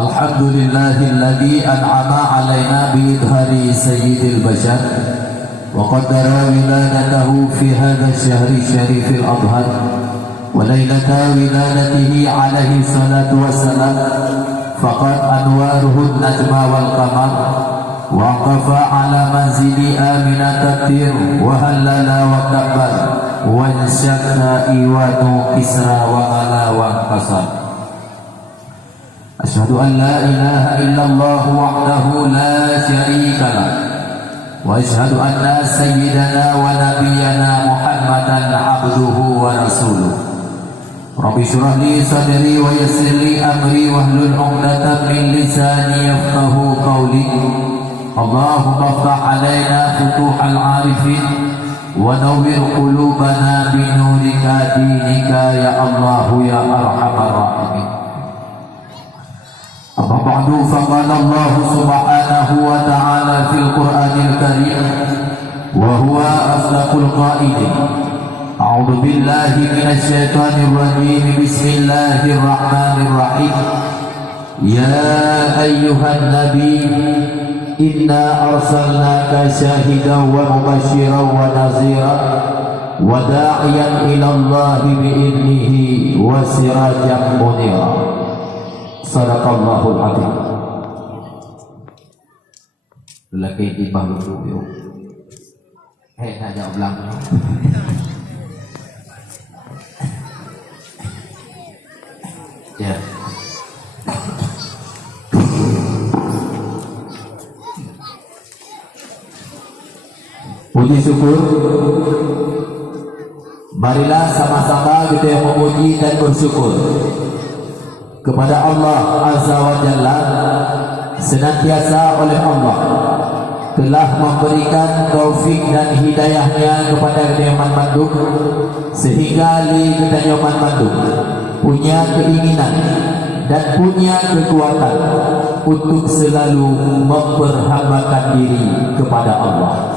Alhamdulillahilladzi an'ama alaina bi'idhari sayyidil bashar wa qaddara wiladatahu fi hadha syahri syarifil adhar wa laylata wiladatihi alaihi salatu wassalam faqad anwaruhu najma wal qamar wa qafa ala manzili aminat tir wa halala wa kabbar wa syakta iwanu kisra wa ala wa qasar. Asyhadu an la ilaha illallah wahdahu la syarika lah wa asyhadu anna sayyidana wa nabiyyana Muhammadan abduhu wa rasuluh. Rabbi shrah li sadri wa yassir li amri wahlul 'uqdatam min lisani yafqahu qawli. Allahumma iftah 'alaina futuhal 'arifin wa nawwir qulubana bi nurika dinika ya Allah ya arhamar rahimin. Amma ba'du, faqala Allah subhanahu wa ta'ala fil Qur'anil Karim wa huwa asdaqul qa'ilin. A'udzu billahi minasy syaithanir rajim. Bismillahirrahmanirrahim. Ya ayyuhan nabi inna arsalnaka syahidan wa mubasysyiran wa nadhiran wa da'iyan ila Allah bi idnihi wa sirajan munira. Sadaqallahul azim. Lelaki di bawah dulu. Nak jawab belang. Ya. Puji syukur. Marilah sama-sama kita memuji dan bersyukur kepada Allah Azza wa Jalla. Senantiasa oleh Allah telah memberikan taufik dan hidayahnya kepada Kedayaman Bandung, sehingga Kedayaman Bandung punya keinginan dan punya kekuatan untuk selalu memperhambakan diri kepada Allah.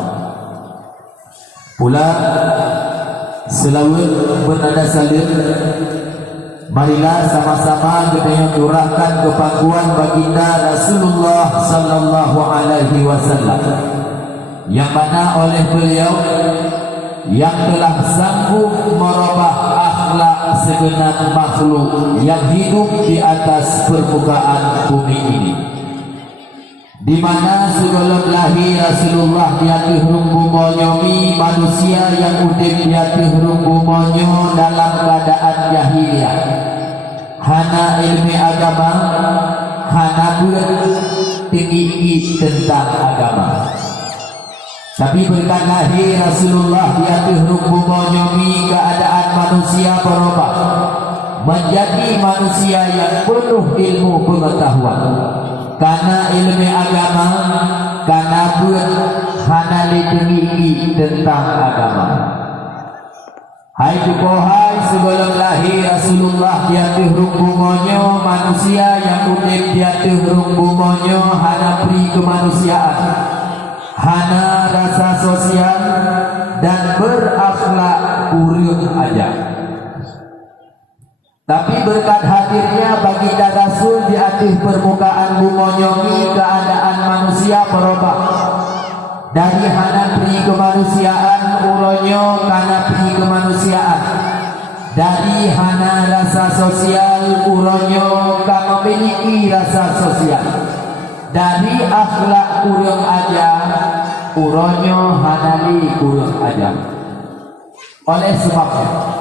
Pula selalu bernada salim, marilah sama-sama kita curahkan kepakuan baginda Rasulullah sallallahu alaihi wasallam, yang mana oleh beliau yang telah sanggup merubah akhlak segenap makhluk yang hidup di atas permukaan bumi ini, di mana sebelum lahir Rasulullah diatih rumbumonyomi manusia yang udah diatih rumbumonyo dalam keadaan jahiliyah, hana ilmu agama, hana tinggi tentang agama. Tapi berkat lahir Rasulullah diatih rumbumonyomi, keadaan manusia berubah menjadi manusia yang penuh ilmu pengetahuan. Karena ilmu agama, karena hana tinggi tentang agama. Hai tukohai, sebelum lahir Rasulullah diatih rumbumonyo manusia yang unik diatih rumbumonyo hana pri kemanusiaan, hana rasa sosial dan berakhlak urut aja. Tapi berkat hadirnya baginda Rasul di atas permukaan bumonyomi, keadaan manusia berubah dari hana pri kemanusiaan uronyo kana pri kemanusiaan, dari hana rasa sosial uronyo ka memiliki rasa sosial, dari akhlak urang aja uronyo hanali urang aja. Oleh sebabnya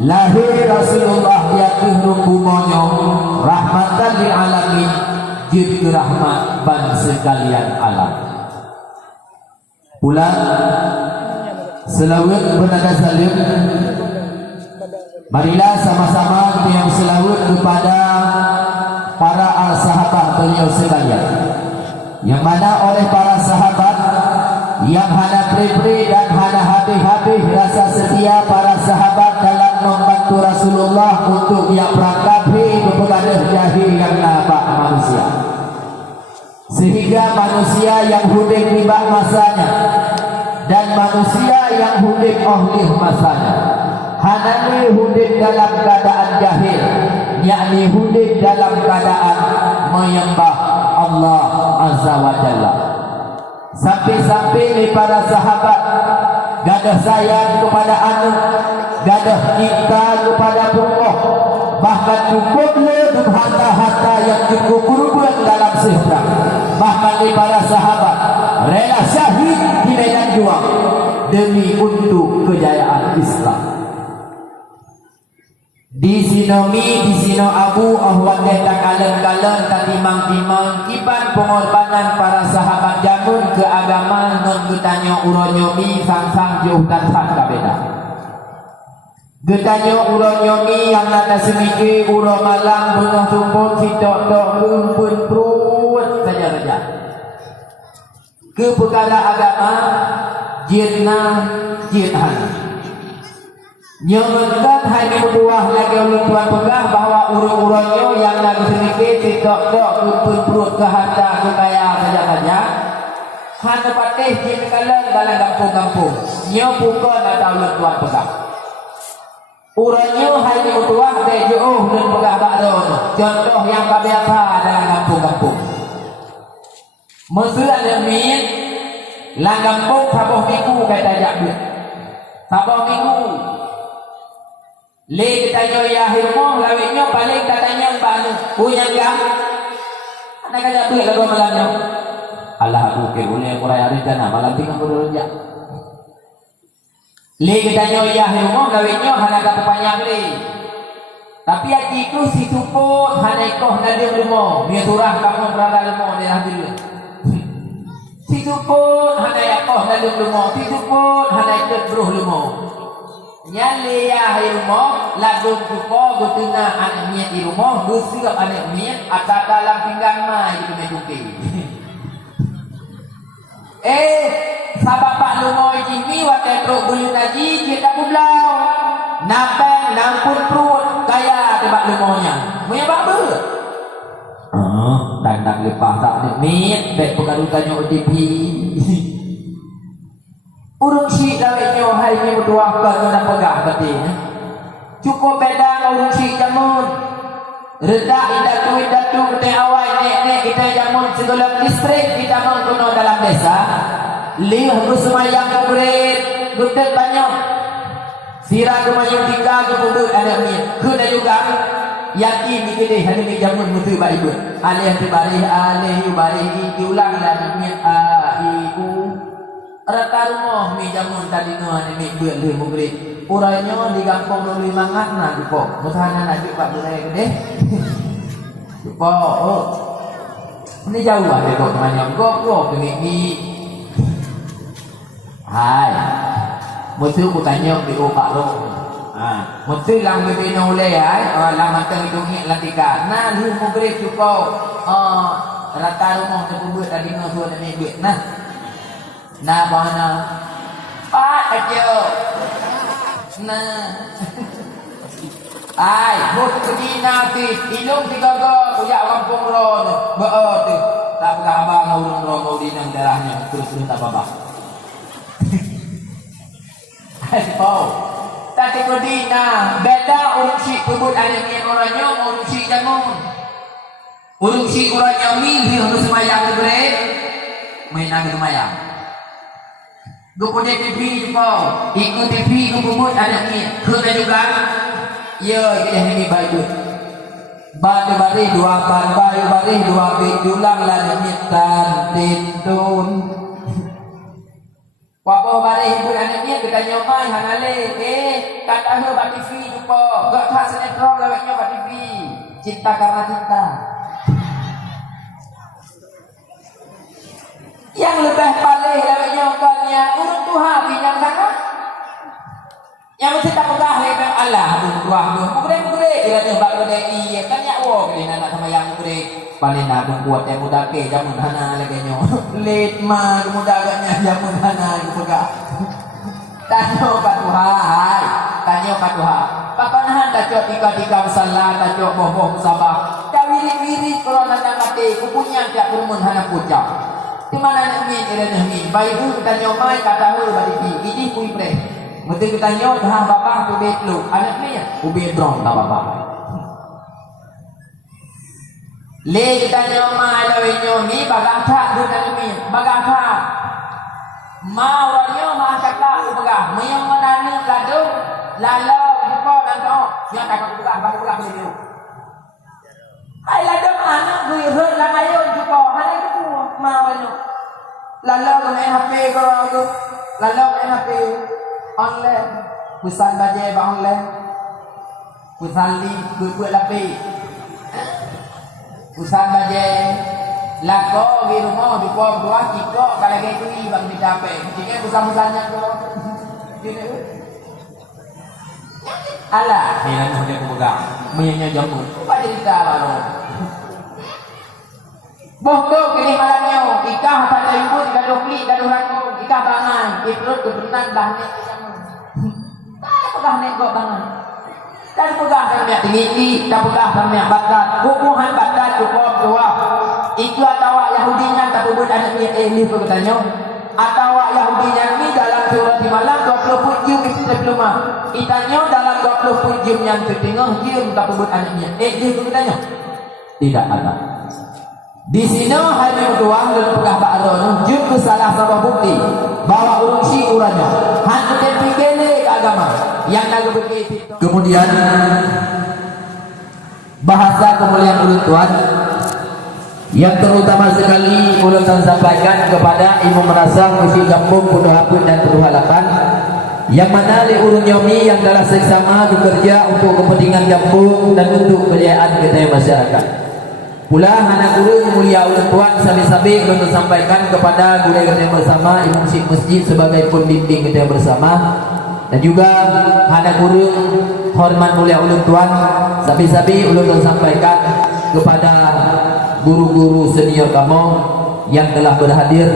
lahir Rasulullah diatih rumbumonyo rahmatan lil alamin, jadi rahmat ban sekalian alam. Pula selawat bernada salim, marilah sama-sama kita yang selawat kepada para sahabat beliau sekalian, yang mana oleh para sahabat yang hana pre-pre dan hana habis-habis rasa setia para sahabat dalam membantu Rasulullah untuk yang perangkapi kepada jahil yang nampak manusia, sehingga manusia yang hidup di masanya dan manusia yang hidup oleh masanya hanani hidup dalam keadaan jahil, yakni hidup dalam keadaan menyembah Allah Azza wa Jalla. Sampai-sampai ni para sahabat gadah sayang kepada anak, gadah cinta kepada pokok, bahkan cukup lebih harta-harta yang cukup berubah dalam seberang. Bahkan ni para sahabat rela syahid di medan juang demi untuk kejayaan Islam. Di sino abu ahwan datang alam-alam tatimang-timang kiban pengorbanan para sahabat jamun ke agama non getanyo uronyomi sang-sang jauh dan sang kabeda. Getanyo uronyomi yang nada semiki uro malang bunuh tumpul sitok-tok kumpul perut saja-saja. Ke perkara agama jinhan. Nyemenkan hanya berdoa lagi oleh Tuhan pegah bahawa urut-urutnya yang lagi sedikit tidak kumpul perut ke harta kekayaan saja-saja. Hanya patih jin kalang dalam kampung-kampung. Nya pukul atau oleh Tuhan pegah. Urutnya hanya berdoa dari jauh dan pegah bakron. Contoh yang biasa dalam kampung-kampung. Mesti ada min lang kampung sabah minggu kata jakbut. Sabah minggu le katanya ya hirmo lawitnya paling katanya banu punya gam anak kaya tu lagu malamnya Allah aku ke boleh aku raya rencana malam tinggal berunjak le katanya ya hirmo lawitnya hana kata panjang le tapi hati itu si tuput hana ikoh nadir lumo dia turah kamu berada lumo dia hadir si tuput hana ikoh nadir lumo si tuput hana ikut beruh lumo nyali ya rumah lagu cukup gutuna anaknya di rumah dusuk anaknya atau dalam pinggang mai itu meduki sabab pak lumoi jimi wakai truk bulu naji kita pulau napeng nampun perut kaya tebak lumonya punya apa tandang lepah tak ada mit baik pengarutannya OTP urung si lawetnya wahai ni berdoakan dan pegang betul. Cukup beda urung si jamun. Redak indatu betul awal nek kita jamun segala listrik kita menggunakan dalam desa. Lih bersemayang kuret gudeg banyak. Sirah kemayang tiga ke pundut ada ni. Kena juga yakin ni kita hari ni jamun betul baik ibu. Alih bari diulang dan ni ibu rata rumah mi jamun tadi nuan ni buat le murid urainya di kampung lu mangat na dipo mutana nak juk pak bulai gede dipo ini jauh ada kok banyak kok ni hai mutu kutanya di opak lo mutu lang bebino le hai lang mantang hidungnya latika nah lu murid cukup rata rumah tu buat tadi nuan ni buat nah bana pak kecil nah ai bos pergi nanti ilung tiga kujak kampung ron beot tak abang urung ron di nang darahnya terus tak apa-apa ai oh tadi Medina beda urung si pebut anaknya orangnya urung si jamun urung si orangnya mil harus semayang gede main nang semayang Gupu TV juga, ikut TV gupu anaknya, kena juga. Ya, kita ini baik. Bari dua bari dua bidulang lagi mitan tintun. Wapo bari hidup anaknya kita nyomai hanale, kata he bak TV juga, gak tak sinetron lawaknya bak TV. Cinta karena cinta. Yang lebih paling lawaknya bukannya urut Tuhan yang sana. Yang mesti tak pegah lepas Allah tu tuah tu. Mugre dia tu bak gede iya kan ya wo gede anak sama yang mugre. paling nak buat yang muda ke jamun hana lagi nyo late mah muda agaknya jamun hana pegang tanyo katuhai tanyo katuhai papanahan taco tika salah taco bohong sabah wiri kalau nanda mati kupunya tak bermun hana pucak di mana nak min ira min bayu tanyo mai kata hu bari pi ini kui pre mesti kita tanyo dah bapa tu bet lu anak ni ubet drong tak bapa le kita nyo mai lawe nyo ni bagang tha du na mi bagang tha ma wa nyo ma kata u bagang meyong manani ladu lalo ko dan to yang kata u bagang ni ai ladu anak gui hut la ayo ko hai ku ma wa nyo lalo ko main HP ko aku lalo main HP online pesan baje ba online pesan li buat lapi usaha baje lako di rumah di pom dua kiko kalau kayak itu bang dicapai jika usaha-usahanya kok ala ini sudah pegang menyanyi jamu apa cerita baru bohong kini malamnya ikah pada ibu tidak dopli tidak ragu ikah bangan ikut kebenaran bahane tak pegang nego bangan dan pegang kami tinggi dan pegang kami bakat hubungan bakat cukup dua itu atau Yahudinya tapi bukan anak ini bertanya atau Yahudinya ini dalam surat di malam 27 itu sebelum itanya dalam 27 yang tertengah dia tak buat anaknya dia bertanya tidak ada di sini hanya doang dan pegang ba'adon juga salah satu bukti bahwa urungsi uranya hanya terpikirnya agama yang lagu begitu. Kemudian bahasa kemuliaan ulun Tuhan yang terutama sekali ulun sampaikan kepada ibu merasa mesti kampung penuh hapun dan penuh halapan yang mana li ulun yomi yang adalah seksama bekerja untuk kepentingan kampung dan untuk kejayaan kita masyarakat. Pula anak guru mulia ulun Tuhan sabi-sabi ulun sampaikan kepada guru kita bersama imam masjid sebagai pembimbing kita bersama. Dan juga anak guru hormat mulia ulun Tuhan sabi-sabi ulun sampaikan kepada guru-guru senior kamu yang telah berhadir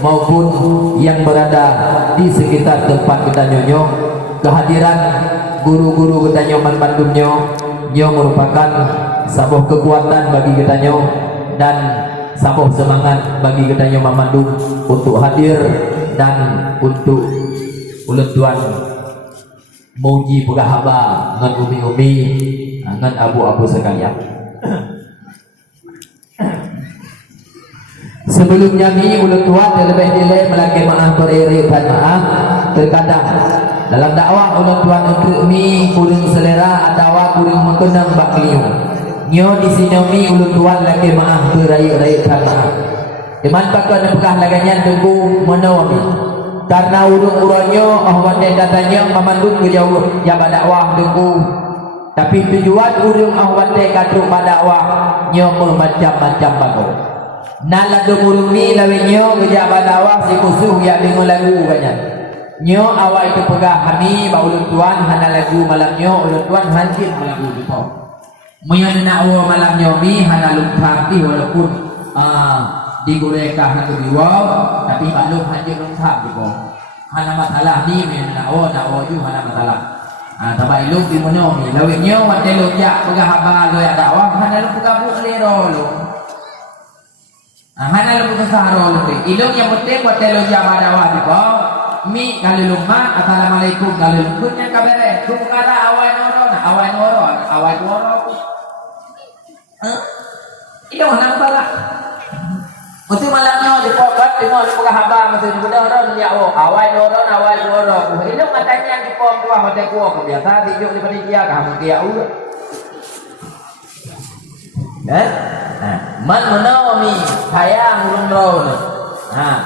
maupun yang berada di sekitar tempat kita nyonyo kehadiran guru-guru kita nyoman Bandung nyo merupakan sabuh kekuatan bagi kita nyo dan sabuh semangat bagi kita nyo Bandung untuk hadir dan untuk ulun Tuhan muji pegahaba ngan umi-umi ngan abu-abu sekalian. Sebelumnya ni ulun Tuhan lebih nilai melaki maaf beri dan maaf terkadang dalam dakwah ulun Tuhan untuk mi kurang selera atau kurang mengenang bak liu nyo di sini mi ulun Tuhan lagi maaf beri dan maaf iman pakai pegah laganya tunggu menawami karena urung-urangnya ahwan dan datanya memandung ke jauh jabat dakwah tunggu tapi tujuan urung ahwan dan kadruk dakwah nyo macam-macam bagus nala dumurung ni lawinyo kejabat dakwah si kusuh ya dengar lagu banyak nyo awal itu pegah kami ba ulun Tuhan hana lagu malamnyo ulun Tuhan hancur lagu itu meyan nakwa malamnyo mi hana lumpang ti walaupun digoreka hana diwaw tapi maklum hancur lumpang gitu hana masalah ni meyan nakwa ju hana masalah tapi ilung di mono mi lawinyo wate lojak pegah haba loya dakwah hana lumpang bu lero lu hana lumpang saharo lu ilung yang penting wate lojak dakwah gitu mi kalau lumah assalamualaikum kalau lumahnya kabare kumkara awal noro itu mana salah mesti malamnya di pokok tengok di pokok haba mesti di noro ya awal noro itu katanya di pokok tua hotel kuah biasa tijuk di panitia kamu dia man menawi sayang urung ron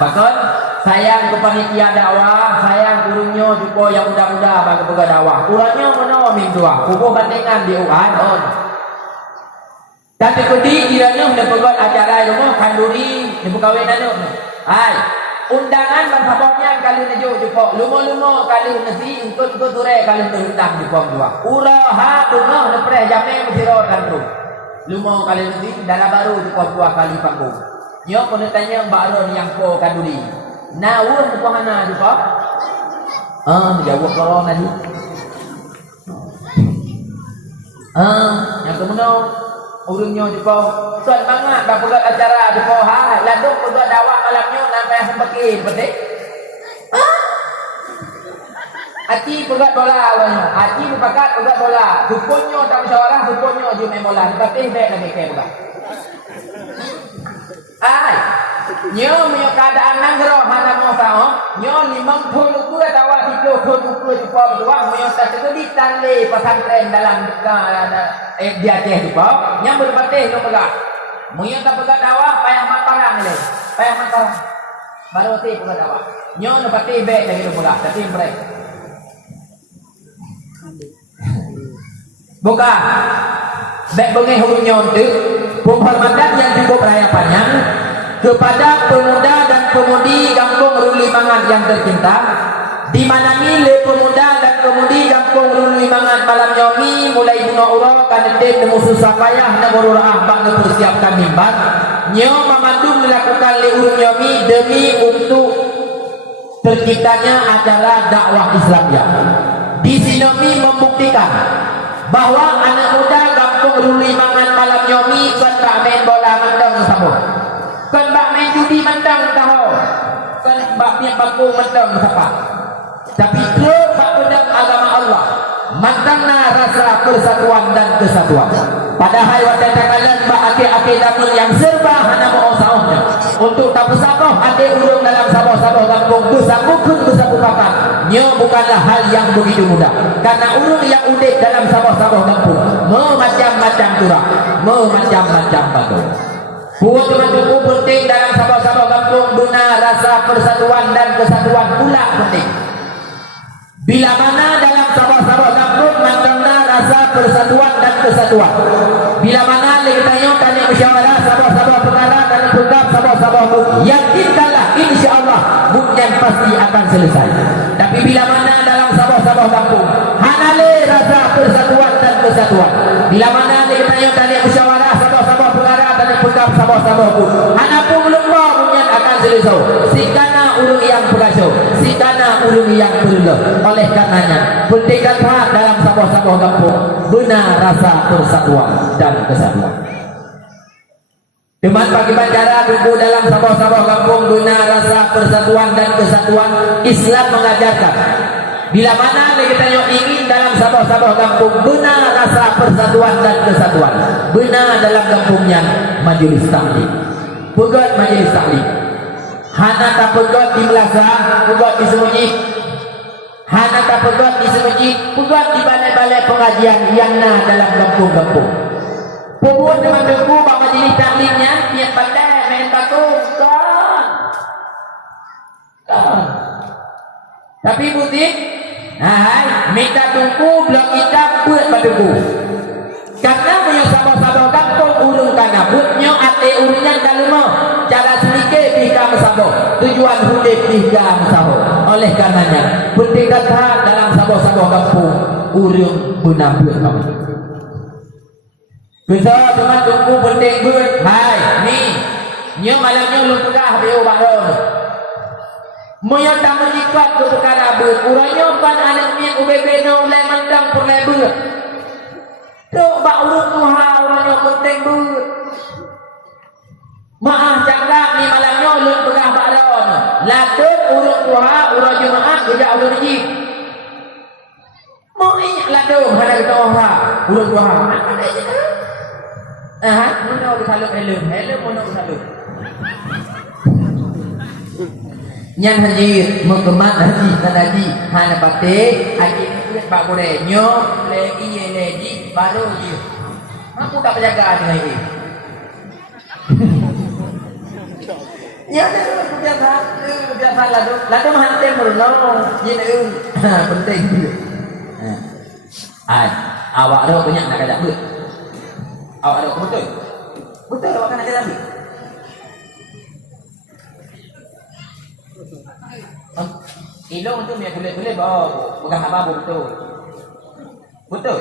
pakon sayang ke panitia dakwah, sayang gurunya juga yang muda-muda bagi pegawai dakwah. Kurangnya mana minggu dua, kubu bandingan di UAN on. Tapi kodi kiranya sudah pegawai acara rumah kanduri di pegawai nanu. Hai, undangan bersabarnya kali najo juga. Lumo kali nasi untuk ture kali berundang di pom dua. Uraha bunga nepre jame mesiro kanru. Lumau kali lebih dalam baru tu dua kali panggung. Nyo kena tanya baron yang ko kaduli. Nawun tu hana tu pak. Jawab kalau tadi. Yang kemudian urungnya tu pak. Tuan bangat dah pegat acara tu pak. Ha, laduk pegat dawak malamnya sampai hempakir betul. Hati pegat bola awalnya. Hati berpakat pegat bola. Dukunnya tak musyawarah, dukunnya je main bola. Tapi baik lagi kayak bukan. Ai. Nyo punya keadaan nanggro hana mau tahu. Nyo 50 luku atau 30 luku di bawah doang. Nyo tak terjadi tali pesantren dalam dia di bawah. Yang berbatih no pegat. Nyo tak pegat dakwah payah matarang ni. Payah matarang. Baru ti pegat dakwah. Nyo no batih baik lagi no pegat. Tapi break. Bukan baik bengai hulunya untuk penghormatan yang cukup raya panjang kepada pemuda dan pemudi kampung Ruli Mangan yang tercinta, di mana milik pemuda dan pemudi kampung Ruli Mangan malam nyomi mulai bunga urang kanetin nemu susah payah nemu raah bak mempersiapkan mimbar nyo memandu melakukan liur nyomi demi untuk terciptanya acara dakwah Islamiyah. Di sini membuktikan bahwa anak muda kampung Ruli Mangan malam nyomi kan bak main bola mentang sama, kan bak main judi mentang tahu, kan bak main bakung mentang siapa. Tapi terus bak pedang agama Allah, mantangna rasa persatuan dan kesatuan. Padahal waktu kalian bak akhir-akhir dapur yang serba hanya mau sahnya untuk tak bersabah adik urung dalam sabah-sabah kampung bersambungkan bersabupakan. Nyo bukanlah hal yang begitu mudah karena urung yang udik dalam sabah-sabah kampung macam-macam turah, macam-macam batu. Buat teman-teman penting dalam sabah-sabah kampung guna rasa persatuan dan kesatuan pula penting. Bila mana dalam sabah-sabah kampung mantangna rasa persatuan dan kesatuan. Bila mana tanya musyawarah sabah-sabah perkara dan program sabah-sabah yakinkanlah insya-Allah bukan pasti akan selesai. Tapi bila mana dalam sabah-sabah kampung hanale rasa persatuan dan kesatuan. Bila mana tanya musyawarah sabah-sabah perkara dan program sabah-sabah pun hanapun belum bukan akan selesai. Sikana ulung yang berasal, sikana ulung yang perlu. Oleh karenanya pentingkan hak dalam sabah-sabah kampung benar rasa persatuan dan kesatuan. Teman bagi bandara duduk dalam sabah-sabah kampung guna rasa persatuan dan kesatuan. Islam mengajarkan bila mana kita ingin dalam sabah-sabah kampung guna rasa persatuan dan kesatuan, benar dalam kampungnya majelis taklim. Pegat majelis taklim. Hana tak pegat di belakang, pegat di sembunyi. Hana tak pegat di sembunyi, pegat di balai-balai pengajian yang dalam kampung-kampung. Pembuat teman-temanku bak majlis taklimnya tiap pandai main batung kan. Tapi butik minta tungku blok kita buat baduku. Karena punya sabah-sabah kampung urung kana butnya ate urunnya kalemo cara sedikit tiga mesabah tujuan hidup tiga mesabah. Oleh karenanya pentingkan hak dalam sabah-sabah kampung urung guna buat kami. Besar teman tunggu penting buat. Hai ni nyo malamnya lu pegah bio baron. Moyo tamu ikat ke perkara buat. Urangnya pan anak mi UBB no ulai mandang perlai buat. Tok bak urut tuha urangnya penting buat. Maaf cakap ni malamnya lu pegah baron. Latut urut tuha urang Jumaat tidak urut ji. Mau ingat ladung hana kita orang urut tuha. Mana bersaluk helm mana bersaluk. Yang haji mengemat haji dan haji hana pate haji kulit bak boleh nyo lagi lagi baru je. Aku tak berjaga dengan ini. Ya biasa ladu hantam merenung ye penting. Awak ro banyak nak kajak duit. Awak ada betul? Betul awak kena jalan ni. Ilong tu biar boleh bawa pegang apa betul. Betul.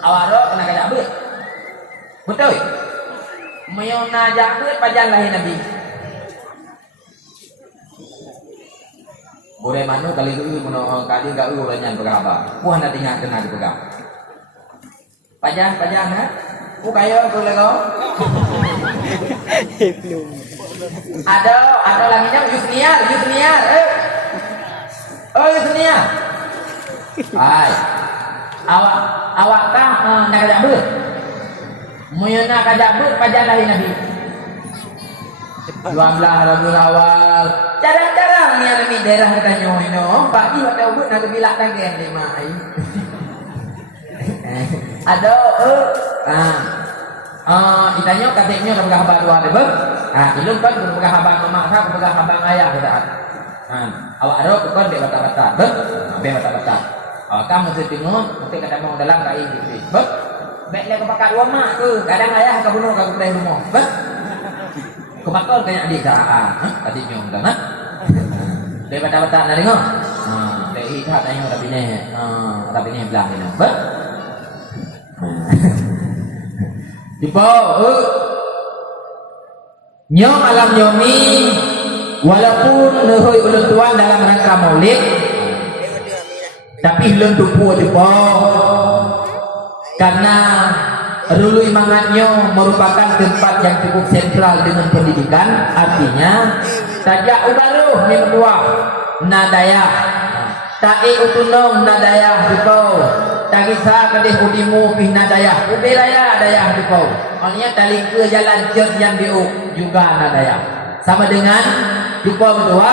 Awak ada kena kena apa? Betul. Mayona jabut pajan lahir Nabi. Boleh mana kali itu menolak kali enggak urannya berapa? Puan nak tinggal kena dipegang. Pajan ha? Ku kaya boleh kau? Ada laginya Yusniar. Oh Yusniar. Hai. Awak kah nak jabut? Muyana kajabut pajan lahir Nabi. 12 Rabiul Awal. Jarang-jarang ni Nabi daerah katanya ino. Bagi ada ubut nak bilak tangan ni mai. Ada itanya katanya nak pegang habar dua ribu. Ilum kan pegang habar mak saya, pegang habar ayah kata. Awak ada kan dia bata-bata. Be bata-bata. Kamu mesti tengok, mesti kata mau dalam kai gitu. Baik le kepakat dua mak ke, kadang ayah ke bunuh ke kedai rumah. Kemakal kayak adik dah. Tadi nyong dah nah. Dia bata-bata nak tengok. Dia hidup tanya tapi ni belah ni. Tiba nyong malam nyomi walaupun nehoi ulun tuan dalam rangka maulid tapi ulun tupu tiba karena Rului Manganyo merupakan tempat yang cukup sentral dengan pendidikan. Artinya tajak ubaruh ni berdua nadaya ta'i utunong nadaya dukau tagisa kadih udimu pih nadaya ubiraya daya dukau. Maksudnya taling ke jalan cer yang diuk juga nadaya sama dengan dukau berdua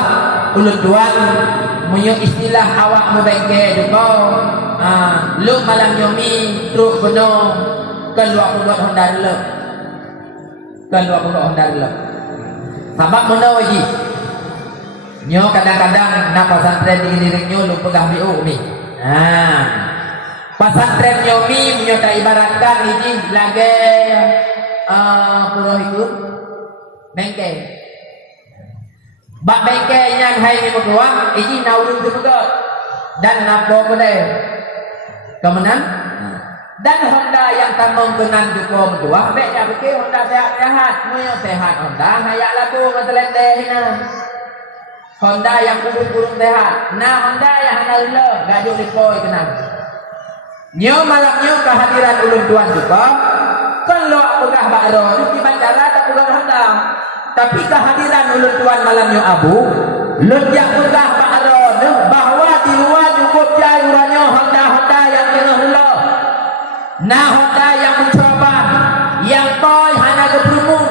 ulun tuan punya istilah awak mubengke dukau lu malam nyomi truk benong keluar buat Honda dulu sabab mana wajib nyo kadang-kadang nak pasantren di dirinya lu pegang biu ni pasantren nyomi punya tak ibaratkan ini lagi pura itu bengkel bak bengkel yang hai ni berdua ini naurun juga dan napa boleh kemenan dan Honda yang tamong kenan juga berdua baiknya fikir Honda sehat-sehat moyo sehat Honda hayak lagu ngetelendeh na Honda yang kurung-kurung sehat Honda yang hanalila gajuk dipoi kenan nyo malamnya kehadiran ulun tuan juga kalau pegah bakro di bandara tak pegang Honda tapi kehadiran ulun tuan malamnya abu lejak pegah bakro bahwa di luar cukup jai uranya Honda yang tengah hula Honda yang mencoba yang toy hana keperumun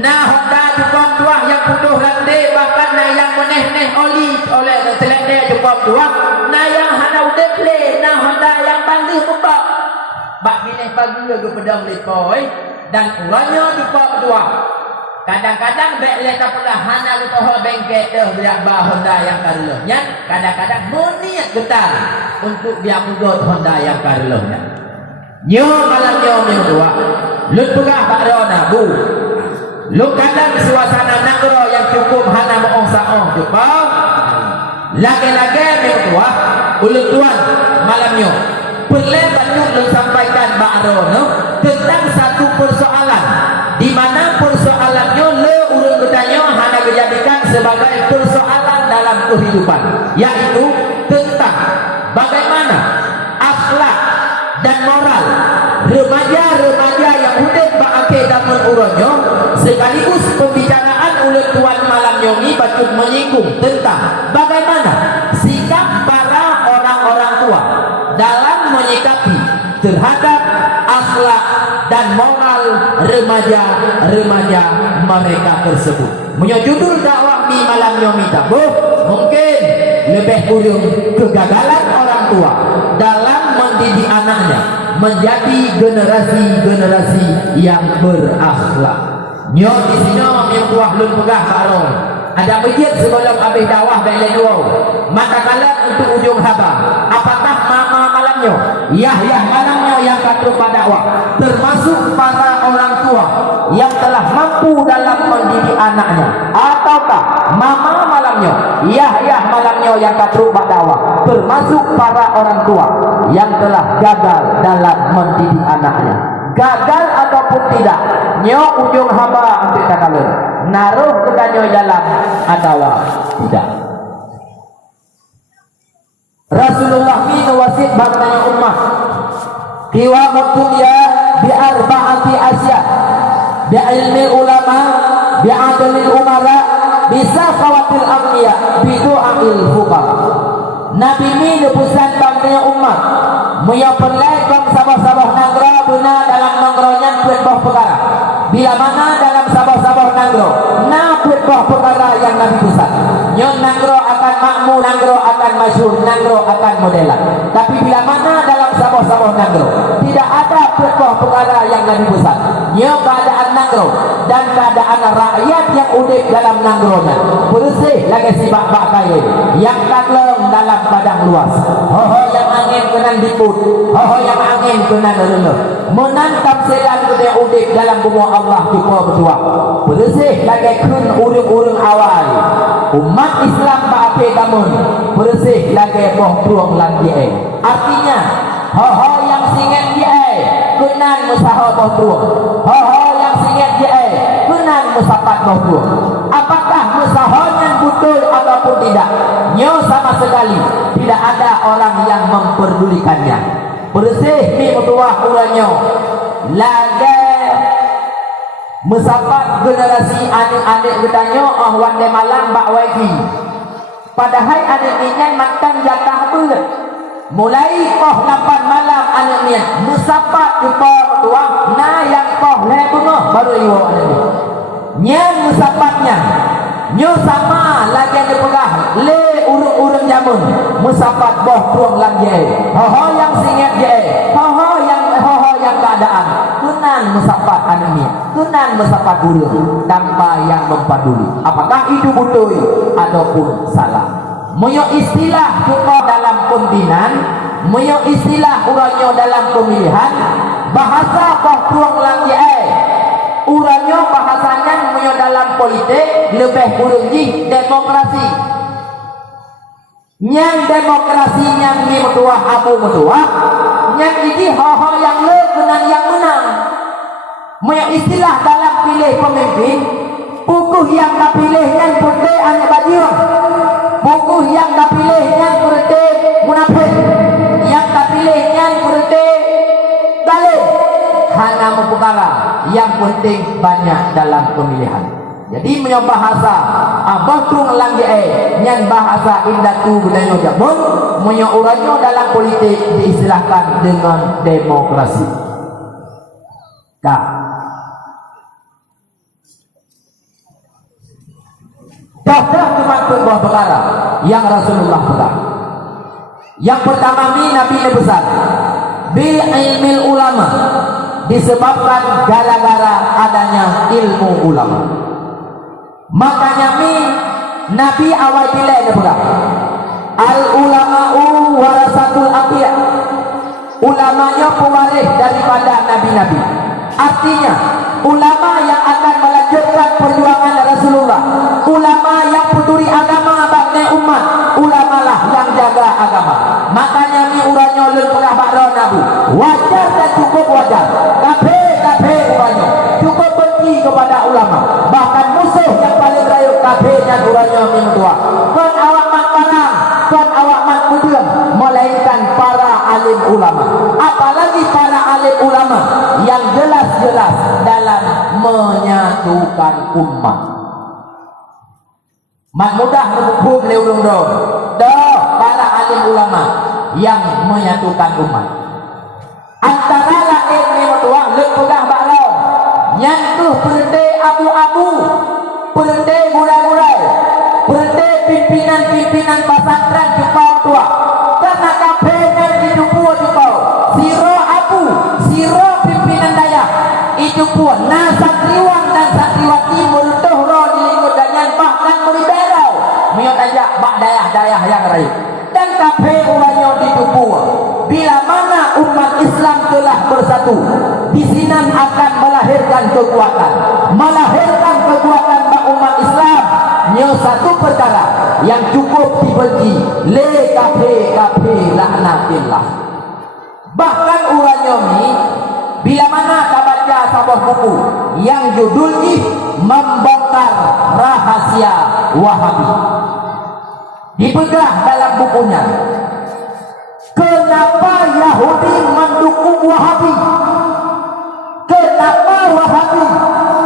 Honda cukup tua yang putuh landai bahkan yang meneh-neh oli oleh selendai cukup tua yang hana udah play Honda yang panggil buka bak mineh pagi ke pedang lipoi dan uranya cukup tua kadang-kadang baik leka pula hana lutoh bengket dah biar bah Honda yang karelahnya kadang-kadang moniat getar untuk biar mugot Honda yang karelahnya nyo malam nyo dua lu pegah bakro nabu lu kadang suasana nagro yang cukup hana moong saong juga lagi-lagi nyo dua ulun tuan malam nyo perlebat lu sampaikan bakro tentang satu persoalan di mana persoalan nyo le urun ketanyo hana dijadikan sebagai persoalan dalam kehidupan yaitu tentang bagaimana akhlak dan moral remaja-remaja yang hidup berakhir dalam uronyo sekaligus pembicaraan ulun tuan malam nyomi patut menyinggung tentang bagaimana sikap para orang-orang tua dalam menyikapi terhadap akhlak dan moral remaja-remaja mereka tersebut. Punya judul dakwah di malam nyomi tabuh mungkin lebih kurang kegagalan orang tua dalam mendidik anaknya menjadi generasi-generasi yang berakhlak. Nyo di sini yang buah lun pegah barong. Ada masjid sebelum habis dakwah balik dua. Manakala untuk ujung haba, apakah mama malamnya, Yahya malamnya yang katruk pada dakwah, termasuk para orang tua yang telah mampu dalam mendidik anaknya, ataukah mama malamnya, Yahya malamnya yang katruk pada dakwah, termasuk para orang tua yang telah gagal dalam mendidik anaknya? gagal ataupun tidak, nyo ujung haba untuk takale naruh kedanyo dalam atau tidak. Rasulullah min wasit bangtanya ummah qiwamud dunya bi arba'ati asya bi ilmi ulama bi adlil umara bi safawatil amniya bi du'ail fuqara. Nabi mi pesan bangtanya ummah muya pelai bang sabah-sabah nangro benar dalam nanggronya kuat bah perkara. Bila mana dalam sabah-sabah nangro na kuat bah perkara yang Nabi pesan. Nyon nangro akan makmur, nangro akan masyhur, nangro akan modelan. Tapi bila mana dalam sabah-sabah nangro tidak ada kuat bah perkara yang Nabi pesan. Nyon keadaan nangro dan keadaan rakyat yang udik dalam nanggronya bersih lagi sibak bakai yang takleng dalam padang luas. Ho yang angin kena diput, ho yang angin kena leleh menantap selan gede udik dalam bumi Allah kita berdua bersih lagi kun urung-urung awal umat Islam baape gamun bersih lagi boh tuang lagi artinya ho yang singet dia kenan musaha boh tuang ho yang singet dia kenan musapat boh tuang. Apakah musahanya betul ataupun tidak, nyo sama sekali tidak ada orang yang memperdulikannya. Bersih ni mutuah uranyo lagi mesapat generasi adik-adik gedanyo wande malam bak waiki. Padahal adik ini makan jatah berat. Mulai 8 malam adik ni mesapat jumpa mutuah na yang le bunga baru iwo adik ni. Nyang musapatnya nyo sama lagi yang dipegah le urung-urung jamun musapat boh tuang lagi ho yang singet je ho yang keadaan kunan musapat anemia kunan musapat urung tanpa yang mempaduli apakah itu betul ataupun salah. Moyo istilah kita dalam pimpinan, moyo istilah uranyo dalam pemilihan bahasa boh tuang lagi uranyo bahasanya menyo dalam politik lebih urungi demokrasi. Yang demokrasi yang ni metuah abu metuah, yang ini ho yang le kenan yang menang. Menyo istilah dalam pilih pemimpin, buku yang dipilihnya putih ane badiun, buku yang dipilihnya putih munafik, yang dipilihnya putih galih. Hanya perkara yang penting banyak dalam pemilihan. Jadi menyo bahasa abah tu ngelang nyan bahasa indatu budaya jamun menyo uranyo dalam politik diistilahkan dengan demokrasi. Dah. Dah cuma sebuah perkara yang Rasulullah pegang. Yang pertama ni Nabi besar bil ilmil ulama disebabkan gara-gara adanya ilmu ulama. Makanya Nabi awal pilih pula al ulama'u warasatul anbiya, ulamanya pewaris daripada nabi-nabi. Artinya ulama yang akan melanjutkan perjuangan Rasulullah, ulama yang peduli agama bakne umat, ulama lah yang jaga agama. Makanya uranyo lepah bakro nabu wajar dan cukup wajar. Tapi uranyo cukup benci kepada ulama, bahkan musuh yang paling rayuk kafirnya uranyo mintua. Kon awak mat parang, kon awak mat mudiam, melainkan para alim ulama. Apalagi para alim ulama yang jelas-jelas dalam menyatukan umat. Mat mudah hukum leurung para alim ulama yang menyatukan umat. Antara lain memutuah lepegah baklau nyantuh berhenti abu-abu, berhenti murai-murai, berhenti pimpinan-pimpinan pasantren jepau tua. Karena kabehnya dijupua jepau siro abu, siro pimpinan daya itu pun nah santriwan dan santriwati melutuh roh di lingkut dan bahkan meriberau menyot ajak bak dayah-dayah yang rayu. Dan kabeh ulanyo dijupua bila mana umat Islam telah bersatu, di sini akan melahirkan kekuatan bagi umat Islam. Nyo satu perkara yang cukup dibenci le kafe laknatillah. Bahkan uranyo ni bila mana kita baca sebuah buku yang judulnya Membongkar Rahasia Wahabi. Dipegang dalam bukunya, kenapa Yahudi mendukung Wahabi, kenapa Wahabi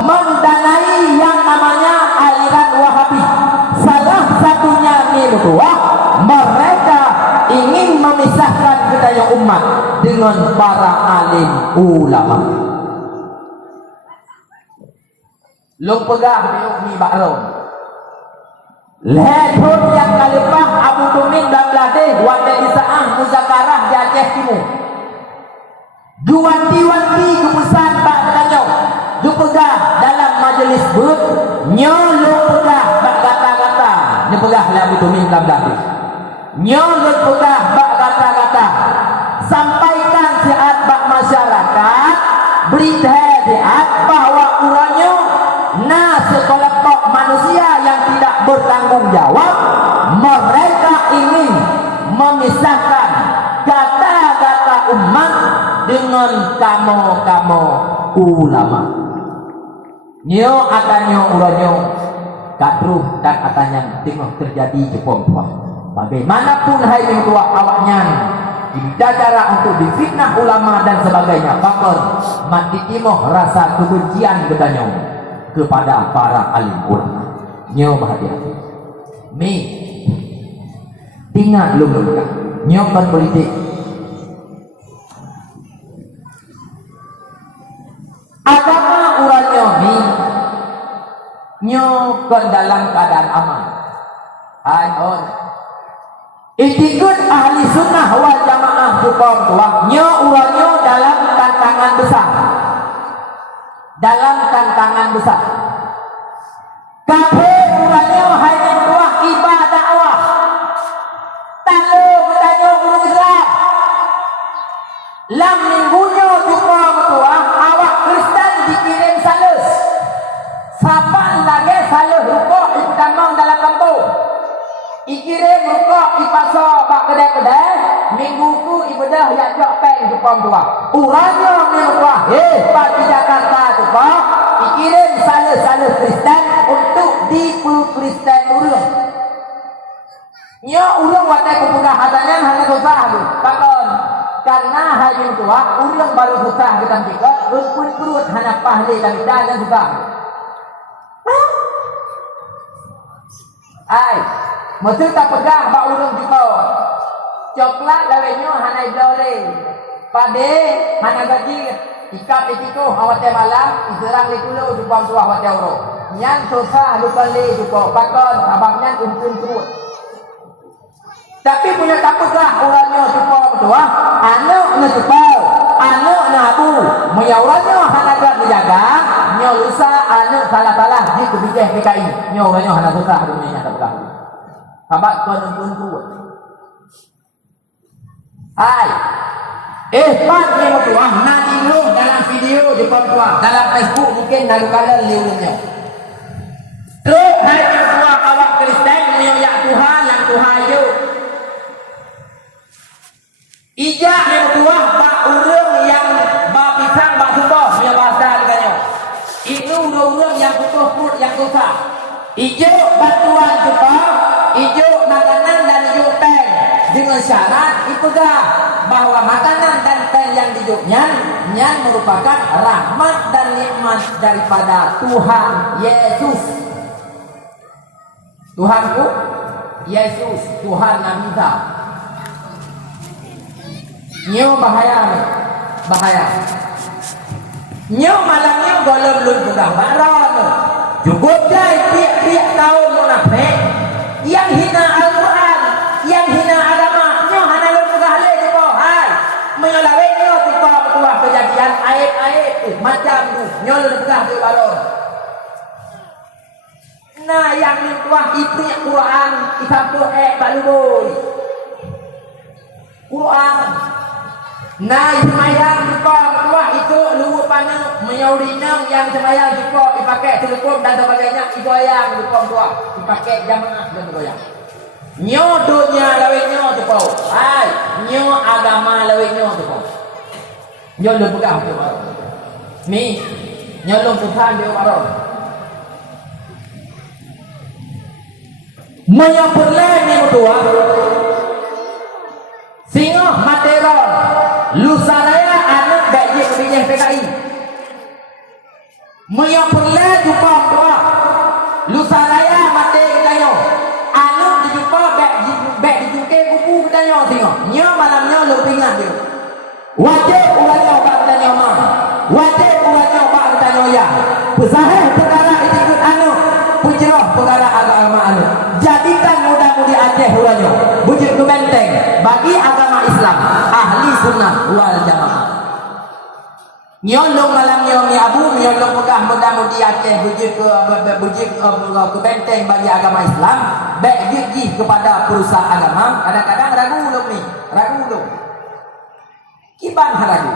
mendanai yang namanya aliran Wahabi. Salah satunya bahwa mereka ingin memisahkan budaya umat dengan para alim ulama. Long pegah ni bakrong. Lehut yang kalipah Abu Tumin dan Bladeh wanda di Saah Muzakarah di Aceh Timur. Duanti-wanti keputusan bak tanya. Du pegah dalam majlis but nyolong pegah bak kata-kata. Ni pegah lah Abu Tumin dan Bladeh. Nyolong pegah bak kata-kata. Sampaikan siat bak masyarakat berita siat bahwa uranya sekelompok manusia yang tidak bertanggung jawab, mereka ingin memisahkan kata-kata umat dengan kamu-kamu ulama. Nyo akannya uranyo kadruh dan akannya tengah terjadi jepong tua. Bagaimanapun hai yang tua awaknya tidak cara untuk difitnah ulama dan sebagainya, bahkan mati timoh rasa kebencian bedanya kepada para alim ulama. Nyo bahagia mi tinggal lu nyo kan politik agama uranyo mi nyo kan dalam keadaan aman. Ayon itikad ahli sunnah wal jamaah hukum tua nyo uranyo dalam tantangan besar. Dalam tantangan besar. Kabeh urangnya hanya dua ibadah dakwah. Talu bertanya guru Islam. Lam minggunya juga betua awak Kristen dikirim salus. Sapan lagi salus rukuk ibu damang dalam kampung. Ikirim rukuk di pasar bak kedai-kedai. Minggu ku ibadah yang jok peng jepang tua. Urangnya tua. Pak di Jakarta tua. Ikirim salus-salus Kristen untuk dipu-Kristen urang. Nya urang watai kepudahatannya hanya susah tu. Takkan karena hajim tua urang baru susah kita tiga. Rukun perut hanya pahli kami dan susah. Ai, mesti tak pegang bak urang kita. Coklat lawennya hanya boleh. Pade hanya gaji. Ikat itu awat malam diserang di kulo jupang tua awat euro. Yang susah lupa le jupo pakon abangnya umpun terus. Tapi punya takutlah orangnya jupo tua, anak na jupo, anak na abu. Menyaurannya hanaga menjaga, nyolusa anak salah-salah di kebijah PKI. Nyaurannya hana susah dunia tak pegang. Abang kon umpun terus. Hai. Pak ni tua nanti lu dalam video di tua dalam Facebook mungkin lalu kalian liurnya. Terus hari tua awak Kristen menyoyak Tuhan yang Tuhan yo. Ijak ni tua bak urang yang bak pisang bak sumpah punya bahasa katanya. Itu urang yang putus yang susah. Ijo bantuan sumpah, ijo makanan dan ijo teh dengan syarat itu dah bahwa makanan dan teh yang hidupnya yang merupakan rahmat dan nikmat daripada Tuhan Yesus. Tuhanku Yesus, Tuhan yang minta. Nyo bahaya ni, bahaya. Nyo malamnya golem lun pegang barang. Cukup dah tiap-tiap tahun munafik yang hina Al-Quran, yang hina agama. Menyolawetnya kita bertuah kejadian aib-aib macam tu nyolong belah di balon. Nah yang tuah itu Quran isabtu baluboi Quran. Nah semayang kita bertuah itu luwu panang menyaurinang yang semayang kita dipakai telekom dan sebagainya digoyang kita bertuah dipakai jamaah dan bergoyang. Nyo dunia lawetnya tu kau. Hai, nyo agama lawetnya tu kau. Nyo lu pegang tu. Mi nyolong Tuhan dia marah. Menyapurlah ni mutua. Singoh materon. Lusaraya anak gaji kebinyah PKI. Menyapurlah jumpa tua. Lusaraya mate kayo. Anak dijumpa bek dijungke kuku kayo singoh. Nyo malamnya lu pingat dia. Wajib ulanyo bak tanya mah. Wajib ulanyo bak tanya ya. Pesahih perkara ikut anu. Pujerah perkara agama anu. Jadikan muda-mudi Aceh ulanyo. Bujur ke benteng bagi agama Islam. Ahli sunnah wal jamaah. Nyolong malamnya mi abu nyolong pegah muda-mudi Aceh bujur ke benteng bagi agama Islam. Baik gigi kepada perusahaan agama. Kadang-kadang ragu ulung ni. Ragu ulung. Kiban haragu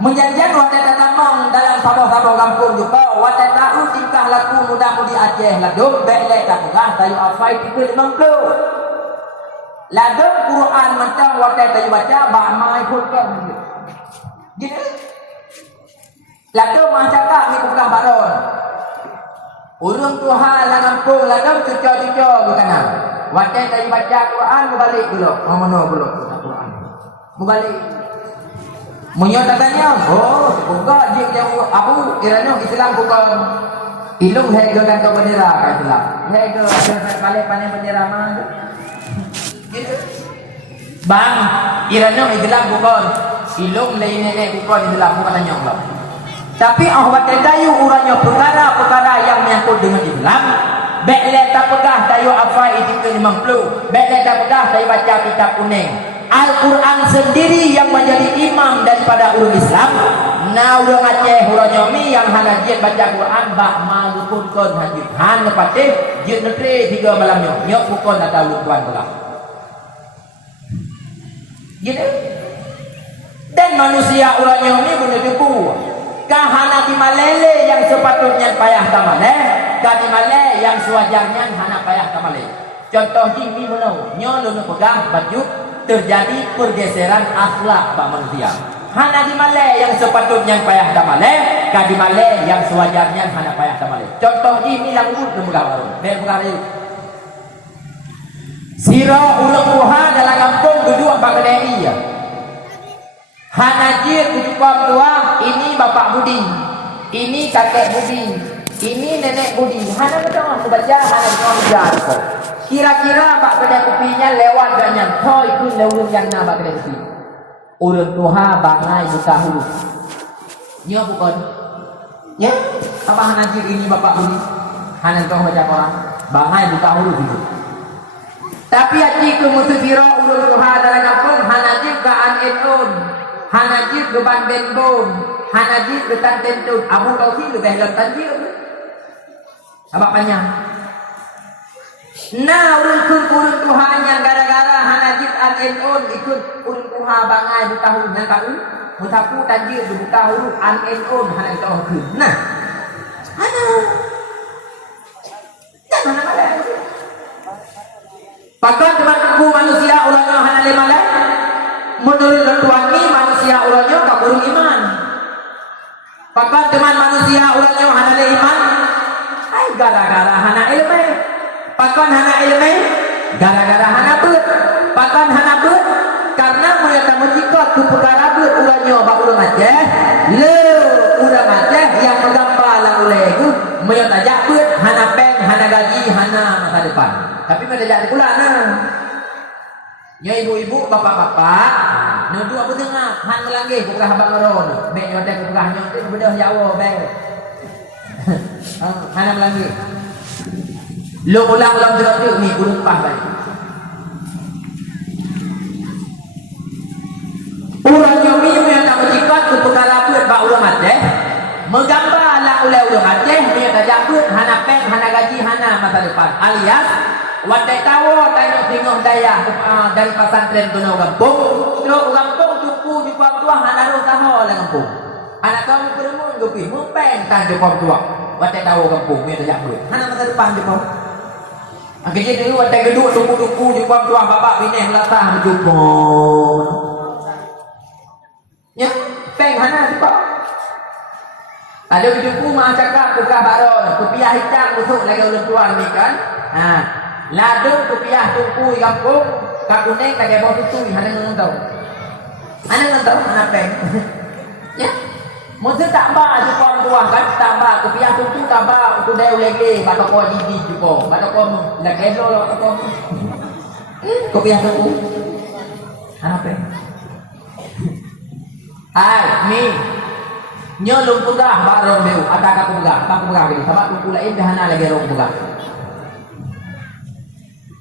menjanjian wadah tamang dalam sabah-sabah kampung juga wadah tahu tingkah laku muda-mudi Aceh ladung belek tak pegah tayu afai 50 ladung Quran macam wadah tayu baca bamai pun kan gitu ladung masyarakat ni pegah baron urung Tuhan dalam kampung ladung cucuk-cucuk bukan wadah tayu baca Quran balik dulu mana dulu Quran balik menyatakannya, buka dia abu kiranya Islam bukan ilung hega dan bendera kan Islam. Hega balik panen bendera mana? Gitu. Bang, kiranya Islam bukan ilung nenek bukan Islam bukan nanya Allah. Tapi awak tahu urangnya perkara-perkara yang menyangkut dengan Islam. Baiklah tak pegah tahu apa itu 50. Baiklah tak pegah tahu baca kitab kuning. Al-Quran sendiri yang menjadi imam daripada ulun Islam. Nah urang Aceh urang nyomi yang hanajian baca Quran bak malukun kon hajit han nepatih jit negeri 3 malamnya nyok bukon tak tahu tuan pula gitu. Dan manusia urang nyomi guna juku kahana di malele yang sepatutnya payah tamaleh kadi maleh yang sewajarnya hana payah tamaleh. Contoh ini menau nyolong pegang baju terjadi pergeseran akhlak bak manusia. Hana di malai yang sepatutnya payah tamaleh, kadi malai yang sewajarnya hana payah tamaleh. Contoh ini langut lembaga baru. Lembaga baru. Sira ulang Tuhan dalam kampung duduk bak kedai ya. Hana jir ujupam tua, ini bapak budi, ini kakek budi, ini nenek budi. Hana betul membaca, hana betul belajar. Kira-kira bak kedai kopinya lewat ganyan toy pun lewat yang na bak kedai kopi urut Tuhan bangai buka huruf ya bukan ya apa hanajir ini bapak budi hanan kau baca orang bangai buka huruf itu tapi aci kemusifira urut Tuhan dalam kampung hanajir ke an-edun hanajir ke ban-benbon hanajir ke tan-tentun abu tausi lebih lantanjir apa panjang. Nah urun Tuhan yang gara-gara hanajib an-enun ikut urun Tuhan bangai buka huruf yang kau mutaku tanjir buka huruf an-enun hanajib tahu ke nah hana jangan hana malai pakon teman-temanku manusia ulangnya hana le malai menurut Tuhan ni manusia ulangnya kabur iman pakon teman manusia ulangnya hana le iman ay gara-gara hana ilmu pakon hana ilmu gara-gara hana ber pakon hana ber karena mereka menjikot ke perkara ber ulangnya bak ulang Aceh le ulang Aceh yang menggambar lang ulegu mereka tajak ber hana peng hana gaji hana masa depan tapi mereka jadi pula nah ya ibu-ibu bapak-bapak nudu apa tengah han melanggi bukan habang meron mek nyotek bukan nyotek bedah Jawa beng hana melanggi lu ulang-ulang terus ni urut pah baik. Urang nyomi yang tak berjikat ke perkara buat bak ulang Aceh menggambar lah oleh ulang Aceh punya tajak buat hana peng, hana gaji, hana masa depan alias wadai tawa tanya tengok daya dari pesantren tunau kampung tunau kampung tuku di kuam tua hana roh taho lah kampung anak kamu beremun gopi mempeng tan di kuam tua wadai tawa kampung punya tajak buat hana masa depan di kuam akhirnya dulu ada geduk duku-duku di kuam tuang bapak bini melatah berjumpa ya peng hana di kuam Ada hidupku mah cakap buka baron, kopiah hitam busuk lagi ulun tuan ni kan. Ladu kopiah tungku kampung, kak kuning tak kebo tutui hana ngentau. Hana ngentau hana peng. Ya. Mesti tambah jupon tuan kan, tambah kopiah tungku tambah untuk deu lagi, batok ko didi jupo, batok ko nak kelo lo batok ko. Kopiah tungku. Hana peng. Ni nyo lung pugah baron meu ataka pugah tak pugah gitu sama tungku lain dahana lagi rong pugah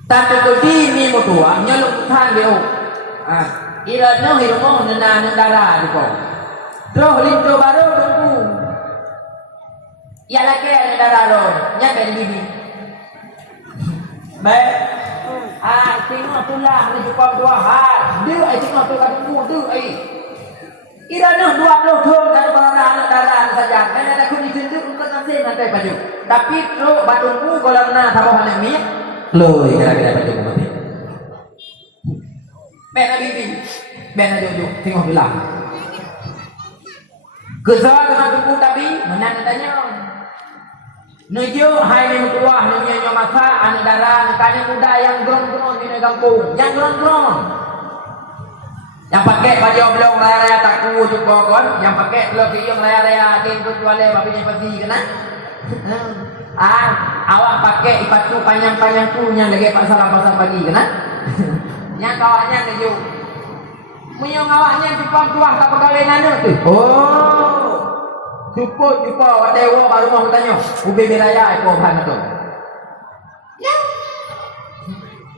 tapi ko di ni mo tua nyo lung than meu ira no hirumo nana nandara diko do lindo baro tungku ya lagi nandara ron nya ben bibi baik tengok tulah ni jupon dua dia ai tengok tu tungku tu ai Ira noh 20 tahun kalau barang darah saja. Dan ada kun ditunjuk untuk nasi nanti baju. Tapi lo batungku kalau na tahu hal ini, lo kira-kira baju mati. Bena bibi, bena jojo, tengok bilang. Kesal dengan tungku tapi menan tanya. Nuju hai ni mutuah nuju nyomasa anu darah tanya muda yang gron-gron di kampung, yang gron-gron. Yang pakai baju oblong raya-raya taku juga kan, yang pakai lo kiyong raya-raya agen kecuali babi yang pasti kena. Awak pakai ipatu panjang-panjang tu yang lagi pasal pagi kena. Yang kawannya keju. Punya kawannya Jepang tuah tak perkahwinan tu. Oh. Cupo awak dewa baru mau tanya. Ubi beraya eko ban tu. Ya.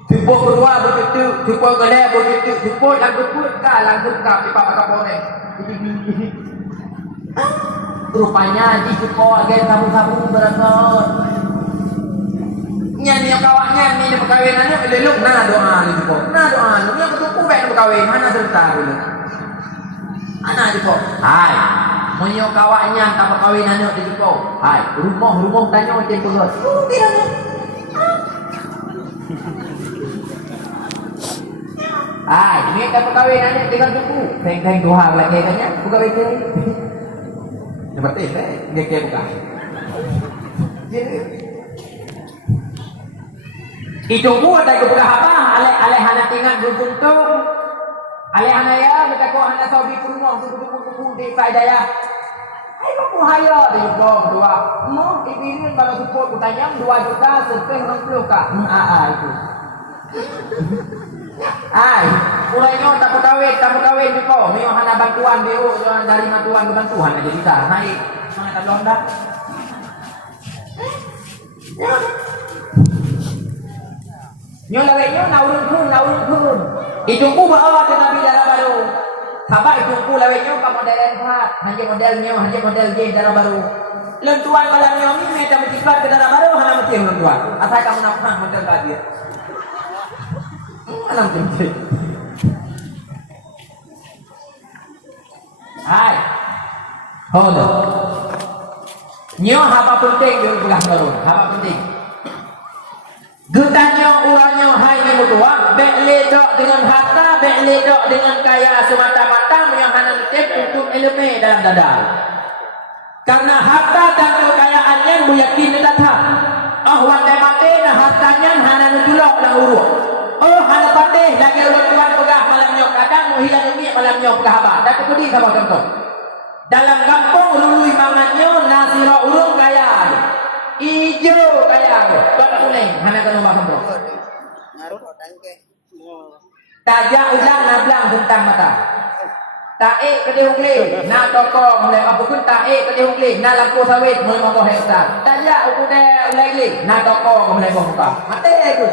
Cupo kedua begitu, cupo kedua begitu, cupo yang keput langsung pipa bakar poreng. Rupanya di cupo agen sabu-sabu berakot. Nyanyi kawannya ni perkahwinannya elok na doa ni cupo. Na doa ni yang betul kubek perkahwin mana serta dulu. Anak cupo. Hai. Munyo kawannya tak perkahwinannya di cupo. Hai, rumah tanya macam tu. Kiranya. Ini kan perkahwinannya dengan suku. Teng-teng Tuhan lagi katanya. Buka itu. Seperti itu. Dia buka. Itu pun ada kebuka apa? Alih hana tinggal beruntung. Alih hana ya. Kita kau hana tahu di rumah. Kuku di faedaya. Ayo aku haya. Dia jom dua. Mau ibirin kalau support kutanya 2 juta. Serpeng 60 kak. Itu. Mulainya tak berkawin juga. Memang hana bantuan dia, dari bantuan ke bantuan aja kita. Naik, mana tak londa? Nyo laweknya naurun kun. Itungku bawa tetapi darah baru. Sabak itungku laweknya ke model empat, hanya model J darah baru. Lentuan malamnya ini mereka menciprat ke darah baru, hana mesti lentuan. Asal kamu nampak model tadi. Alam penting. Hai. Hono. Nyo apa penting di bulan baru? Apa penting? Getanyo uranyo hai ni mutua, ledok dengan harta, ledok dengan kaya semata-mata yang hana letep untuk elemen dalam dada. Karena harta dan kekayaannya meyakini datang. Wandai mati na hartanya hana nutulok lang urut. Hana patih lagi orang tuan pegah malam nyok kadang mau hilang umi malam nyok pegah apa dan kekudi sama contoh dalam kampung lului mangannya nasira urung kaya ijo kaya warna kuning hana kan ubah kampung tajak ulang nablang tentang mata taik ke dihungli na toko mulai apapun taik ke dihungli na lampu sawit mulai 50 hektar tajak ukude ulai na toko mulai buka mati itu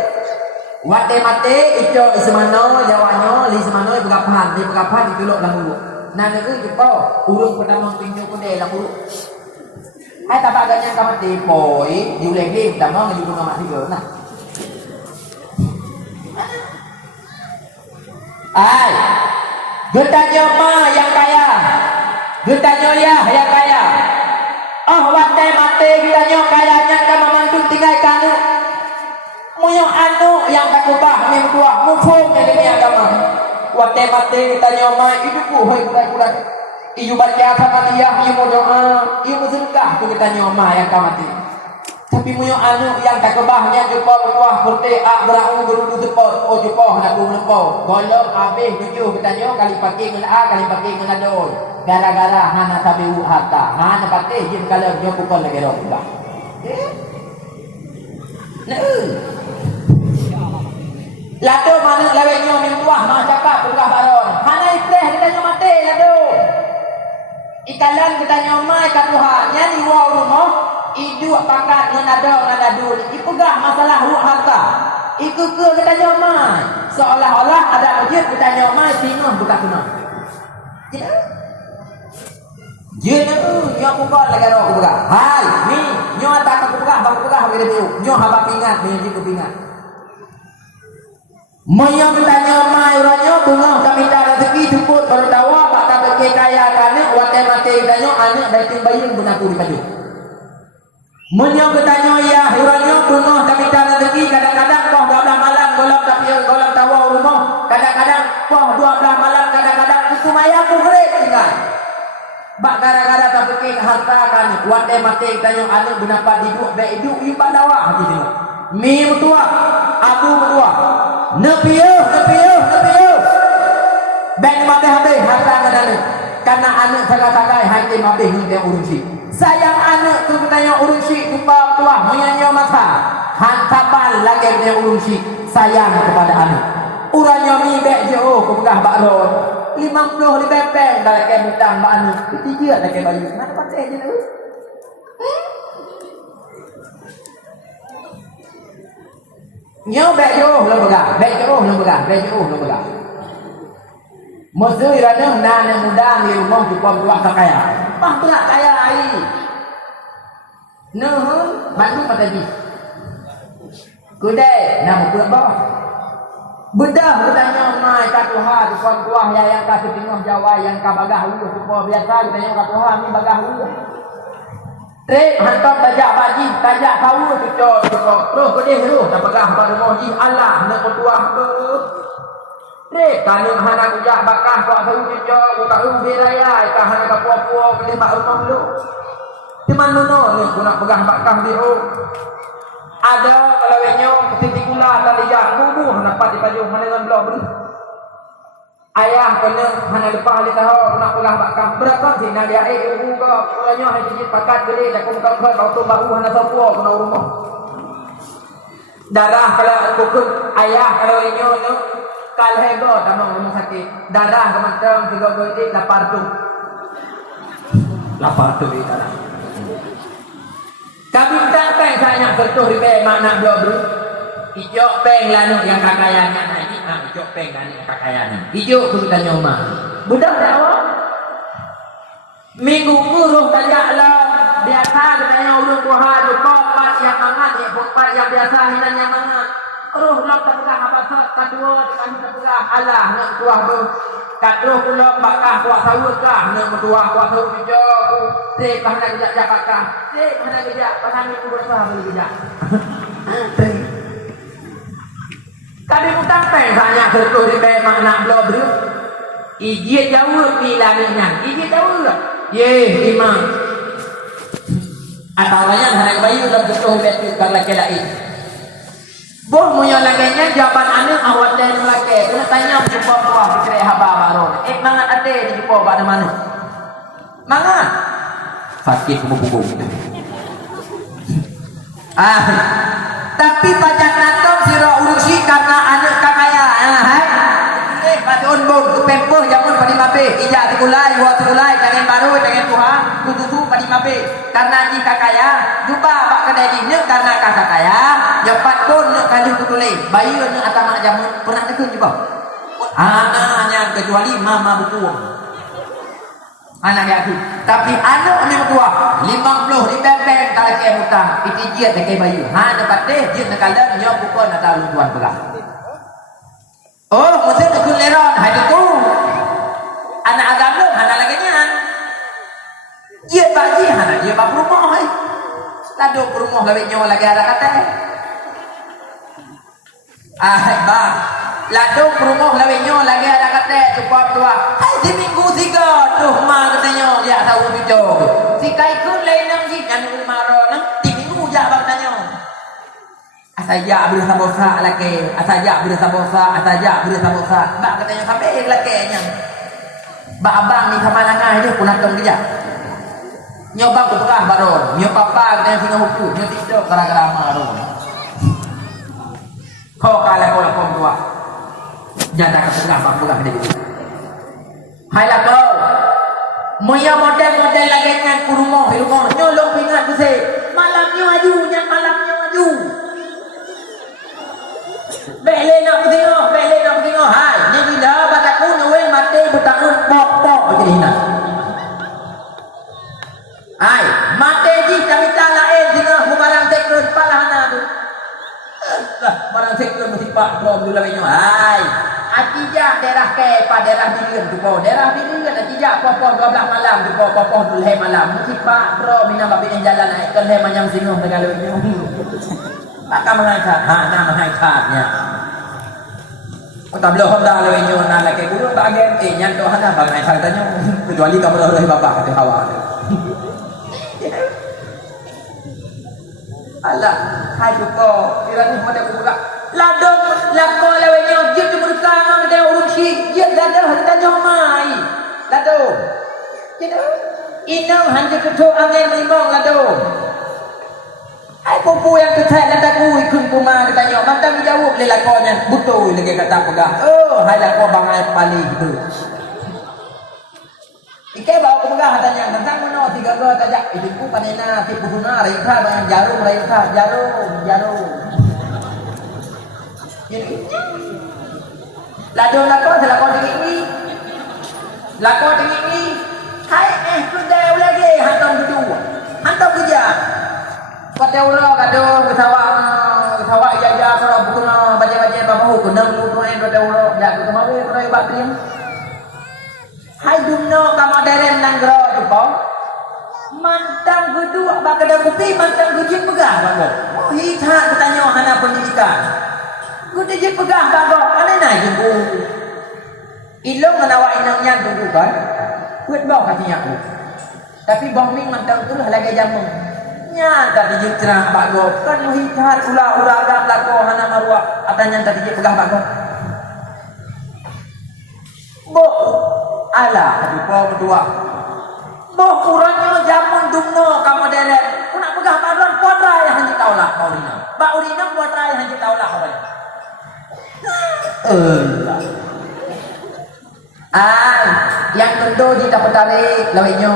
Wate mate ijo ismano jawanyo li semano berkapan di berkapan ditulok lagu. Nah negeri juga urung pertama pinjau kude lagu. Hai tak agaknya kamu tipoi diuleng di pertama ngejulung nama tiga nah. Getanyo ma yang kaya, getanyo ya yang kaya. Wate mate getanyo kayanya kamu mantu tinggal kanu. Muyo anu yang tak ubah ni tua mufung ni agama. Wate mate kita nyoma hidupku hoi bulan-bulan. Iu baca Fatihah, iu mau doa, iu mau sedekah, tu kita nyoma yang kamati. Tapi muyo anu yang tak kebahnya jumpa bertuah berte ak berau berudu sepot, oh jumpa nak ku melepo. Golong habis tujuh kita nyo kali pakai ngena a, kali pakai ngena doi. Gara-gara hana sabiu harta, hana patih jin kalau nyo pukul lagi roh juga. Lado mana lawe nyo min tuah ma cakap pukah baron. Hana ipreh kita nyo mati lado. Ikalan kita nyomai ke Tuhan yang di luar rumah hidup pangkat nganado ipegah masalah ruh harta ikut kita nyomai seolah-olah ada masjid kita nyomai tinggal buka rumah je nyo buka lagi roh buka hai ni nyo tak aku buka bagi dia nyo haba pingat ni jiku pingat moyo kita nyomai uranyo bunga kami tak rezeki jemput baru tahu pak tak bagi kaya kan wakai mati kita nyo anak dari bayung benaku di padu moyo kita nyo ya uranyo bunga kami tak rezeki kadang-kadang kau 12 malam golap tapi golap tawa rumah kadang-kadang kau 12 malam kadang-kadang itu mayang kuret tinggal bak gara-gara tak bagi harta kan wakai mati kita nyo anak benapa hidup baik hidup iu pak dawa hati tengok mi betua abu betua nepiu bang mabe harta ngadale karena anak sagai-sagai hati mabe hingga urusi sayang anak tu bertanya urusi tumpah tua menyanyi masa hantapan lagi dia urusi sayang kepada anak uranya mi bek jauh ke begah bakron 50 di bepeng dalam ke butang bak anak ketiga lagi bayu mana pakai je tu nyo bek jauh lo begah Mesti rana nana muda ni rumah tu pun buat kaya. Pah berat kaya ai. Noh, bantu pada di. Kudai nama pula bah. Bedah bertanya mai ka Tuhan tu pun tuah yang ka tengah Jawa yang ka bagah ulu tu pun biasa bertanya ka Tuhan ni bagah ulu. Trek hantar tajak baji, tajak tahu tu cok. Terus kedih tu tak bagah pada rumah ji Allah nak tuah ke. Trek kanung hana kujak bakah kau tahu jujur buka ubi raya ka hana ka puak-puak boleh mak rumah dulu. Di mana ni guna pegang bakah dia. Ada kalau wenyo titik gula tali jak bubuh dapat di payung mana dengan belah beri. Ayah kena hana lepas ali tahu nak pegang bakah berapa sih nak dia ibu ke pulanyo hai jijit pakat gede tak kau auto baru hana sapua kena rumah. Darah kalau kukur ayah kalau wenyo no kal hego tamang rumah sakit darah kematang 3 gede lapar tu darah kami tak peng saya sentuh di peng makna dua bro hijau peng lanu yang kakayannya nanti hijau peng lanu yang kakayannya hijau tu kita nyoma budak dakwah minggu kuruh tajak lah biasa katanya ulun kuha jumpa pas yang mangat pas yang biasa hinan yang mangat roh lok tak pegang apa kedua dengan tak pegang Allah nak tuah tu kadro pula bakah kuat sawut kah nak tuah kuat sawut jo te mana gejak jakakah te mana gejak panami ku bersah boleh gejak kami utang pen hanya terus di be makna blo bro ijie jauh ni larinya ijie jauh ye imam atau layan hanya bayu dalam terus betul kalau kelai boh munya laganya jawaban ane awat dan lagi kena tanya jumpa buah fikir haba baron mangat ade jumpa pada mana mangat sakit kubu-kubu tapi pajak natom sira urusi karena anak kakaya hai patun bon kepempoh jangan pada mape ijak dikulai wa dikulai jangan baru jangan Tuhan tutu pada mape karena ni kakaya jumpa bak kedai ni karena kakaya japat pun nak kali kutulai bayi nak atama jamu pernah dekun juga hanya kecuali mama betul anak dia tu tapi anak ni tua 50 di bebeng tak ke mutang itu dia tak ke bayi dapat deh dia nak kalah nyo pukul nak tahu tuan belah oh mesti dekun leron hadiku anak agama anak lagi nya dia bagi anak dia bab rumah lalu rumah gawe nyo lagi ada kata bang lalu rumah lawenyo lagi ada kata tu tua hai di minggu 3 tuh mah kata ya tahu video si kai kun lain nang ji dan maro nang tinggu ja bang tanyo asaya bila sabosa lake asaya bila sabosa bak katanya sampai lake nya bak abang ni sama langai dia pun nak kerja nyobang ku perah baron nyo papa katanya singa hukum nyo tiktok gara-gara maro kau kalah kau lapor tua janda ketengah bak pulang dia gitu hai lah kau moya model-model lagi dengan kurumah nyolong pingat tu se malamnya maju bele nak tengok hai ni bila bataku nyuwen mati butanun pok jadi hina hai mati ji kami tak lain tengok barang tekun palahana tu barang tekun mesti pak bro dulu benyo hai Atijak daerah Kepa, daerah Bilion tu po. Daerah Bilion atijak popoh 12 malam tu po, popoh dulhe malam. Mesti pak bro minang babi yang jalan naik kelhe manyang singoh tegalo ni. Maka mengangkat, nak mengangkatnya. Tak belum dah lewe nyo nak laki guru tak agen nyanto hana bang ai tanya kecuali kamu dah oleh bapak kata hawa. Allah, hai ko kirani pada ku buka. Ladong lako lewe nyo jit murka mang de urusi jit dadah tanya mai. Ladong. Jit inang hanje ketu agen limong ladong. Ai pupu yang ketai ladaku ikun puma katanya mantang jawab le lakonnya betul lagi kata pegang hai lako bangai pali gitu ike bawa pegang katanya tentang meno 3 go tajak ibuku panena tipu guna reka dengan jarum lako tinggi hai kudau lagi hantam kerja Patewra kado ketawa jaja kalau bukuna baca-baca babahu kunang lutuan patewra jak kemawe prai batrim hai dumno kamaderen nanggro tupo mantang kedua bakada kopi mantang gujin pegah bago oh hita katanya hana pendidikan gudiji pegah bago ane nai jumpu ilong menawa inang nyan tunggu kan kuat bawa katanya aku tapi bombing mantang tu lagi jamu nya tadi je cerah bago kan muhitat ula agam lako hana marwa atanya tadi je pegah bago bo ala tadi po kedua bo kurangnya jamun dumno kamu deret kuna pegah bagon potra yang hanji taulah kaulina ba urina potra yang hanji taulah kaulina yang tentu kita petari lawenyo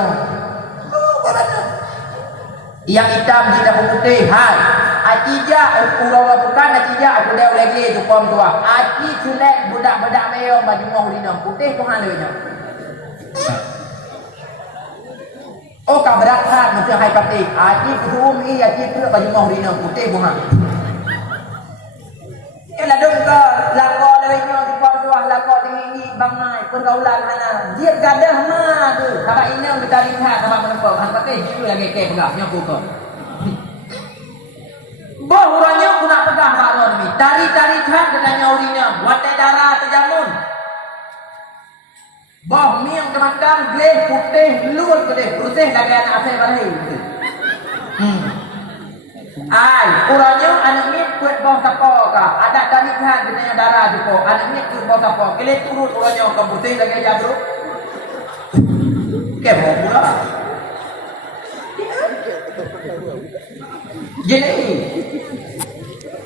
yang hitam tidak putih hai atija urawa bukan atija aku dah lagi tu pom tua ati culek budak-budak meo baju mau dino putih tu halenya oh kabrakan mesti hai pati ati kurum i ati tu baju mau dino putih bunga ela dong ka lako lewenyo tu pom tua lako tinggi bangai pergaulan hana dia gadah mah tu kaba inang kita lihat kaba menempo han pati itu lagi ke pegah nyoku ko boh uranya kuna pegah baron mi tari-tari kan katanya urina wate darah terjamun boh mi yang kemakan gleh putih luar gede putih lagi anak ase balai ai uranya anak mi kuat boh kapo ka ada tari kan katanya darah dipo anak mi kuat boh kapo kele turun uranya ke putih lagi jadru ke boh pula jadi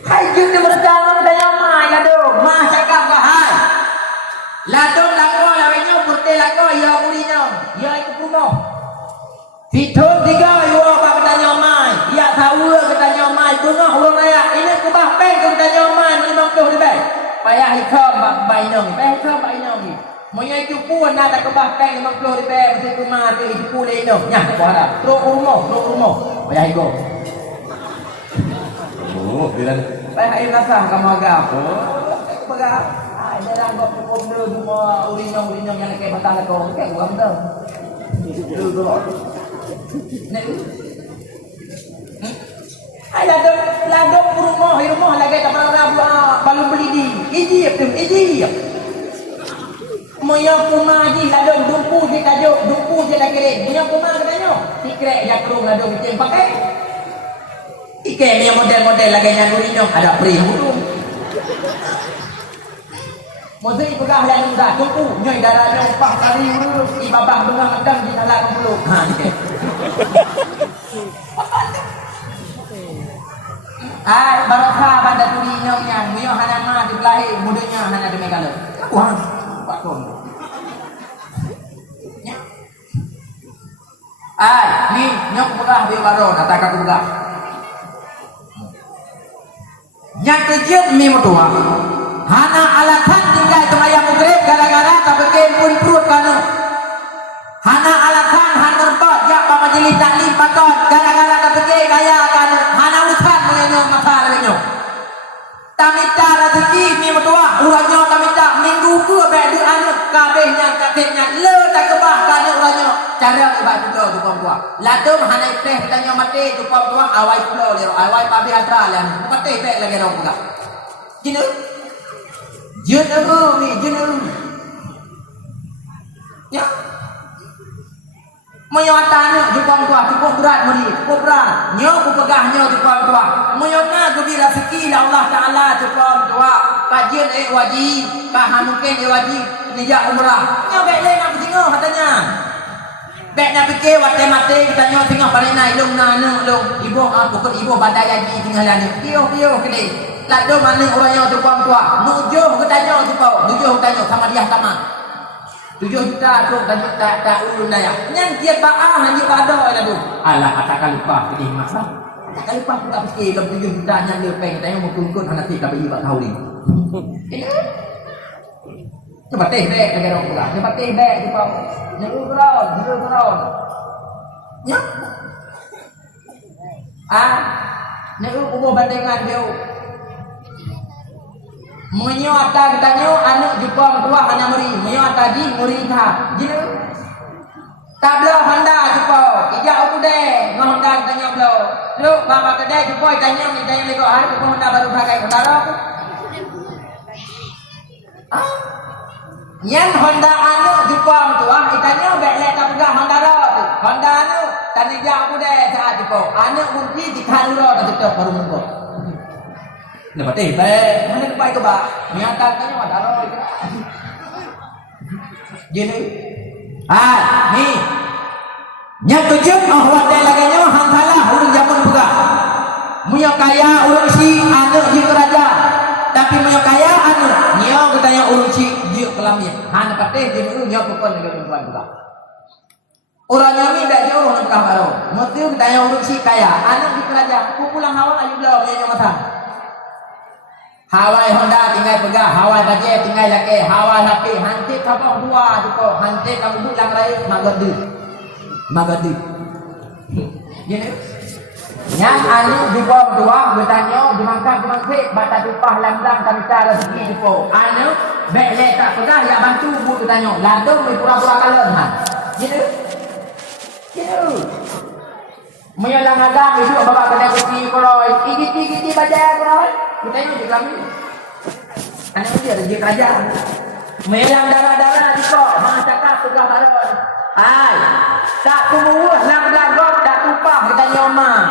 hai jeng dia berjalan tanya mai lado mah cakap ke hai lado lako lawenyo putih lako ya mulino ya itu kuno fitur 3 yo apa katanya mai ya tahu katanya mai tengah urang raya ini kubah peng katanya mai 50 ribu payah ikam bainong monya itu pun ada kubah peng 50 ribu mesti kumah tu itu pun leno nya ko harap terus rumah payah ikut bilang payah air rasa kamu agak pegah ada ranggap cukup dulu semua urinong yang kayak batang kau kayak gua betul dulu ai ladok rumah lagi tak pernah balum beli di iji Moyo kumaji ladung dumpu je tajuk, dumpu je dah kering. Moyo kumang katanya. Tikrek jakrung ladung bikin pakai. Ikan ni model-model lagi yang dulu ada pri hulu. Mozei pegah yang enggak dumpu, nyoy darahnya upah kari hulu. Ibabah dengar medang di dalam hulu. Ha ni. Ai barakah pada tuli nyong moyo hanama di belahi mudanya hana demi kala. Wah. Ai, ni nyok pegah dia baron atas aku pegah. Yang kejut mi mutua. Hana alatan tinggal temaya mugrib gara-gara tak bikin pun perut kanu. Hana alatan hana empat jak pa majlis taklim paton gara-gara tak bikin kaya kanu. Hana urusan menyo masa menyo. Tamita rezeki mi mutua, uranyo tamita minggu ke bedu anu kabehnya kakeknya le tak kebah kana uranyo. Cara ibad juga tu puan. Ladum hana teh tanya mati tu puan awai pulo lero awai pabi atra lan. Mati teh lagi ro buka. Jinu. Jinu ni jinu. Ya. Moyo atana tu puan cukup berat muri, cukup berat. Nyo ku pegahnya tu puan. Moyo na ku bi rezeki Allah Taala tu puan. Kajian wajib, kah mungkin wajib nijak umrah. Nyo bek le nak tengok katanya. Bek nak fikir wate mate kita tengok balik naik long nana long ibu pokok ibu badai haji tinggal lana bio kini lado mana orang yang tu puan tua nujuh ke tanya tu pau nujuh tanya sama dia sama 7 juta tu tanya tak ulun daya yang tiap baah hanya badai lah tu alah katakan lupa kini masa katakan lupa kita fikir dalam 7 juta yang dia peng tanya mau kungkun nanti tak bagi bak kau ni coba teh bek negara pula coba teh bek tu pau Juru keron. Ya. Neu kubo bandengan dia. Menyo ata ditanya anak jupang tua hanya muri. Menyo tadi muri tha. Jiru. Tablo Honda jupang. Ija aku deh. Honda tanya blo. Lu bapa kedai jupang tanya ni tanya lego hari jupang Honda baru pakai utara aku. Yang Honda anu jupang tua itanya belek tak pegang Honda tu. Honda anu tanya aku deh saat jupang. Anu mungkin di kaluro dah tetap baru mumpuk. Lepas teh baik mana kepai ke bak? Niatan tanya Honda itu. Jadi ni yang tujuh ahwat dia laganya hantalah urang jamun buka. Muya kaya urang si anu di kerajaan. Tapi muya kaya anu nyo katanya urang si kelamin, hanya patih jadi nyo pukul dengan perempuan juga. Orangnya ni dah jauh nak baru. Mesti kita yang urus si kaya, anak di kerajaan, pulang hawa ayu belau punya masa. Hawai Honda tinggal pegang, hawai bajet tinggal laki, hawai hapi, hanti kapal dua juga, hanti kamu pulang raya magadi. Jadi, yang anu juga dua bertanya dimangkang bata tupah lamdang kami cara rezeki juga. Anu bek tak pegang ya bantu bu bertanya, ladung berpura-pura kalon han. Gitu. Menyalang agam itu bapak kena kuci koloi, igiti baca koloi. Kita ini kami. Anu dia rezeki kerajaan. Melang darah-darah juga, cakap pegang baron. Ai, tak kumuh lamdang tak tupah bertanya omah.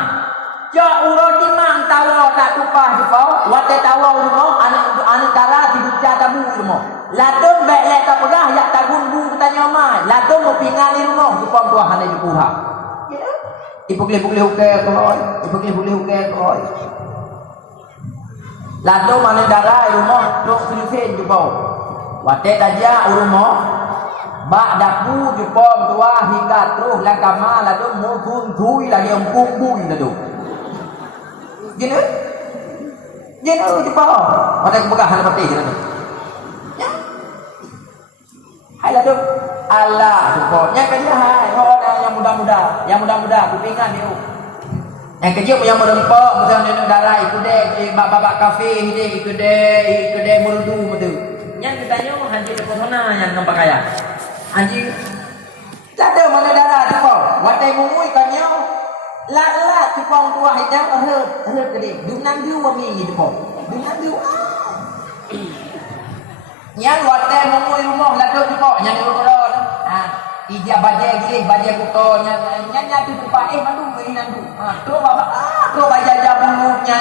Ya urut timang tawa tak tupah jepau, wate tawa rumah anak darah di buja tamu rumah. Ladung bek lek tak pegah yak tagun bu tanya mai. Ladung mau pingali rumah jepau tua hane jepura. Ya. Ipukle koi. Ladung mana darah rumah dok sulusin jepau. Wate tajak rumah bak dapu jepau tua hingga terus langkama ladung mau tui lagi empung bui ladung. Gini cepat. Mana kepegang hal peti gini. Ya. Hai lah tu. Allah cepat. Yang kedua hai orang yang muda-muda, kupingan dia. Yang kecil yang merempok, macam ni darah ikut dek babak kafe ni ikut dek merdu betul. Yang ditanya haji pesona yang nampak kaya. Haji tak ada mana darah cepat. Watai mumui kanyo la cupong tua hitam gede dunang dia wami ni depo dunang dia Yang wadah mengui rumah laduk juga yang urut ija bajai gilih bajai kuto nya tu tempat mandu mainan tu tu baba tu bajaja bulu nya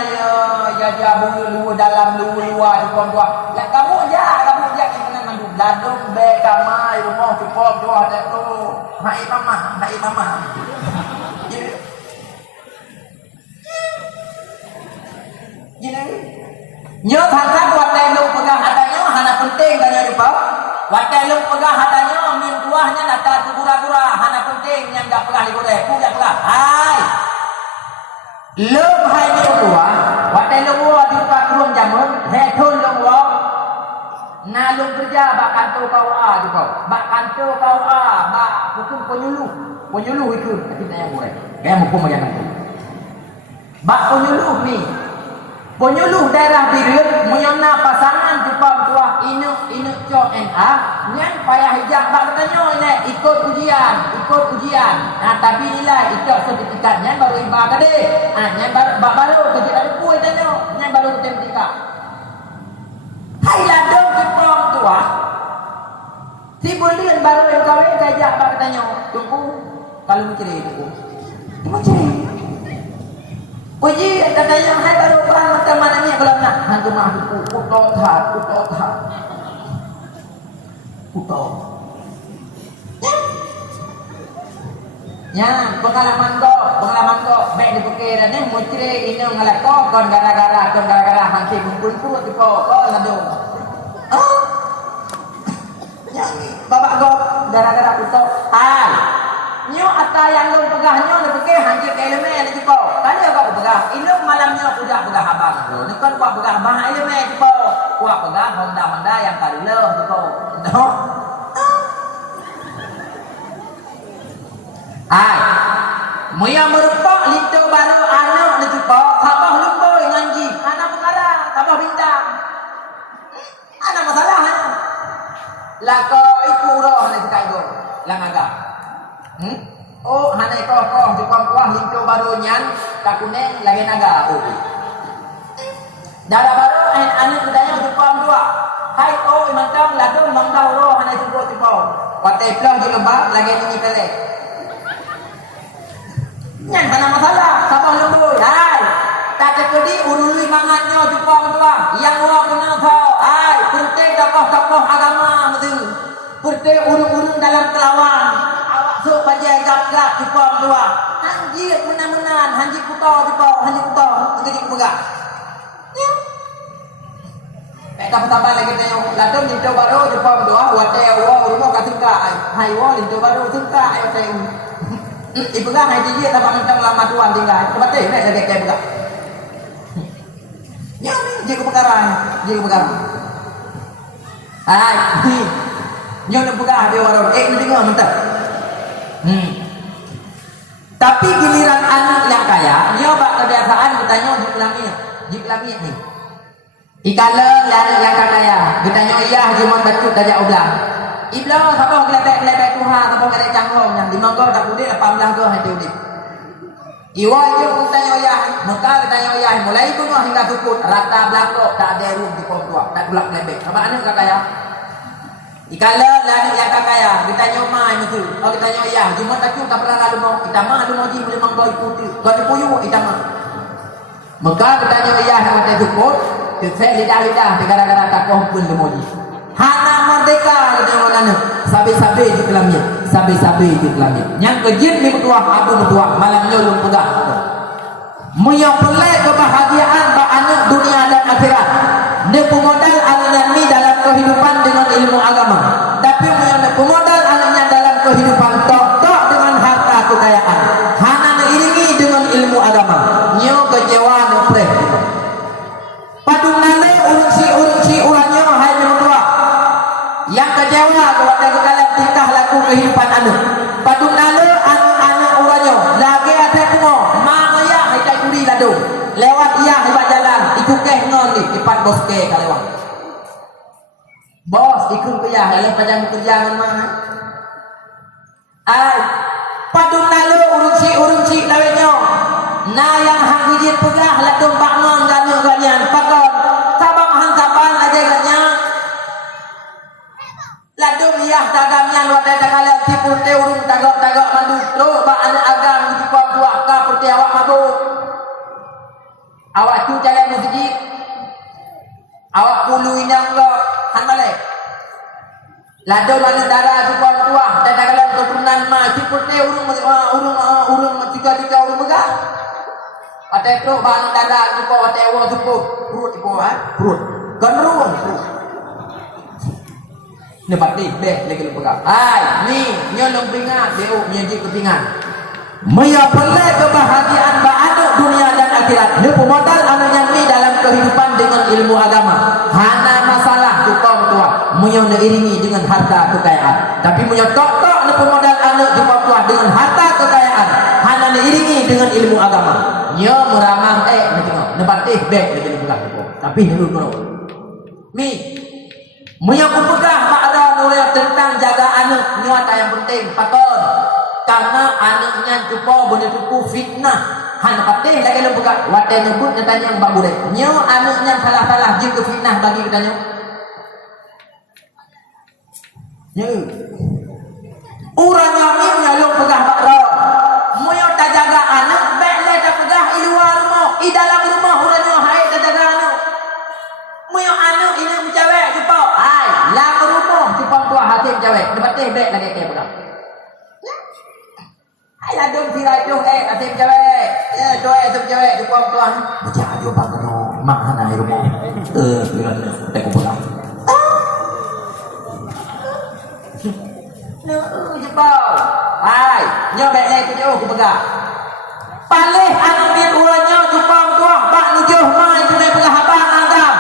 jaja bulu dalam lu luar di kon tua ya kamu ja dengan mandu laduk be kamai rumah cukup tu ada tu hai mama gini nhớ thằng khác wadah lu pegang hatanya hana penting tanya di bawah wadah lu pegang hatanya min kuahnya nata tu gura-gura hana penting yang enggak pegang digoreng ku jak pegang hai lu hai min kuah wadah lu di pakrun jamun he thun lu wa na lu kerja bak kantor kau di bawah bak kantor kau bak hukum penyuluh itu kita yang boleh kayak hukum yang itu bak penyuluh ni penyuluh daerah Birut menyona pasangan jepang tua inu co NA yang payah hijab bak katanya ni ikut ujian tapi nilai ikut sertifikatnya baru iba kade yang baru kerja ada kuih tanya yang baru sertifikat hai ladong jepang tua si bulan baru yang kawin kajak bak katanya tunggu kalau mencari tunggu mencari uji katanya hai baru perang macam mana ni kalau nak hantu mahku kuto ya pengalaman kau baik di pekir ni mucre ini ngalako kon gara-gara hantu kumpul tipo lalu ya babak kau gara-gara kuto nyo ata yang lu pegahnya lu pekeh hancur ke elemen ni tipo tadi kau pegah ini malamnya puja pegah abang tu ni kan kau pegah bah elemen tipo kau pegah honda yang kali leh tipo no moya merupak lintu baru anak ni tipo khabah lumboi nganji anak perkara khabah bintang anak masalah lako iku roh ni sekai go lang agak oh hanai koh di kuah lintu baru nyan kakuneng lagi naga darah baru anak kudanya di kuam dua hai mantang ladung mangkau roh hanai tubuh tipo watai pelah di lembab lagi ni kale nyan kana masalah sabah lembut hai tak kedi urului mangannya di kuam dua yang wa kena kau hai penting tokoh-tokoh agama betul penting urung-urung dalam kelawan so bajai gap-gap di pom dua hanjir menan-menan hanjir kuto di pom hanjir kuto jadi pegak tambah lagi tengok ladung lintu baru di pom dua wadah wa rumah katingka hai wa lintu baru tingka ai wadah ipegak hai dia tambah mentang lama tuan tinggal kebatai nek ada kayak pegak ya dia kebakaran hai nyo nak pegak dia warung ni dengar mentang tapi giliran anak yang kaya dia buat kebiasaan bertanya di langit ni ikala yang kaya bertanya iya cuma bacut dajak oblang iblau siapa gelebek Tuhan siapa ada canggong yang dimangkau tak boleh 18 ke hati udip iwa itu bertanya iya maka bertanya iya mulai bunuh hingga tukut rata belakok tak ada room di pokok tak gelap gelebek apa anak kaya ikala lari yang kaya kita nyomai betul kita nyo ya cuma takut tak pernah lalu mau kita mah mau ji boleh mangkau putih kalau puyu kita mah maka kita nyo ya mata tukut saya lidah gara-gara takoh pun demoji hana merdeka kita mana sabe-sabe di kelamnya yang kejin ni bertuah abu bertuah malamnya lu pegang muyang pelai kebahagiaan ba anak dunia dan akhirat dia pemodal anaknya dalam kehidupan dengan ilmu agama tapi punya pemodal anaknya dalam kehidupan tok dengan harta kekayaan hana iringi dengan ilmu agama nyo kejewaan preh padung nane urung-si urangnya hai menua yang kecewa kepada kekalian tingkah laku kehidupan anak padung nane anak urangnya lagi ada kumo mangaya hai kai kuri ladu lewat ia hebat jalan itu keh ngon di depan bos ke kalewang bos ikut kerja dalam panjang kerja mana padung nalu urung-si lawenyo na yang hang bijit pegah ladung baknon ganyo ganyan pakon sabang hantapan aja ganya iya dagamnya luar dari kalian tipurte urung tagak mandu tu ba anak agam di tua ka purte awak mabuk. Awak tu jalan masjid. Awak pulu inang ke hanmale. Lado mana darah tu tua dan kalian keturunan ma tipurte urung tiga urung megah. Ate tu ba anak darah tu ate awak tu perut perut. Ganruang perut. Dapat deh lagi lupa. Hai, ni nyolong pingat, dia menyaji kepingan. Maya pelai kebahagiaan ba'aduk dunia dan akhirat. Ini pemodal anunya ni dalam kehidupan dengan ilmu agama. Hana masalah tukang tua. Maya iringi dengan harta kekayaan. Tapi maya tok-tok ni pemodal anak tukang tua dengan harta kekayaan. Hana iringi dengan ilmu agama. Nya meramah ni tengok. Dapat deh lagi lupa. Tapi ni dulu. Mi menyambung pegah makna nuraya tentang jaga anak nyata yang penting pakon karena anaknya cukup boleh cukup fitnah hanya patih lagi lu pegah wadah nyebut nyatanya yang bagus deh nyo anaknya salah juga fitnah bagi kita nyo urangnya minnya lu pegah makro moyo tak jaga anak baik le tak pegah di luar rumah di dalam rumah urangnya hai tak jaga anak moyo anak ini mencawek cukup lang rumah cupang tua hati cewek dapat bek lagi kayak begitu. Hai ladung tirai tu hati cewek. Ya cewek cupang tua. Baca aja bang no mana rumah. Bilang tak kumpul. Jepau. Hai, nyo bek lagi tu aku pegang. Palih anak bin uranya cupang tua bak nujuh mai tu dia pegang abang agam.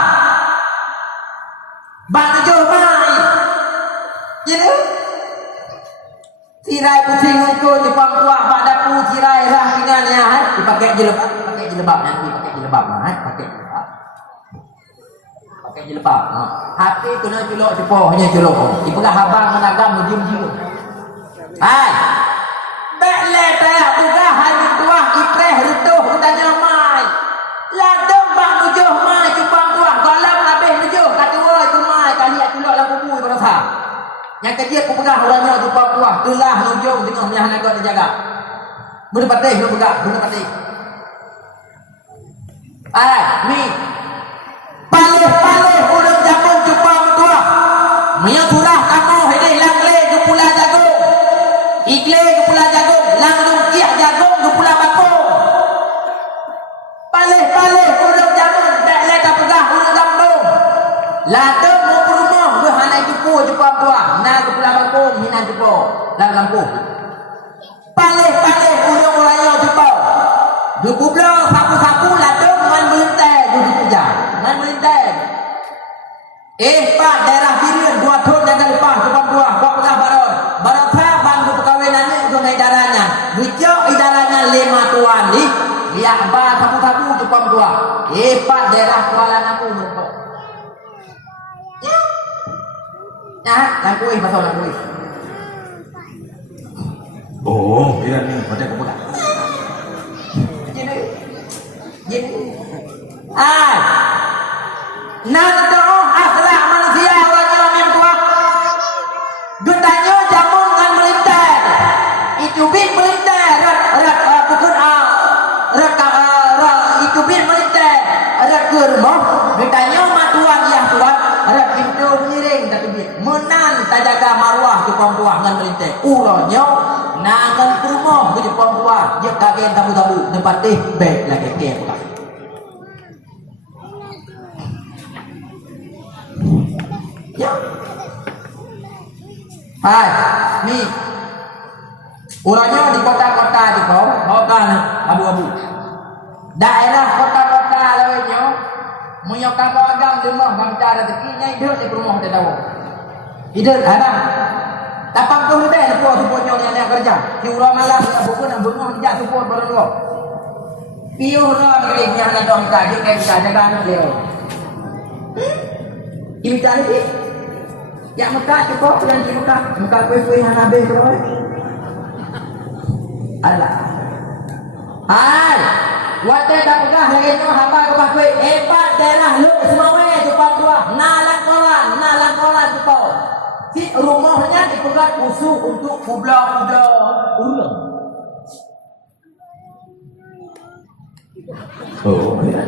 Bak nujuh mai tirai putih ngukur di pang tua mak dapu tirai rahingannya dipakai jilbab nanti pakai jilbab pakai jilbab hati kena culok cepoh hanya culok dipegang habang menagam diam hai bekle tayak pugah hari tua ikreh rutuh utanya mai ladong bak nujuh mai cupang tua galam habis nujuh katua itu mai kali culok lampu bui pada sah yang kecil aku pegang orangnya tu puah itulah nujung tengok punya anak kau terjaga boleh patih boleh pegang boleh patih ni palih urang jamun cupang tua punya turah kamu hidai langle ke pula jagung ikle ke pula jagung langlung kiak jagung ke pula bakung palih urang jamun tak le tak pegang urang kampung ladang mau rumah gue hanai cupu cupang tua na ke pula bakung hina cupu lang kampung palih urang raya cupu du kubla sapu ladang ngan melintai du dipuja ngan melintai pak daerah Sirian dua thon jaga lepas cupang tua buat pegang baron ban ke perkahwinannya untuk naik darahnya hijau idaranya 5 tuan ni dia ba sapu cupang tua pak daerah Kuala Namu mereka langkui pasal langkui dia ni pada aku pegang nak doa akhlak manusia orangnya yang tua dutanya jamun dengan melintai itu bin melintai pukul itu bin melintai ke rumah dutanya matuan yang tua pintu menyiring tak bin menan tak jaga maruah cupang tua dengan melintai urangnya nangan ke rumah ke cupang tua dia kagen tabu-tabu tempat baik lagi kek ya hai ni urangnya di kota-kota di kota abu-abu daerah kota-kota lainnya punya kapal agam di rumah bangsa rezekinya hidup di rumah dia tahu hidup ada tapang tu lebih support yang kerja di urang malam bukan bengong tidak support baru dua piu orang kerja nak dong tak dia jaga anak dia ini tadi yang Mekah cukup yang di Mekah kuih yang habis terus alah hai wajah tak pegah lagi tu hamba ke kuih daerah lu semua cupang tua nalan kolan cukup Si rumahnya dipegang khusus untuk kubla-kubla ulang. Oh, ya.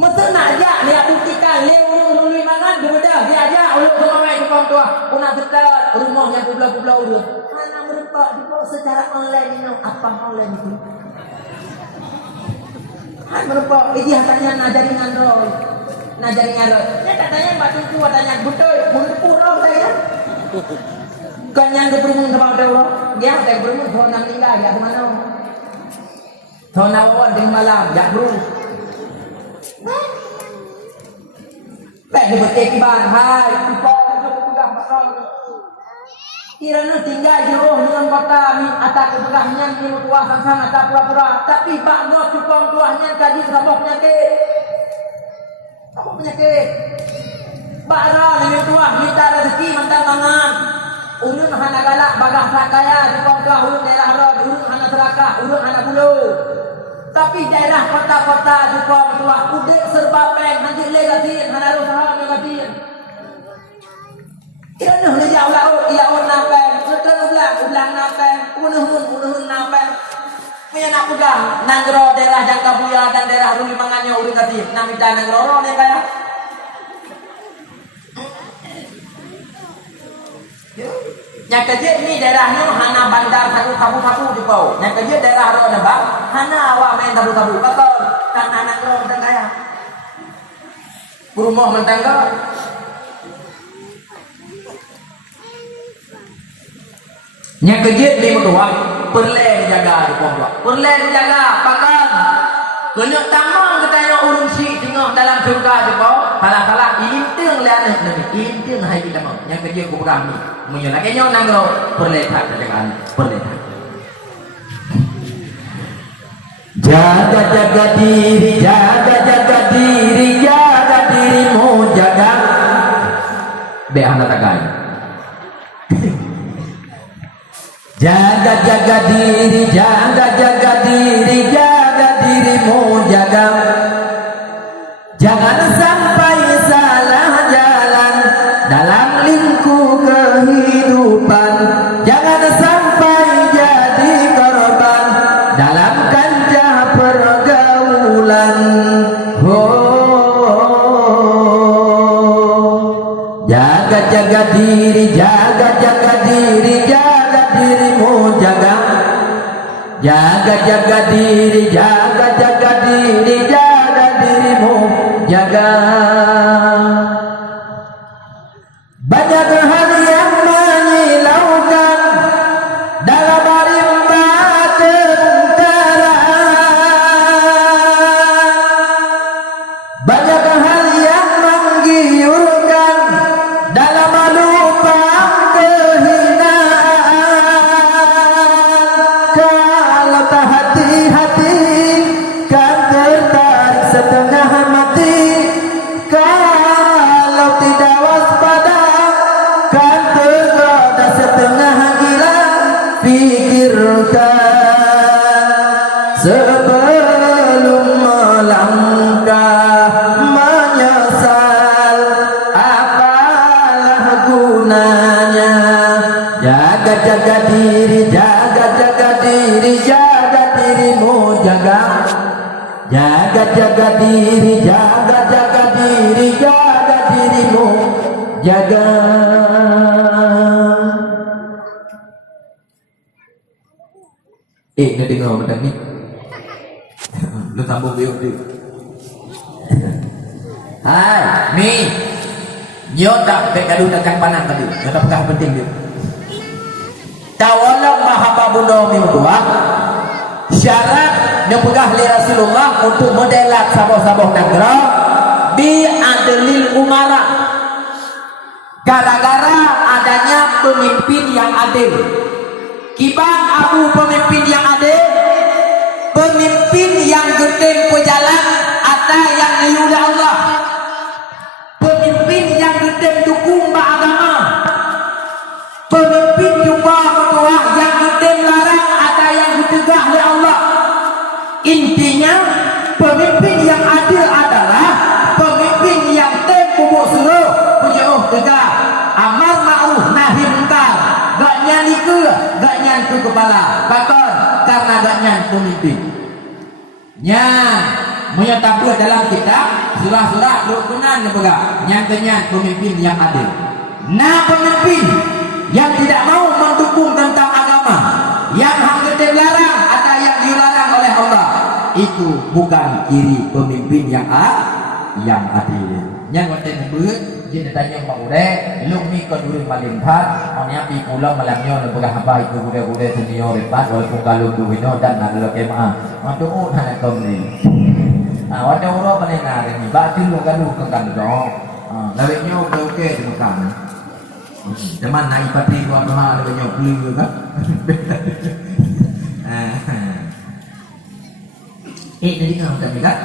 Mesti nak ajak dia buktikan leu mangan dia dah dia ajak ulun pemain tukang tua punah betul rumahnya kubla-kubla ulang. Mana mereka dibawa secara online ini apa online itu? Hai mereka ini katanya ngajarin Android. Ngajarin Android. Dia katanya batu kuat tanya betul mengepurau saya. Kanyang keberuntung sama Allah. Dia ada beruntung thon nang tinggal ya ke mana? Thon awan di malam ya bro. Baik betul ban hai kita sudah pasang. Kirana tinggal jauh dengan kota atas kebegahnya di kuasa sana tak pura-pura tapi bakno cukong tuahnya kaji sabok penyakit. Apa penyakit? Bakno dengan tuah minta rezeki mentang tangan. Ulun hana galak bagah sakaya cukong tuah ulun daerah rod ulun hana serakah ulun hana bulu. Tapi daerah kota-kota cukong tuah udah serba peng nanti legatin hana usaha legatin. Kirana hanya jauh ia orang napeng, setelah ulang napeng, unahun napeng. Punya nak pegang nanggro daerah Jangkabuya dan daerah Rulimangannya urut katif. Nak minta nanggro ni kaya. Yang kerja ni daerahnya hana bandar sabu-sabu di bawah. Yang kerja daerah ro nebak hana awak main sabu-sabu. Betul. Kan nanggro mentang kaya. Rumah mentang kaya. Yang kejut ni berdua perlen jaga di pondok. Perlen jaga pakan. Kena tamang katanya urung si tengok dalam surga je kau. Salah-salah inting le anak ni. Inting hai kita mau. Yang kejut ku pegang ni. Munyo lagi nyo nanggro perlen tak jagaan. Perlen. Jaga diri, jaga dirimu jaga. Be anak tagai. Jaga diri, jaga dirimu jaga. Jangan sampai salah jalan dalam lingkup kehidupan. Jangan sampai jadi korban dalam kancah pergaulan. Jaga diri, jaga diri, dirimu jaga. Jaga diri, jaga dirimu jaga. Banyak hal yang menyilaukan dalam rimba tentara. Banyak hal yang menggiurkan dalam lubang kehinaan. Kalau tak hati-hati kan tertarik setengah mati. Kalau tidak waspada kan tergoda setengah gila. Pikirkan sebelum melangkah, menyesal apalah gunanya. Jaga diri, jaga dirimu jaga. Jaga diri, jaga dirimu jaga. Nak dengar macam ni. Lu sambung biuk dia. Hai, ni. Nyo tak gaduh dekat panang tadi. Nyo tak pegang penting dia. Tawalam mahaba bunda mi berdua. Syarat yang pegah li Rasulullah untuk modelat sabah-sabah negara bi adlil umara. Gara-gara adanya pemimpin yang adil. Kibang abu pemimpin yang adil, pemimpin yang gede pejalan ada yang nyuda Allah, pemimpin yang gede dukung agama, pemimpin juga ketua yang gede larang ada yang ditegah oleh Allah. Intinya pemimpin yang adil adalah pemimpin yang tempuh pemimpin. Yang menyatakan dalam kitab surah-surah rukunan negara yang kenyang pemimpin yang adil. Nah, pemimpin yang tidak mau mendukung tentang agama, yang hampir dilarang atau yang dilarang oleh Allah, itu bukan ciri pemimpin yang adil. Yang kita sebut jadi tanya Pak Ude, lu ni keduri paling hat, orangnya pi pulang malamnya nak pegang apa itu budak-budak senior repat walaupun kalau tu bino dan ada kemah. Matu oh nak komni. Waktu orang paling nari ni, batu lu kan dong. Lawiknya oke di Mekah. Teman naik pati dua mahal lawiknya beli kan. Jadi kan macam ni kan?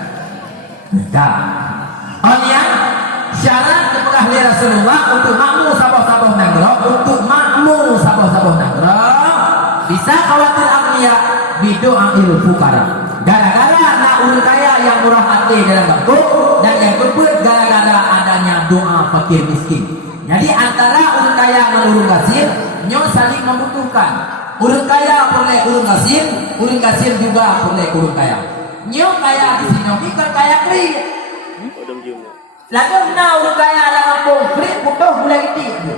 Tak. Orangnya syarat kepada Rasulullah untuk makmur sabah-sabah negara, untuk makmur sabah-sabah negara bisa khawatir agniya bidoa ilmu fukara. Gara-gara nak urus kaya yang murah hati dalam bentuk, dan yang kedua gara-gara adanya doa fakir miskin. Jadi antara urus kaya dan urus gasir nyo saling membutuhkan. Urus kaya boleh urus gasir juga boleh urus kaya. Nyo kaya di sini bukan kaya kri. Lalu nak urus kaya dalam kri butuh boleh gitu.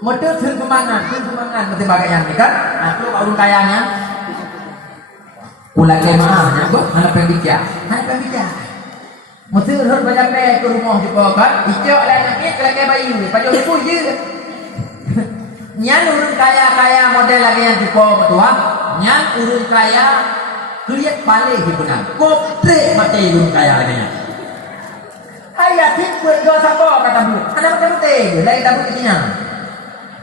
Modal semangat mesti bagaian kan? Aku urus kayanya Ulah kemah nak buat mana pendidikan. Mesti harus banyak ke rumah juga kan. Icok lah nak ke bayi ni. Pada itu je. Nyan urun kaya model lagi yang juga betul. Nyan urun kaya keliat balik di benar. Kotre mati urun kaya lagi nya. Ayat tik buat dua siapa kata bu. Ada macam tu. Lain tabu kecilnya.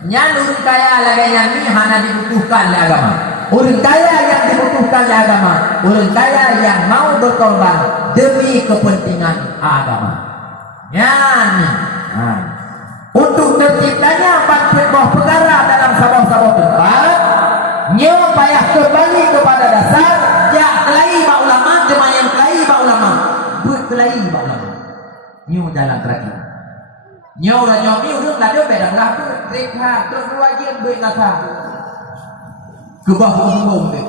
Nyan urun kaya lagi yang ni hanya dibutuhkan oleh agama. Orang kaya yang dibutuhkan oleh agama, orang kaya yang mau berkorban demi kepentingan agama. Untuk terciptanya 4 perkara dalam sabah-sabah tempat, nyo payah kembali kepada dasar ya kelai ba ulama, jemaah yang kelai ba ulama, buat kelai ba ulama. Nyo jalan terakhir. Nyo lah nyo ni urang ada beda lah tu, rekha terus wajib buat nasa. Kebah-kebah ni.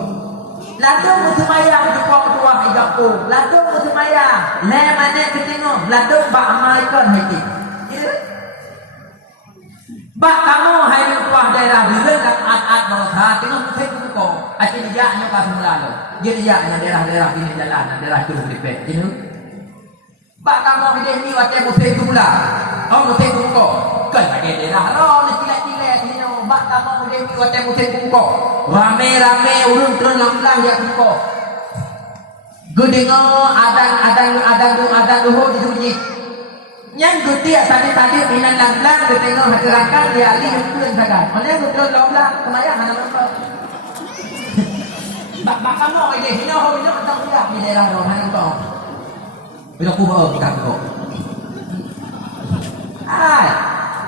Lalu bersemayang jumpa kedua hidupku. Lalu bersemayang. Le mana kita tengok. Lalu bak amalkan hati. Bak kamu hai kuah daerah bila dak at-at bangsa tengok saya buka. Ati dia nya pas mula lo. Dia nya daerah-daerah ini jalan, daerah turun dipek. Ini. Bak kamu ini ni wate mesti mula. Oh mesti buka. Kan ada daerah lo ni cilat-cilat ni. Bak kamu ni wate mesti buka. Rame-rame urun terus lamlang ya buka. Gedengo adang luhur di sunyi. Yang gede tadi minan lamlang gedengo hadirankan dia ali pun sagan. Oleh betul lamlang kemayang hana apa. Bak kamu ni hino macam dia di daerah ro hana to. Bila ku bawa kita kok.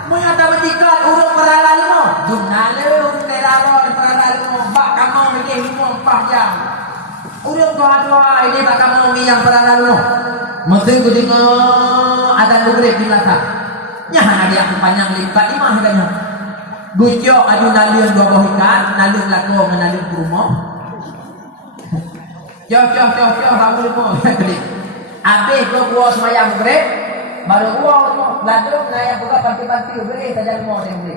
Mengata berjikat urut peralalu mo. Jumnale urut teraro peralalu mo. Bak kamu ni himo 4 jam. Urut doa ini bak kamu yang peralalu mo. Mesti kudingo ada nugrib di belakang. Nyahan ada yang panjang lipat 5 harganya. Gucok adu naliun 2 buah ikan, naliun lako naliun kurma. Cok bangun mo. Habis 2 buah semayang nugrib. Baru uang ladung naya buka panti-panti beri saja mau dia beri.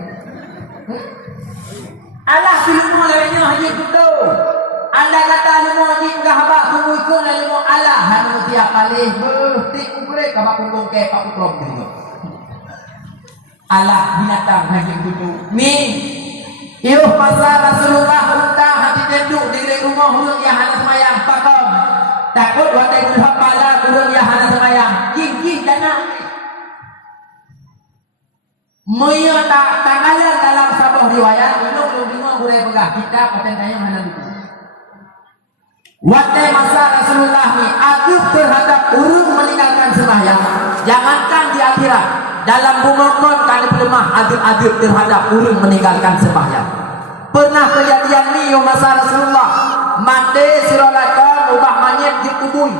Allah filmu lawanya haji kudo. Anda kata lumo haji enggak haba tunggu ikut lumo Allah hanu tiap kali berhenti kubure kabak punggung ke pak utrom gitu. Allah binatang haji kudo. Mi iuh pasal Rasulullah unta hati duduk di rumah hulung yang hana semayang pakom. Takut watai kudu pala kurun yang hana semayang. King dana. Moyo tak tanggalan dalam sebuah riwayat ulung lima gurih pegah kita patentanya mana itu. Watai masa Rasulullah ni adub terhadap urung meninggalkan sembahyang. Jangankan di akhirat, dalam bumokon kali pelemah adub terhadap urung meninggalkan sembahyang. Pernah kejadian ni masa Rasulullah mati sirolakan ubah manyet di kubui.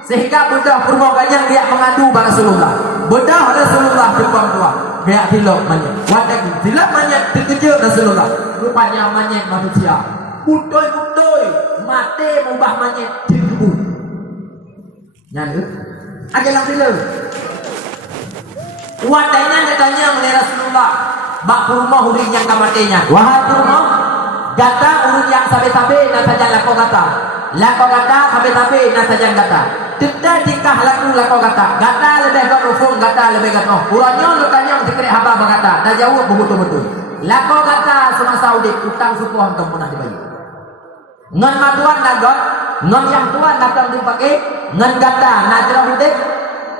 Sehingga bedah permohonan dia mengadu pada Rasulullah. Bedah Rasulullah depan tua. Kayak tilok manyet. Wadah tilok manyet terkejut Rasulullah. Rupanya manyet manusia. putoi-putoi mate mubah manyet cebu nyan ada lang sila wadainya katanya mengenai Rasulullah bak rumah uring yang kamatenya wahai rumah gata uring yang sabe-sabe na saja lako gata sabe-sabe na saja gata tidak tingkah laku lako gata lebih kat rufung gata lebih kat noh urangnya lukanya dikira haba bagata dah jauh betul-betul lako gata semasa udip utang suku hantam pernah dibayar ngan matuan nagot ngan yang tuan datang dipakai ngan gata najrah udip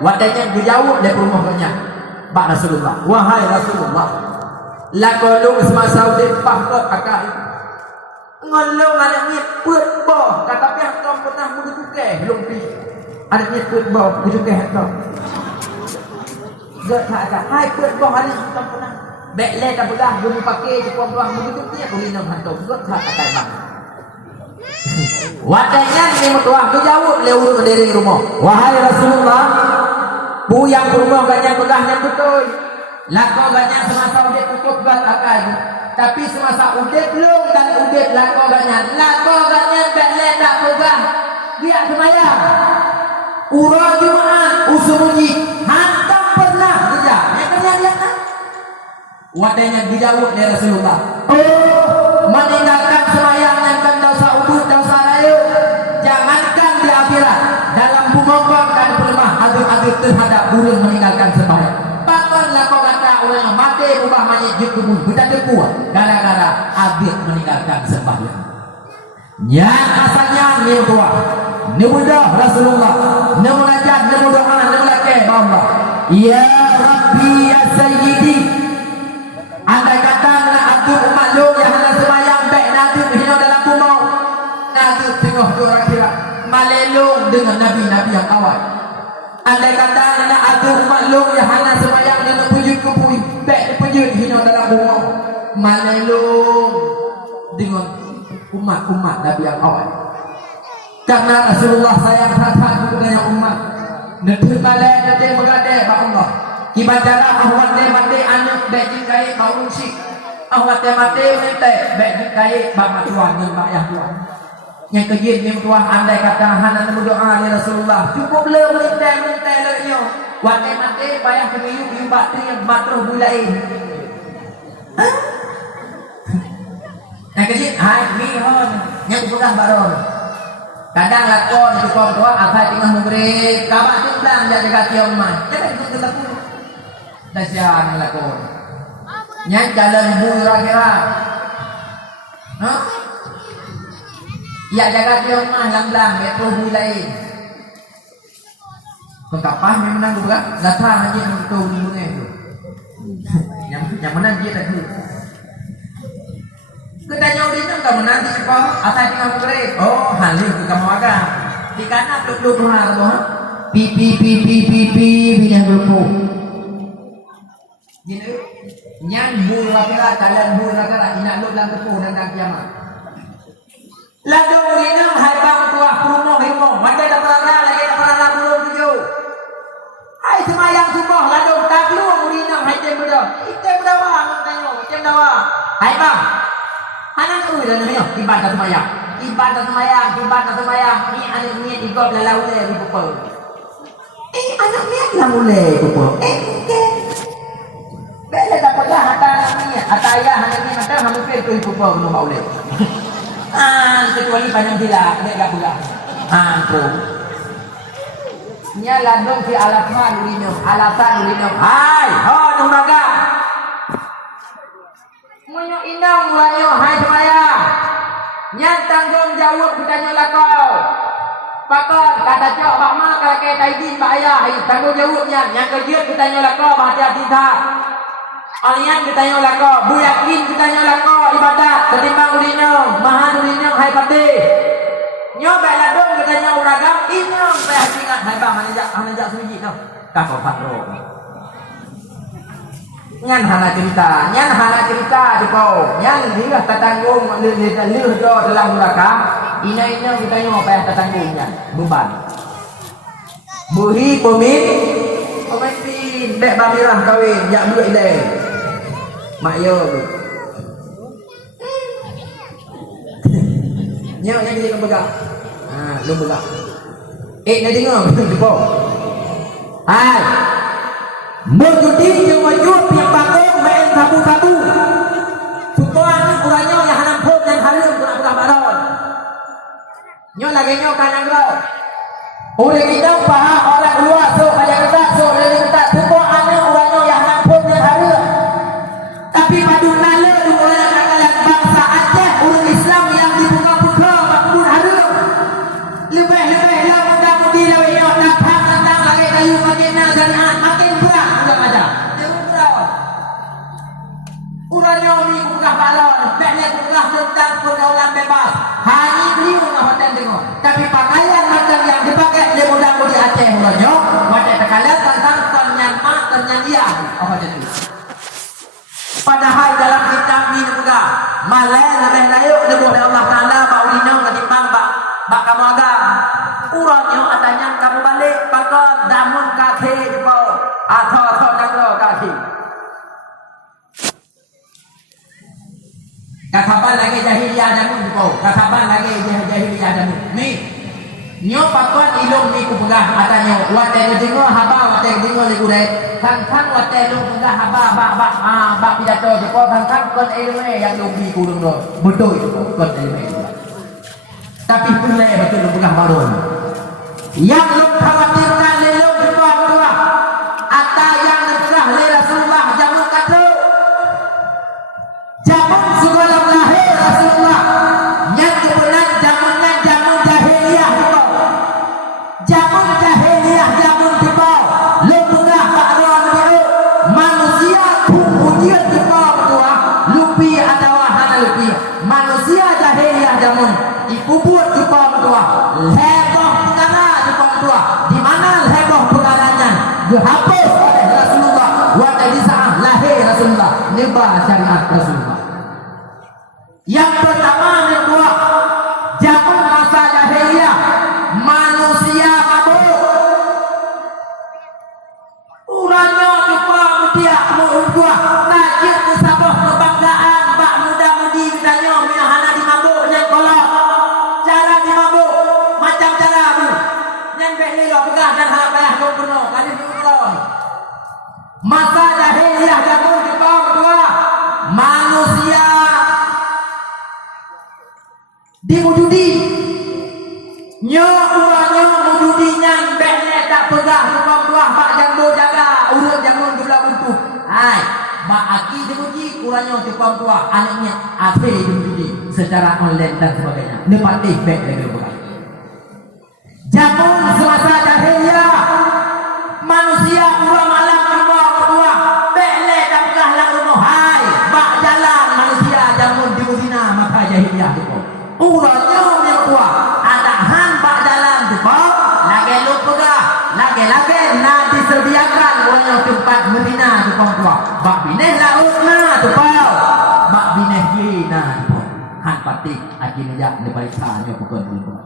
wadanya jauh dari rumahnya bak Rasulullah wahai Rasulullah lako lu semasa udip pahkot akal ngan lu anaknya put boh kata pihak tom pernah mudukuke belum pi anaknya put boh mudukuke hantam gak tak hai put boh anaknya tom pernah bek le tak belah belum pakai cukup ruang mudukuknya kulinam hantam gak tak akal bang wadanya ni mutuah tu jauh lewur dari rumah wahai Rasulullah bu yang rumah banyak begahnya betul lako banyak semasa udip cukup buat akal tapi semasa udip belum dan udip lako banyak bele tak pegang dia semayang urang Jumaat usumuji hantam pernah kerja yang kerja dia kan wadanya dijauh dari Rasulullah meninggalkan semayang yang kan dosa ubud dosa layu jangankan di akhirat dalam bumongkong dan pelemah agak-agak terhadap burung meninggalkan semayang bahkan lako kata orang yang mati ubah mayat jekubun budak kuat gara-gara agak meninggalkan semayang yang asalnya ni tua ni mudah Rasulullah ni munajat ni doa ni mulake Allah ya Rabbi ya Sayyidi andai kata nak aku umat lu yang hendak semayang baik nanti hina dalam kumau nanti tengok tu orang kira malelung dengan nabi-nabi yang awal andai kata nak aku umat lu yang hendak semayang dengan pujud-pujud baik pujud hina dalam kumau malelung dengan umat-umat nabi yang awal karena Rasulullah sayang sangat kepada umat nanti balai nanti bergadai pak Allah kibadara ahwat de mate anak bagi kai bau sik ahwat de mate mente bagi kai bang matuan dengan bayah tuan yang kejin yang tuan andai kata hanan berdoa ya Rasulullah cukup le mente le nyo wat de mate bayah kemiyu yu batri yang matruh bulain yang kejin hai mi hon yang bukan baron kadang lakon di tua asal tengah mugre kabak timbang jaga tiang mah jangan ikut ketemu dasian lakon nyan jalan bui kira ya jaga tiang mah lang-lang metro bui lain pengkapah yang menang juga datang aja untuk bunga itu yang menang dia tadi ketanya udah kamu nanti kok asal tinggal mugre oh halih kamu agak di kana peluk-peluk rumah pipi yang berpuk gini nyan bulu akhirat kalian bulu akhirat inak lu dalam tepuh dan kiamat lalu ini hai bang tua rumah macam ada perana lagi ada perana belum tujuh hai semayang subuh lalu tak keluar murinam hai tem berdawa tengok tem dawa hai bang anak tu dah namanya ibadah semayang ni anak ni ikut lalau le di pupul anak ni lalau le pupul bela dapat lah hata ayah anak ni macam hampir tu ibu bapa belum boleh kecuali panjang bila dia enggak pula tu nya landong si alasan ulinyo hai ho numaga munyo inang wanyo hai semaya nya tanggung jawab bukannya lakau pakon kata cok bak mak kakek taidin bak ayah tanggung jawabnya yang kerja kita nyolako hati-hati tak alian kita nyolako bu yakin kita nyolako ibadat ketimbang ulinyo mahan ulinyo hai pati nyoba ladong kita nyolagam inyong saya ingat hai bang hanajak suji no kakak patro nyan hana cerita di kau nyan dia tertanggung lih do dalam neraka ina kita nyoba payah tertanggungnya beban buhi pemimpin dek bamirah kawin jak duit ile mak yo Nyo yang jadi lembaga. Lembaga. Nak dengar betul jumpa. Hai. Menjudi je wajud yang bangun main tabu-tabu. Tuan urangnya yang hanam pun dan harum pura-pura baron. Nyo lagi nyo kanan kau. Oleh kita paha orang luar so pada kita so dari kita tuan anak urangnya yang hanam pun dan harum. Tapi padu nala orang kakalan bangsa Aceh orang Islam yang dibuka-buka makbul harum. Lebih-lebih lah mudah-mudi lah nyo datang lagi kayu makin nazariat makin berat ulang aja. Jangan berat. Urangnya ni buka balon, beknya buka tentang pergaulan bebas. Hari beliau nak hotel tengok. Tapi pakaian macam yang dipakai dia mudah-mudi Aceh urangnya. Macam terkalah tentang ternyan mak, ternyan dia. Apa jadi? Padahal dalam kitab ni juga malai lebih layuk debuh dari Allah Ta'ala bak ulina ketimbang bak kamu agam. Urangnya atanya kamu balik pakon damun kaki jepau atau naga kaki. Kakaban lagi jahiliyah jamun jepau. Kakaban lagi jahiliyah jamun. Ni nyo pakon ilung ni ku pegah atanya watai dengar haba watai dengar liku dai. Kan watai lu pegah haba bak pidato jepau kan kon ilmu yang lubi ku dong. Betul kon ilmu. Tapi pelai betul lu pegah baru. Yang lu khawatirkan lelu jepau tua. Ata yang pegah le Rasulullah jamun kata. Jamun segala lahir Rasulullah. Yang kebenar jamun jahiliyah jepau. Jamun jahiliyah jamun jepau. Lu pegah bakron biru. Manusia ujian jepau tua. Lupi adalah hana lupi. Manusia jahiliyah jamun. Ikubur jepau tua. Heboh perkara jepau tua. Di mana heboh perkaranya? Dihapus oleh Rasulullah. Waktu di saat lahir Rasulullah. Nibah syariat Rasulullah. Yang pertama yang kedua, zaman masa jahiliyah manusia mabuk. Urangnya juga mutia muudua tajir kesabah kebanggaan bak muda-mudi katanya minahana di mabuk yang kolak. Cara di mabuk macam cara bu. Yang beli lo pegah dan harap payah kau penuh kali diulang. Masa jahiliyah zaman juga kedua manusia dimujudi nyo urangnya mujudinya beknya tak pegah tukang tuah bak jambu jaga urut jangan gelah buntuh hai bak aki dimuji urangnya tukang tuah anaknya ape dimujudi secara online dan sebagainya nepatih bek lagi pegah jamun semasa jahiliyah manusia urang malam kedua kedua beknya tak pegah lang rumah hai bak jalan manusia jamun dimujina maka jahiliyah itu urangnya yang tua ada han bak jalan jepau lagi lu pegah lagi nak disediakan urangnya tempat medina jepau tua bak bineh laut na jepau bak bineh ye na jepau han patik akhirnya diperiksaannya pukul dulu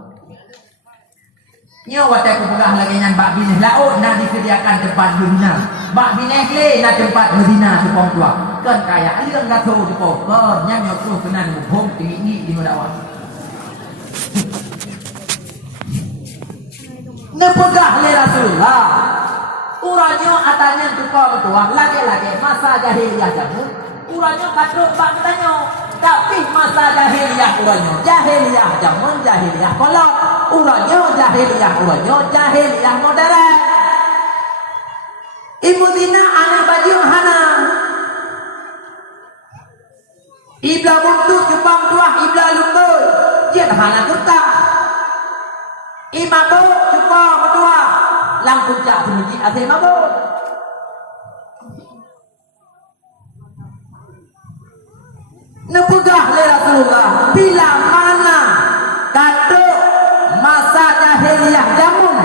nyo watai ku pegah lagi nyan bak bineh laut na disediakan tempat medina bak bineh ye na tempat medina jepau tua kan kaya aliran gato jepau kan nyan nyo kenan hom tinggi di madawat nepegah le Rasulullah urangnya atanya tukar betuah lagi-lagi masa jahiliyah jamun urangnya katruk bak tanya tapi masa jahiliyah urangnya jahiliyah jamun jahiliyah kolot urangnya jahiliyah modern ibu dina anak baju hana ibla buntu kebang tuah ibla lutut dia hana kertas imabuk cuba berdua lang puncak semuji asyik mabuk nepegah le Rasulullah bila mana kata masa jahiliyah jamun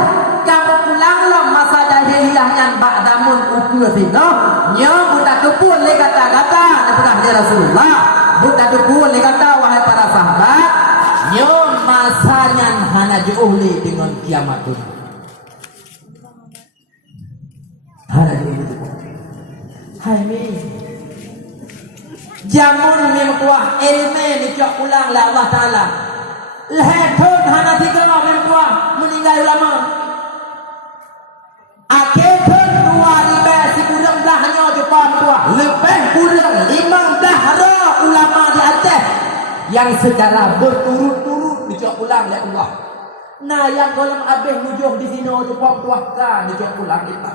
kamu pulang lah masa jahiliyah yang bak damun ukur sino nyo buta kepun le kata-kata nepegah le Rasulullah buta kepun le kata wahai para sahabat nyo masanya hana diuli dengan kiamat itu. Hana diuli. Hai mi. Jamun ni kuah ilmu ni cak ulang lah Allah Taala. Lehton hana tiga orang tua meninggal ulama. Akhirnya dua ribu sebulan belahnya Jepang tua. Lebih kurang 15 ulama di Aceh yang secara berturut-turut dijawab ulang oleh Allah. Nah yang golong habis nujuh di sini Jepang tua kan dijawab ulang kita.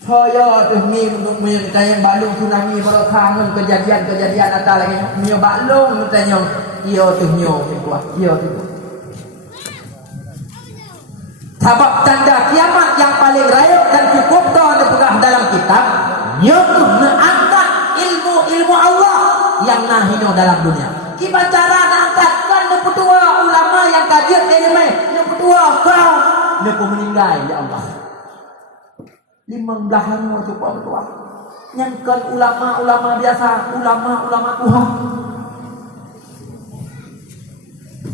Saya tu ni untuk yang balung tsunami berkangen kejadian-kejadian atas lagi nyo balung tanya iya tu nyo kuat iya tu. Sebab tanda kiamat yang paling raya dan cukup dah dipegang dalam kitab nyo mengangkat ilmu Allah yang nahino dalam dunia. Kita cara nak angkatkan ne petua ulama yang kajian ilmu ne petua kau ne meninggal ya Allah. 15 hari cukup bertuah. Nyangkan ulama-ulama biasa, ulama-ulama Tuhan.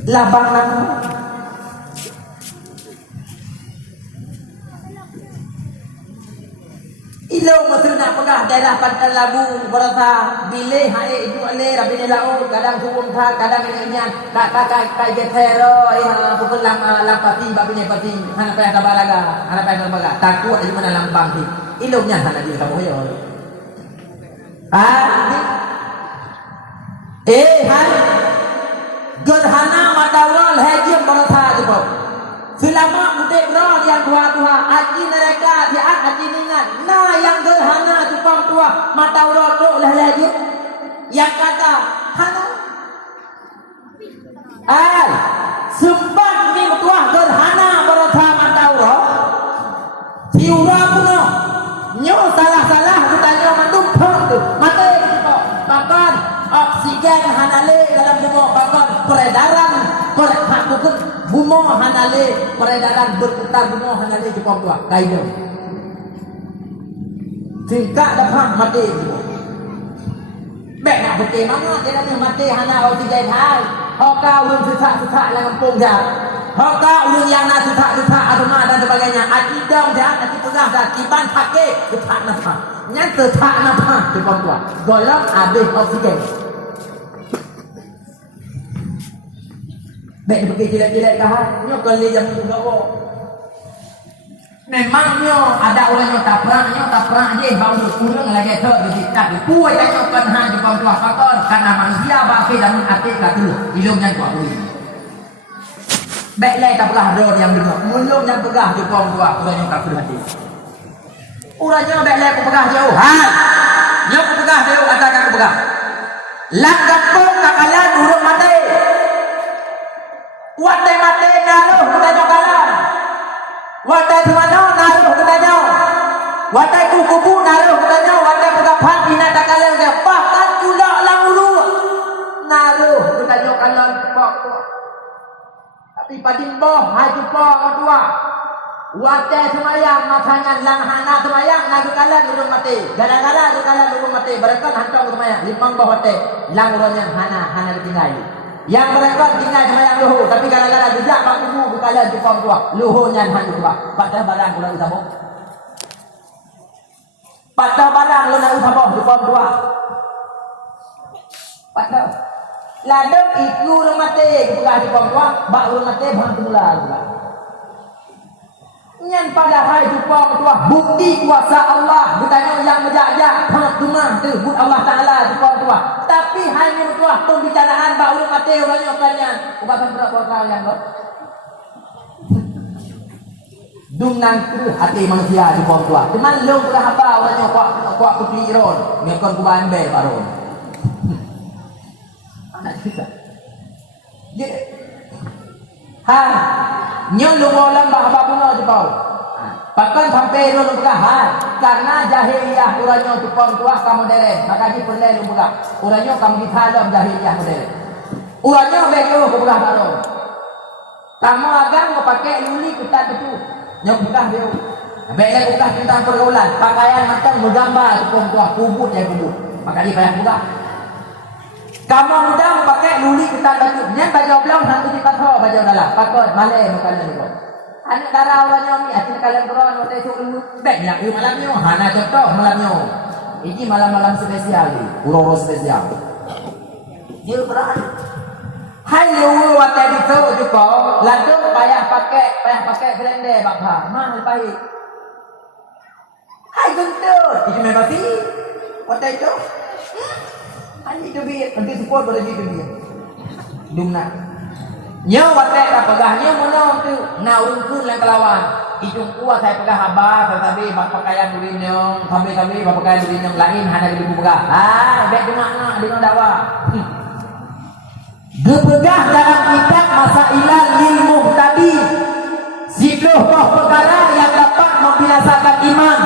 Labang nama. Ilau masa nak pegah daerah Pantai Labu berasa bilih hai itu ale rabi laut kadang turun thang kadang ini tak kai getero pukul lampati babi pati hana pa tabaraga takut di mana lampang ti ilau nya hana di kamu yo han gerhana madawal haji berasa tu selama mudik roh yang tua-tua haji mereka diat haji ningan nah yang gerhana tupang tua mata rotok lah lagi yang kata hana sempat ni tua gerhana berata mata roh tiura puno nyo salah-salah kita nyo mandumpang tu mata kita bahkan oksigen hanale dalam tubuh bahkan peredaran bumo hanale peredaran berputar bumo hanale Jepang tua kaido singkat dapat mati baik nak betul mana dia nak mati hanya oksigen hai hoka ulun susah-susah dalam kampung dia hoka ulun yang nak susah-susah agama dan sebagainya akidang dia nanti pegah dah kiban pakai susah nafas yang susah nafas Jepang tua golong habis oksigen. Baik dia pergi jilat-jilat kahan, nyo kali jam gawo. Memang nyo ada orang nyo taprak je bau kurang lagi tu di situ. Puai nyo kan han di bawah tuah faktor karena manusia bagi dan hati katu ilmu yang kuat ini. Baik leh taprak road yang benar. Mulung yang pegah di bawah tuah orang nyo katu hati. Orang nyo baik leh pegah jauh. Nyo pegah jauh ada kau pegah. Langkah pun kakalan burung mati. Watai mati naruh kita kalah. Watai semana naruh kita watai kubu naruh kita watai pegapan bina tak kalah dia bahkan juga lang ulu naruh kita kalah pok. Tapi padimboh haji pok tua. Watai semayang makanya lang hana semayang naruh kalah burung mati. Gara-gara kalah burung mati berkat hancur semayang limang bawah watai lang urangnya hana ditinggal. Yang mereka tinggal semayang luhur tapi gara-gara jejak pak kubu bukalan Jepang tua luhurnya han tua patah barang ulah usabok patah barang ulah usabok Jepang tua patah ladem itu orang mati bukan Jepang tua bak orang mati bang semula pula nyan pada hai Jepang tua bukti kuasa Allah bukannya yang menjajah hak rumah tu but Allah Taala Jepang tua tapi hanya tua pembicaraan bak orang mati orangnya kannya ubatan berapa orang yang ber dunang tu hati manusia Jepang tua cuman lu berapa orangnya kuat putih iron ngekon kuban be baron anak kita jadi nyo lu bolam bahaba puno Jepang. Bahkan sampai lu pegah karena jahiliyah urangnya Jepang tua kamu modern. Maka di perle lu pegah. Urangnya kamu dihalam jahiliyah modern. Urangnya bego pegah baru. Kamu agak mau pakai luli ketat itu. Nyo pegah dia. Bele pegah tentang pergaulan. Pakaian macam bergambar Jepang tua kubut ya kubut. Maka dia payah pegah. Kamu muda pakai luli ketat baju. Nya baju belum satu di patho baju dalam. Pakot malai bukan itu. Anak darah orangnya ni asyik kalian Quran waktu itu baik yang malamnya hana contoh malamnya. Ini malam-malam spesial ni, uroro spesial. Dia berani. Hai lu watai itu juga, lalu payah pakai selendang bakar, mahal baik. Hai gendut, itu memang sih, watai itu. Hai itu biar, nanti support boleh itu biar. Dumna. Nyo watai tak pegahnya mana tu, nak urungkun yang kelawan. Itu kuat saya pegah habar, tetapi pakaian durinyo, kami pakaian durinyo lain hanya di pegah. Baik dengar dengan dakwah. Dipegah dalam kitab Masailah lil Muhtadi 10 perkara yang dapat membinasakan iman.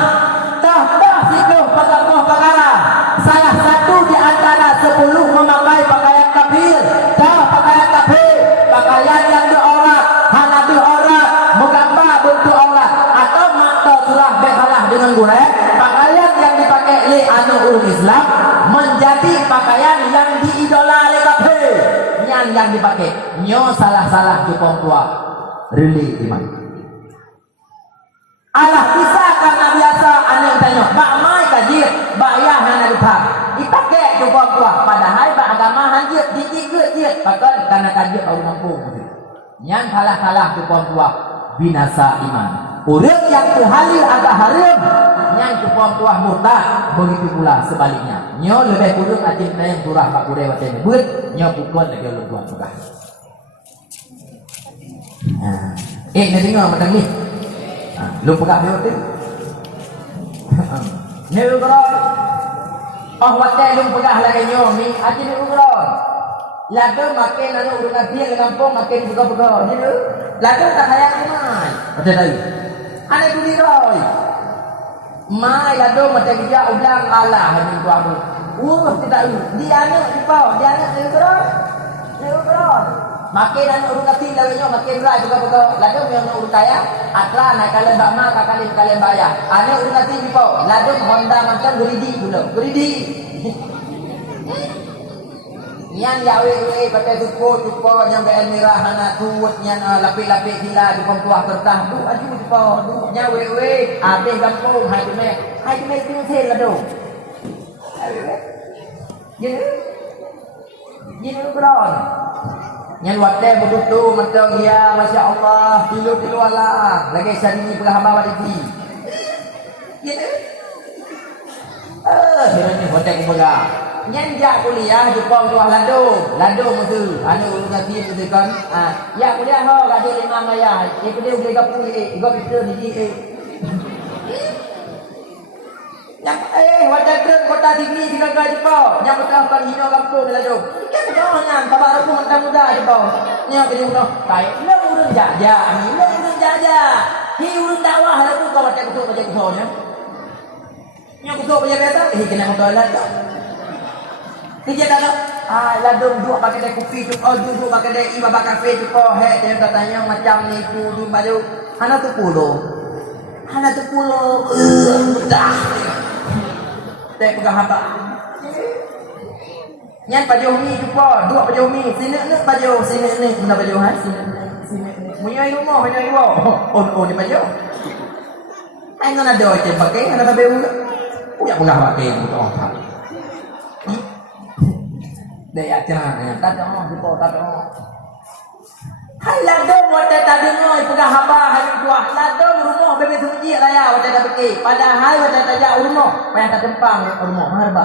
Dah 10 perkara. Salah satu di antara 10 memakai pakaian kafir. Pakaian kafir, pakaian yang diaurat, hana diaurat, menggambar bentuk aurat atau mata surah bekalah dengan gureh. Pakaian yang dipakai oleh orang Islam menjadi pakaian yang diidola oleh kafir. Yang dipakai nyo salah jepong tua reli iman Allah bisa karena biasa anak tanya bak mai kajir bayah hana lupa dipakai jepong tua padahal bak agama hanjir dikit bahkan karena kajir baru mampu yang salah jepong tua binasa iman urang yang tuhalil agak haram yang jepong tua murtad begitu pula sebaliknya nyo lebih kurang acing tayang surah pak kudai watai nebut nyo pukul lagi lu buat pegah. Nak tengok macam ni. Lu pegah dia tu. Ni lu kerot. Oh watai lu pegah lagi nyo ni acing lu kerot. Lada makin anu urang dia di kampung makin pegah. Ni lu. Lada tak sayang mai. Macam tadi. Ana tu ni roy. Mai lada macam dia ulang Allah ni tu aku. Tidak dia anak di bawah, dia anak dia beror. Makin anak urut kecil lawanya makin berat juga betul. Lalu yang urut kaya, atlah naik kalian bakma, kalian bayar. Anak urut kecil di bawah, lalu Honda macam geridi dulu, geridi. Yang yawe pakai tupo yang ke merah anak tuut yang lapik gila di pemtuah kertas tu aju tupo tu nyawe habis kampung hai tu sen lah tu. Jadi beron. Yang wadah betul macam ya masya Allah tilu Allah lagi sani berhamba waditi. Jadi, ini wadah kumpulkan. Yang jak kuliah Jepang tuah lado musuh. Anu urus nanti musuh kan. Ya kuliah ho gaji 5 maya. Yang kuliah boleh kapung gop itu di yang wadah truk kota tinggi di negara Jepang yang betul kan hino kampung lado. Kan kau hanya kabar aku mentang muda Jepang. Ni aku dia kai lo urun jaja ni lo urun jaja. Hi urun dakwah aku kau wadah kutu nya. Yang kutu punya biasa kena mendolat tak. Kerja dalam ladung dua pakai dek kopi tu, duduk pakai dek iba bakar kafe tu, dia katanya macam ni tu di baju, hana tu pulo, bedah, dek pegang apa? Yang baju mi tu dua baju mi, sini mana baju han, sini, punya rumah, oh ni baju, ai nak ada je pakai, nak ada baju, punya pegang pakai tu apa? Daya jangan tak ada gitu tak ada. Hai lado buat tadi noi pegang haba hari dua lado rumah bebe suci raya wata tak pergi padahal wata tak rumah payah tak tempang rumah harba.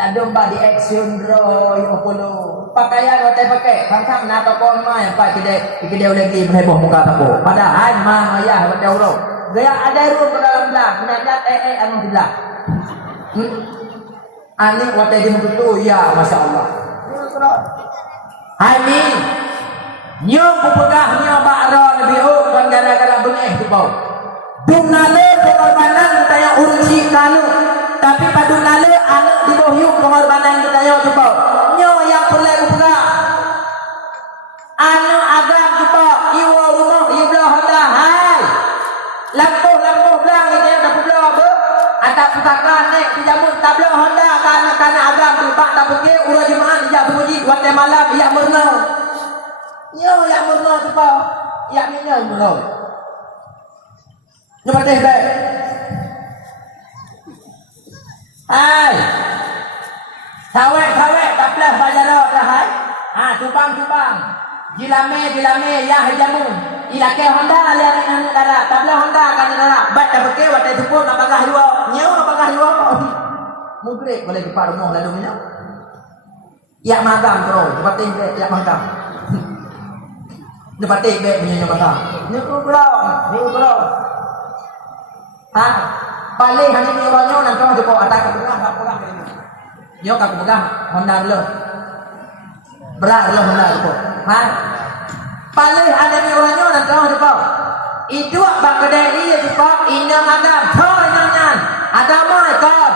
Lado ba di action roy opolo pakaian wata pakai kang na to kon mai pa kide lagi heboh muka tapo padahal mang ayah wata urang gaya ada ru dalam belah mendat anu belah. Anik watai di muka tu, ya Masya Allah. Hai ni, nyong pupegah nyong bakra lebih kan gara-gara bengeh tu bau. Dumnale pengorbanan kita yang urusi kalu, tapi padunale anak di bawah yuk pengorbanan kita yang tu bau. Nyong yang perlu pupegah. Anak agam tu bau, iwa rumah, iwa hoda, hai. Lampu belang ini yang tak belang apa? Atap putakan ni, dijamut tablo Honda. Karena agam tempat tak pergi urang jemaah dia puji waktu malam ia murna. Yo yang murna tu apa? Ya minyak murna. Nyoba deh baik. Hai. Tawek belah bajarak dah hai. Tubang. Jilame ya hajamun. Ilake Honda lihat anak darat. Tak belah Honda kan darat. Bat dah bekeh watai tepuk nak bagah dua. Nyau nak bagah dua. Mugrek boleh depan rumah lalu minyak. Ya magam terus. Depatin bek ya magam. Depatin bek punya magam. Ni ukurau. Paling hanya ni orangnya nak kau jepok atas ke pegang ni. Yo kau pegang Honda dulu. Berat dulu Honda jepok. Paling ada ni orangnya nak kau jepok. Itu bak kedai dia jepok inang agam. Thoi nyan. Agama ikam.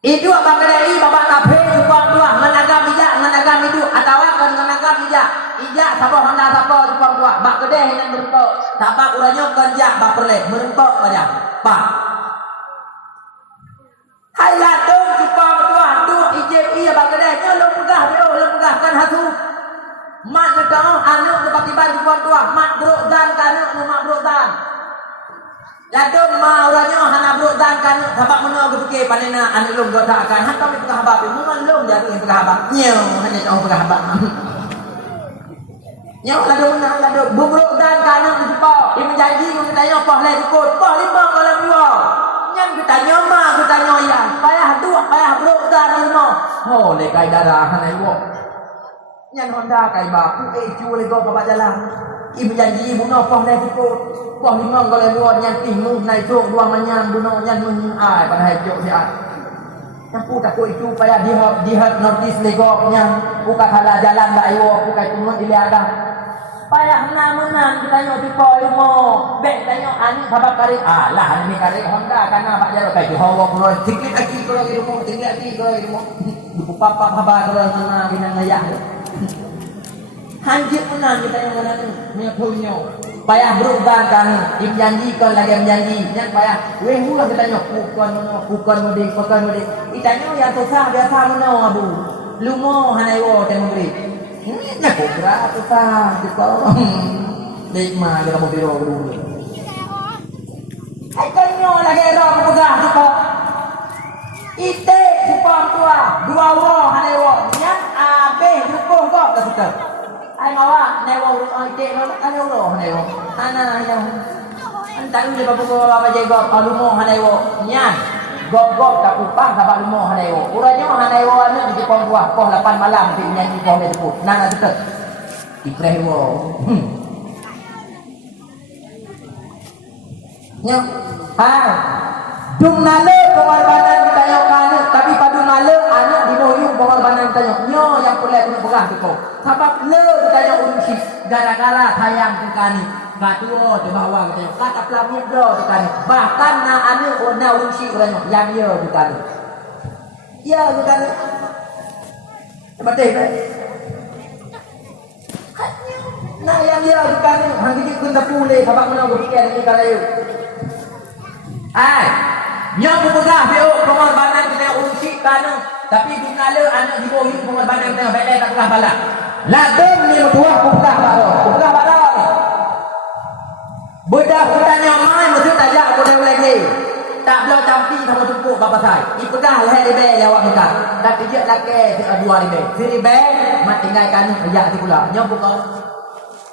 Itu bak kedai babak kafe jepok tua nganaga itu atau kan nganaga bijak. Ijak siapa Honda siapa jepok tua. Bak kedai yang berempok. Tabak uranya kerja bak perlek merempok saja. Pak. Hai ladung jepok tua tu ijep ia bak kedai nya lo pegah kan hatu. Mak ngedong anak tiba-tiba jepok tua. Mak brok dan kanuk mak brok dan. Ladung ma uranya hana brok dan kanuk sabak mana aku fikir panena anak lom gak tak akan. Han kami pegah habak memang lom jadi pegah habak. Nyau hanya tahu pegah habak. Yang lalu bubruk dan kanang dijepok. Dia menjanji mengetanya poh lai dukut. Poh 5 malam 2. Yang kita nyoma kita nyoyang. Payah bruk dan 5. Oh le kai darah hanai wok. Yang Honda kai ba ku cu le go bapak jalan. Ia menjanji buno poh lai dukut. Poh 5 kalau 2 yang timu nai tuk 2 manyam buno yang ai pada hai jok siat. Yang ku tak ku itu payah dihat notis le go yang buka kala jalan bai wok ku kai tunut diliaga. Payah menang kita tanya tu kau ilmu bek tanya ani babak kari lah ni kari Honda kana bak jaro kai hawak lo tinggi lagi kalau ilmu tinggi lagi kalau ilmu buku papa baba kalau mana bina ngayah hanjit menang kita yang mana ni punya punyo payah berubah kan janjikan lagi menjanji yang payah weh ulah kita tanya bukan mudik itanya yang susah biasa menang abu lumo hanai wo temu beri ini aku berapa tak kita lima kita mau biro dulu. Akannya lagi orang pegah kita. Ite supang tua 2 orang hanewo yang abe dukung kok kita. Ai mawa newo ite no hanewo hanewo. Ana yang antar ule bapak jago alumo hanewo nyan. Gop tak upah dapat lumo hanewo. Uranya hanewo anu di Jepang buah poh 8 malam di nyanyi poh dia sebut. Nana dekat. Iprewo. Nya. Dung nale pengorbanan kita yo kanu tapi padu nale anak di boyung pengorbanan kita yo. Nyo yang pulai kena pegah tu. Sebab le kita yo urusi gara-gara sayang ke kani. Katuo di bawah kita kata pelamir do bukan bahkan na anu ona urusi urang yang dia bukan ya bukan betul kan nah yang dia bukan hang kita kun tapule sabak mana go pikir ni kalayu yang pegah bio pengorbanan kita urusi kanu tapi dinale anak di bawah pengorbanan kita bela tak pegah bala ladem ni tuah pegah bala Budak bertanya mai mesti tajak boleh lagi. Tak belum campi sama tumpuk bapa saya. Ipegah leher ribe lawak kita. Dan pijak laki 2 ribe. Si ribe mat tinggalkan ayat ti pula. Nyo buka.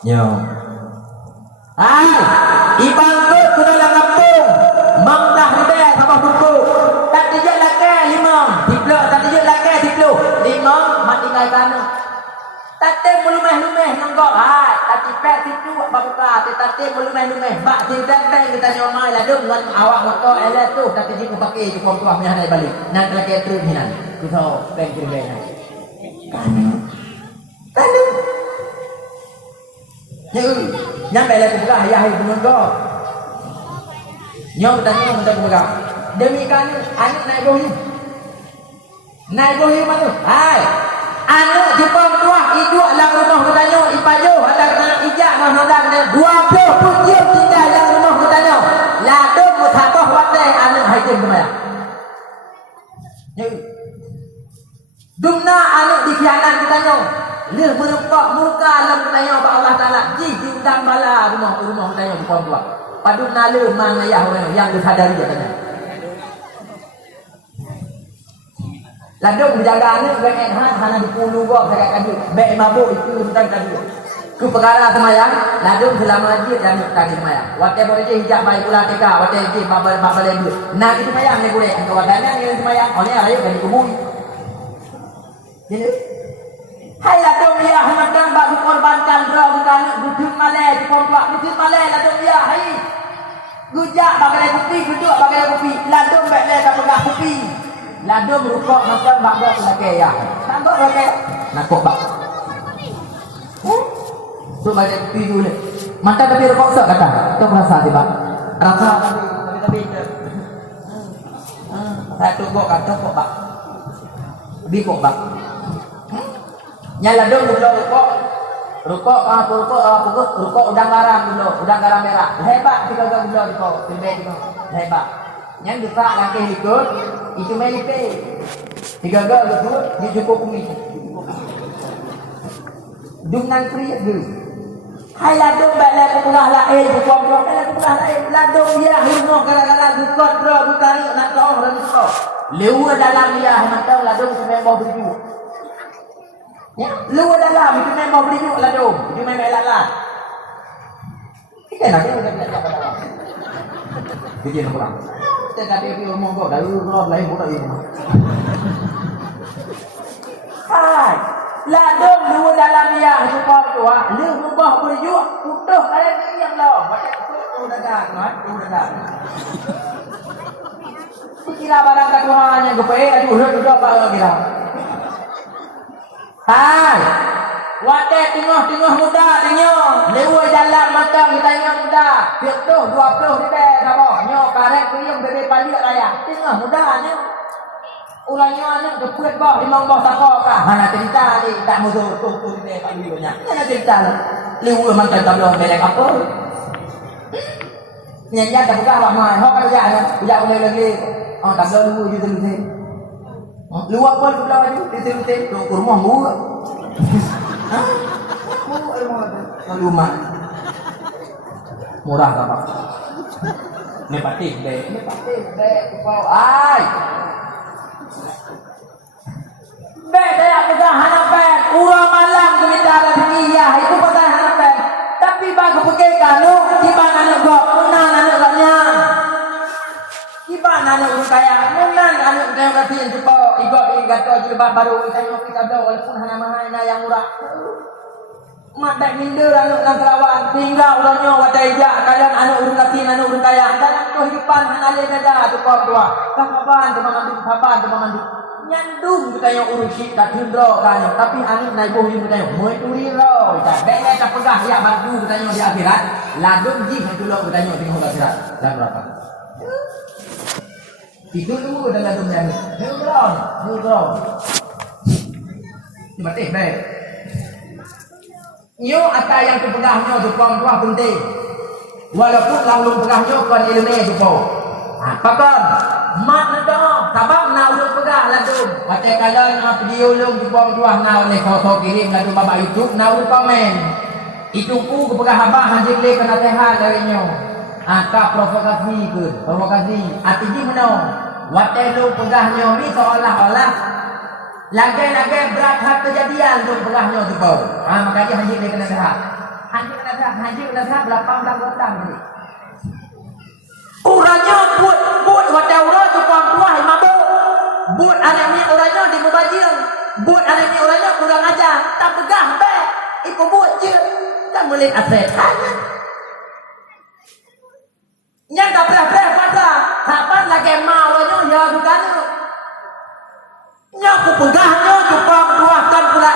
Nyo. Ibangkut kena lang kampung. Mangdah ribe sama tumpuk. Tak pijak laki 5. Diplok tak pijak laki diplok. 5 mat tinggalkan. Tate mulumeh-lumeh nanggok. Tati pek situ babuka. Tate mulumeh-lumeh. Bak sinteng kita nyomai ladung dengan awak motor elah tu. Tati jiku pakai jepong tuah minah naik balik. Nak lagi terus minah. Kusau pek kiri-kiri. Kanu. Nyampe lah buka ayah ibu nanggok. Nyom tanya minta buka. Demikian anak naik bohi. Naik bohi mana? Anak jepang tuah hidup dalam rumah bertanya ipajo ada kena ijak mahnodan 20 punjir tinggal dalam rumah bertanya ladung muthakoh watai anak hajim kemana dumna anak dikhianat bertanya leh berempak murka dalam bertanya kepada Allah Ta'ala diundang bala rumah bertanya jepang tuah padumna leh mangayah orang yang disadari katanya Ladung dijaga anak dengan hana dipulu gua saya kata baik mabuk itu tentang tadi. Ku perkara semayang, ladung selama masjid dan tadi semayang. Waktu boleh je hijab baik pula teka, waktu je babal lebu. Nak itu semayang ni boleh. Angkat wadanya ni semayang, oleh ayo dari kubur. Jadi hai ladung dia hendak bak dikorbankan draw bukan duduk malai di komplak duduk malai ladung dia hai. Gujak bagai kopi, duduk bagai kopi. Ladung baik le tak pegang kopi. Ladung rukuk macam bagak lagi ya. Sanggup lagi. Nak kok bak. Tu bagai kopi dulu. Mata tapi rukuk sok kata. Tu merasa tiba. Rasa tapi. Saya tunggu kata kok bak. Bi kok bak. Nya ladung dulu rukuk. Rukuk rukuk udang garam dulu, udang garam merah. Hebat 3 gram dulu rukuk. Hebat. Yang buka lagi ikut itu melipe 3 gram ikut dia cukup kumi dengan kriya dulu hai ladung balik kepulih lain bukan balik kepulih lain ladung dia hirno gara-gara dukot bro bukan nak tahu orang itu lewa dalam dia nak tahu ladung itu memang beribu ya lewa dalam itu memang beribu ladung itu memang lalat kita nak dia udah belajar pada dia nak pulang kita kata dia ngomong kok dari roh lain pun tak ini. Hai, ladung dua dalam dia supaya tua, lu rubah berjuk, utuh kalian diam lah. Macam tu dah kan, tu dah. Kira barang katuannya gepe, aduh udah apa kira. Hai, wadah tengah muda tengok, lewa jalan macam kita tengok muda, piatuh 20 ribu sama, nyok karet krium bebe palik raya, tengah mudanya, ulangnya anak keput bah, 5 bah takok kah, mana cerita ni, tak musuh tu ribu palingnya, mana cerita lah, lewa macam tak belum belak apa, nyanyi tak buka awak mai, hok kerja ni, kerja boleh lagi, oh tak belum dulu je tu, luar pun pula je, tu rumah murah. Hah? Rumah murah tak pak? Nepatik deh kau ay. Beda pegang hanapan, urang malam kita ada di iya itu pegang hanapan. Tapi bang kepakai kanu, gimana anak gok, menan anak katnya. Gimana anak kaya, menan anak kaya berarti yang cepat. Igok gato jilbab baru tengok kita dah walaupun hana mahana yang murah. Mak dak minder anak nang Kerawang tinggal ulangnya wadai jak kalian anak urang latin anak urang kaya dalam kehidupan hana le beda tu kau tua. Kapan tu mandi. Nyandung kita yang urusi tak hendro kan tapi anak naik boh kita yang moi turi ro tak bele tak pegah ya bantu kita yang di akhirat ladung ji dulu kita yang di akhirat dan berapa. Itu dulu dalam dunia ni. Neutron. Mati baik. Nyo ada yang terpegahnya tu kau tua penting. Walaupun lalu pegahnya kan ilmu tu kau. Pakon. Mat nak sabab nak ulung pegah ladung. Macam kalau nak video ulung tu kau tua nak oleh sosok kirim ladung baba YouTube nak ulung komen. Itu ku kepegah abah hajik le kena tehan dari nyo. Angka provokasi artinya mana waktu lu pegahnya ni seolah-olah lagi berat hak kejadian tu pegahnya tu kau makanya haji dia kena sehat haji kena sehat 18 orang ni urangnya buat waktu urang tu puan tuah mabuk buat anak ni urangnya di mubajir buat anak ni urangnya kurang ajar tak pegah baik ikut buat je tak boleh aset yang tak pernah pada kapan lagi mawanya ya bukan yang kupegahnya cupang tuahkan pula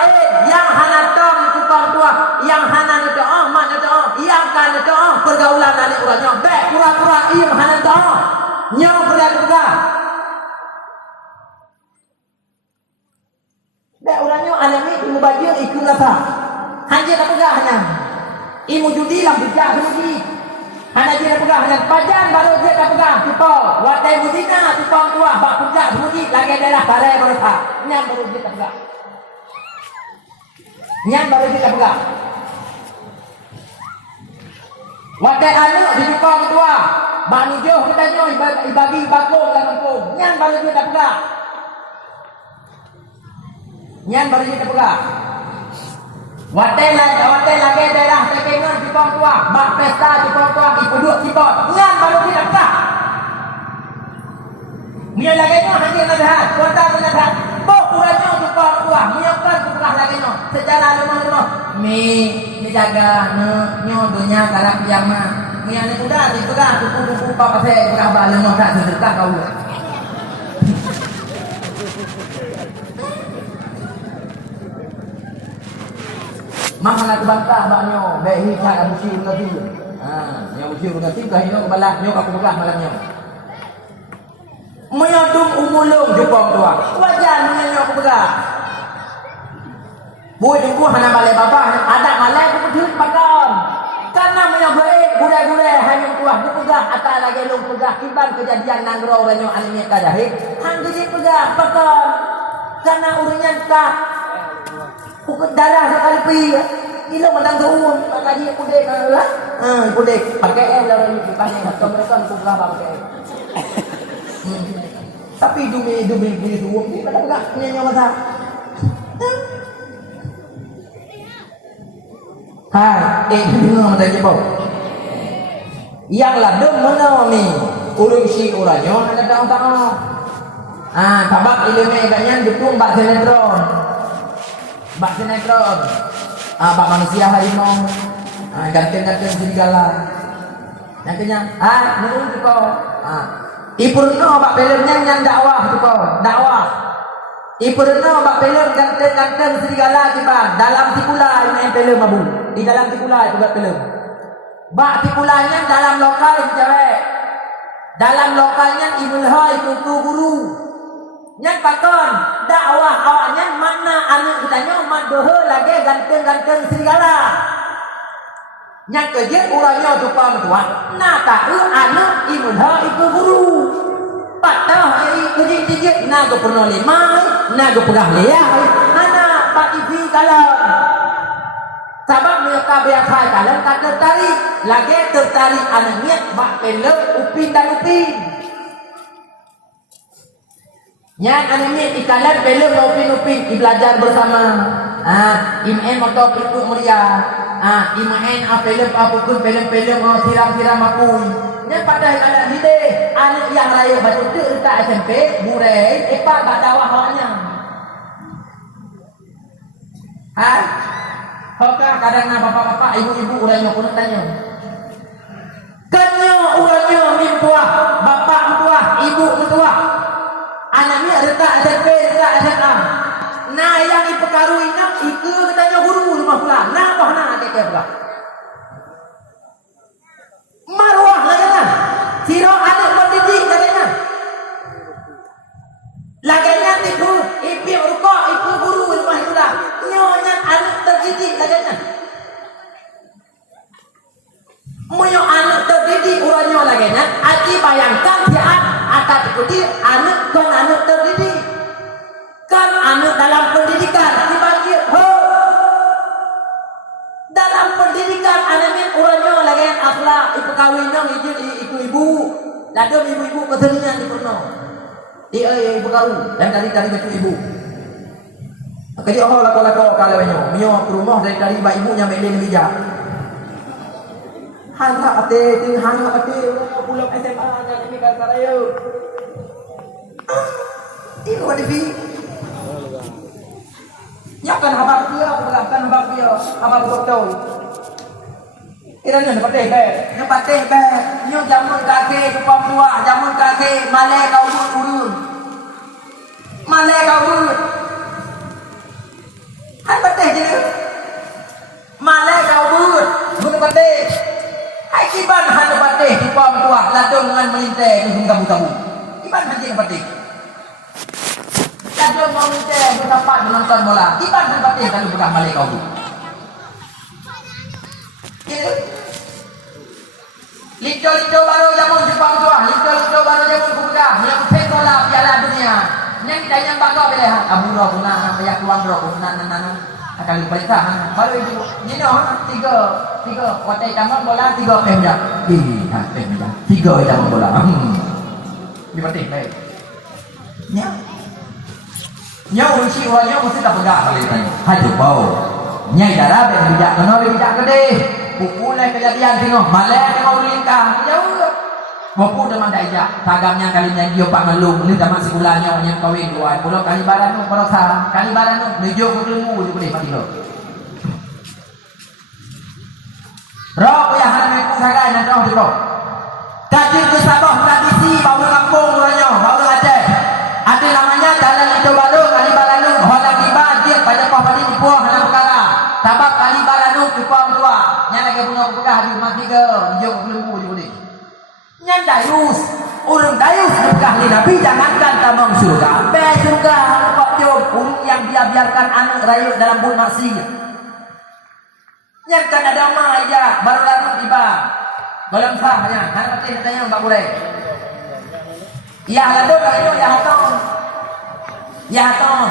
yang hana tom cupang tuah yang hana doa mana doa yang kan doa pergaulan anak urangnya baik pura-pura im hana doa yang pernah pegah baik urangnya anak ni ibu baju ikut rasa hanya tak pegahnya ibu judi lah bijak lagi hana dia pegang dengan pajan baru dia dah pegang tipau watai mudina tipau tua bak pejak bunyi lagi daerah barai berasa nyam baru dia pegang watai anu di tipau tua bak nujuh kita nyo ibagi bagong dan mengkong nyam baru dia dah pegang Nyan baru kita pegang. Watel lagi daerah tekengan di Pong Tua, bak pesta di Pong Tua, ibu duk di Pong. Nyan baru kita pegang. Nyan lagi nyo hanya nadahat, kota nadahat. Bok kurangnya di Pong Tua, nyokan pegang lagi nyo. Sejarah lemah. Mi jaga nyo dunia dalam piyama. Mi ane udah dipegang kupu-kupu apa saya pegang balik nyo tak sedekah kau. Mahal aku bantah baknyo, baik hikat Abu Syir nanti. Yang Abu Syir nanti kahino balas nyo aku pegang malamnya. Menyodung umulung Jepang tua. Wajar nyo aku pegang. Boy aku hana balai bapa, ada malai aku pedut pakai. Karena menyobai gudai-gudai hanya kuah aku pegang atas lagi long pegang kiban kejadian nangrau ranyo anime kadahik. Hang jadi pegang pakai. Karena urangnya tak pukul darah sekali pi. Ilo mandang tuun, lagi pudek lah. Pudek pakai lah ni pakai atau mereka aku berapa pakai. Tapi dumi bunyi tuun ni pada enggak nyanyi masa. Hai, dengar mata je bau. Yang ladum mana ni? Urung si uranyo ada tahu-tahu. Tabak ilmu agaknya dukung bak sinetron. Bak sinetron. Bak manusia harimau. Ganteng-ganteng serigala. Yang kenya, nurun tu kau. Ipurno bak filmnya yang dakwah tu kau. Dakwah. Ipurno bak film ganteng-ganteng serigala kiban. Dalam tikula main film abu. Di dalam tikula itu buat film. Bak tikulanya dalam lokal cewek. Dalam lokalnya ibulha itu guru. Yang pakon dakwah awaknya mana anak kitanya madoh lagi ganteng-ganteng serigala. Yang kerja urangnya tukang tua. Nah tahu anak ibulha itu guru. Patah kerja-kerja naga pernah lemai, naga pernah liai. Anak pak ibu kalam. Sabab mereka biasa kalian tak tertarik. Lagi tertarik anaknya bak pelek upin dan upin. Yang anaknya ikalan pelek upin-upin belajar bersama. Imen atau perikut meriah. Imen pelek apapun pelek siram-siram apun. Yang pada anak hide anak yang raya batu tu dekat SMP burai epak tak dakwah awaknya. Hokah kadang bapak-bapak, ibu-ibu urangnya pun tanya. Kenyo urangnya mimpuah, bapak mimpuah, ibu mimpuah. Anaknya retak SMP, retak SMA. Nah yang diperkarui nak itu katanya guru rumah pula. Nah apa nak kek pula. Marwah lagana. Siro anak pendidik lagana. Lagana itu ibu rupa, ibu guru rumah pula. Nyonya anak terdidik lagana. Moyo anak terdidik urangnya lagana. Aki bayangkan dia akan ikuti anak kan anak terdidik. Kan anak dalam pendidikan dibagi dalam pendidikan anaknya urangnya lagi akhlak ibu kawin dong ibu lalu ibu kesenian di pernah ibu kawin dan dari betul ibu jadi Allah lako kalau menyo ke rumah dari mbak ibunya melin bijak hanya ate pulang SMA dan ini kan saya itu ada di nyakan habak dia, berlakan habak dia, habak betul. Kiranya dapat deh, nyo jamun kaki kupam tua, jamun kaki malai kau urun, malai kau urun. Hai pateh je, malai kau urun, bukan pateh. Hai kiban hanya pateh kupam tua, ladung dengan melintai, musim tabu-tabu. Kiban hanya pateh. Kalau mau minta bertempat menonton bola, tiba dan batin kalau bukan balik kau tu. Lito baru jamun Jepang tua, lito baru jamun buka, yang petola piala dunia, yang kita yang bangga boleh Abu Roh guna, banyak tuan Roh guna, akan berita. Baru itu, ni tiga, watai jamun bola, tiga pemja, tiga jamun bola. Di batin baik. Ya. Nyo uci orangnya mesti tak pegang kali tanya. Hai tu bau. Nyai darah be bijak kono be bijak gede. Pukul kejadian tengok, malah tengok lingkah jauh. Bapu dah mandai jak, tagamnya kalinya dia pak ngelung, ni zaman sekulahnya yang kawin dua. Pulau Kalibaran tu perasa, Kalibaran tu menuju ke Lembu dia boleh mati lo. Roh ya hana ku sagai nak roh tu. Kaji ke Sabah tradisi baru kampung orangnya, baru Aceh. Ada namanya Jalan Itu Baru Kalibaran tu, holang tiba dia pada pah padi dipuang hana perkara. Sebab Kalibaran tu dipuang dua. Yang lagi punya pegah di mati ke, menuju ke Lembu dia boleh. Yang dayus, orang dayus berkah ni Nabi jangankan tamang surga. Be surga nampak jom orang yang dia biarkan anak rayut dalam bun maksiat. Yang kan ada ma aja baru lalu tiba. Dalam sahnya, hang mati tanya Mbak Boleh. Ya lalu kayu ya haton. Ya haton.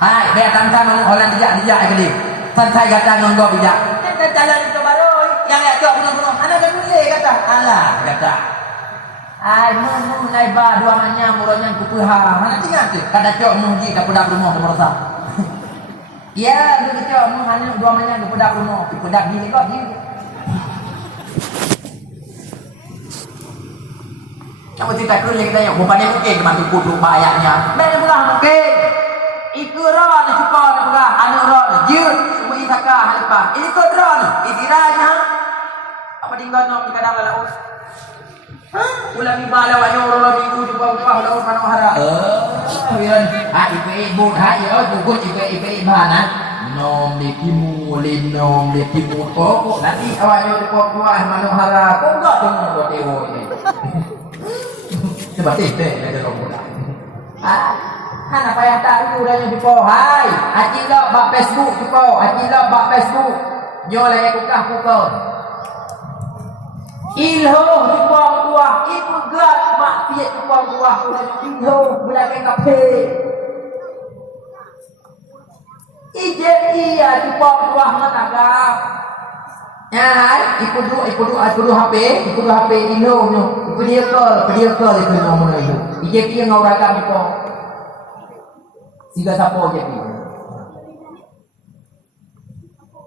Hai, be tangkang orang dijak kali. Santai kata ngonggo bijak. Kita jalan itu baru yang ya jauh bunuh-bunuh. Anak kan boleh kata. Alah kata. Ai mu nai ba dua manya muranya kupuha. Mana tinggal tu? Kada cok mu ji ka pedak rumah tu merasa. Ya, lu cok mu hanya dua manya ke pedak rumah. Pedak ni kok ni. Kamu cerita dulu yang kita yang bukannya mungkin bantu kudu bayarnya. Memang pula mungkin. Iku roh ni suka ni pula anu roh ni. Jut semua isaka halepa. Iku roh ni. Idiranya. Apa tinggal nak di kadang laut. Ulang ibala wa yoro minggu juga upah laut mana hara. Wiran. Ibu hai yo gugut ibu bana. Nom di kimu linom di kimu kok nanti awak yo di pokok mana hara. Kok enggak tunggu buat dewo ini. Sebab itu ada rombongan. Kan apa yang tak tahu dah di po. Hai, aci lo bak Facebook di po. Aci lo bak Facebook. Nyo lah yang kukah. Ilho di po tua, ikut gerak maksiat di po tua. Ilho belakai kafe. Ije iya di po tua managa. Ya, ikut dulu HP, Ilho nyo. Ikut dia ke itu nomor itu. Ije dia ngaurakan di po. Siga sapo je ni.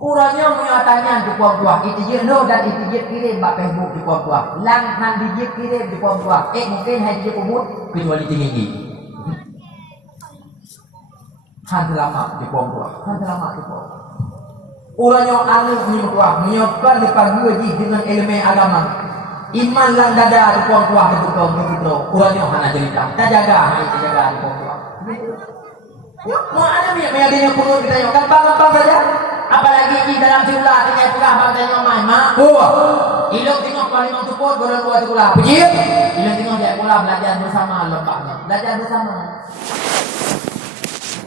Urangnya menyatakan di puan-puan. Itu je no dan itu je kirim bak Facebook di puan-puan. Lang han di je kirim di puan-puan. Mungkin hai je kumut kecuali tinggi. Han selamat di puan-puan. Urangnya anu menyokkan di pagi dengan elemen agama. Iman lang dada di puan-puan betul. Urangnya hana cerita. Tak jaga di puan-puan. Ya, mau ada yang punut kita yang gampang saja. Apalagi di dalam siulah tinggal pegah bantainya main mak. Ilok tengok paling support golongan dua sekolah. Puji. Ilok tengok dia sekolah belajar bersama lembaknya. Belajar bersama.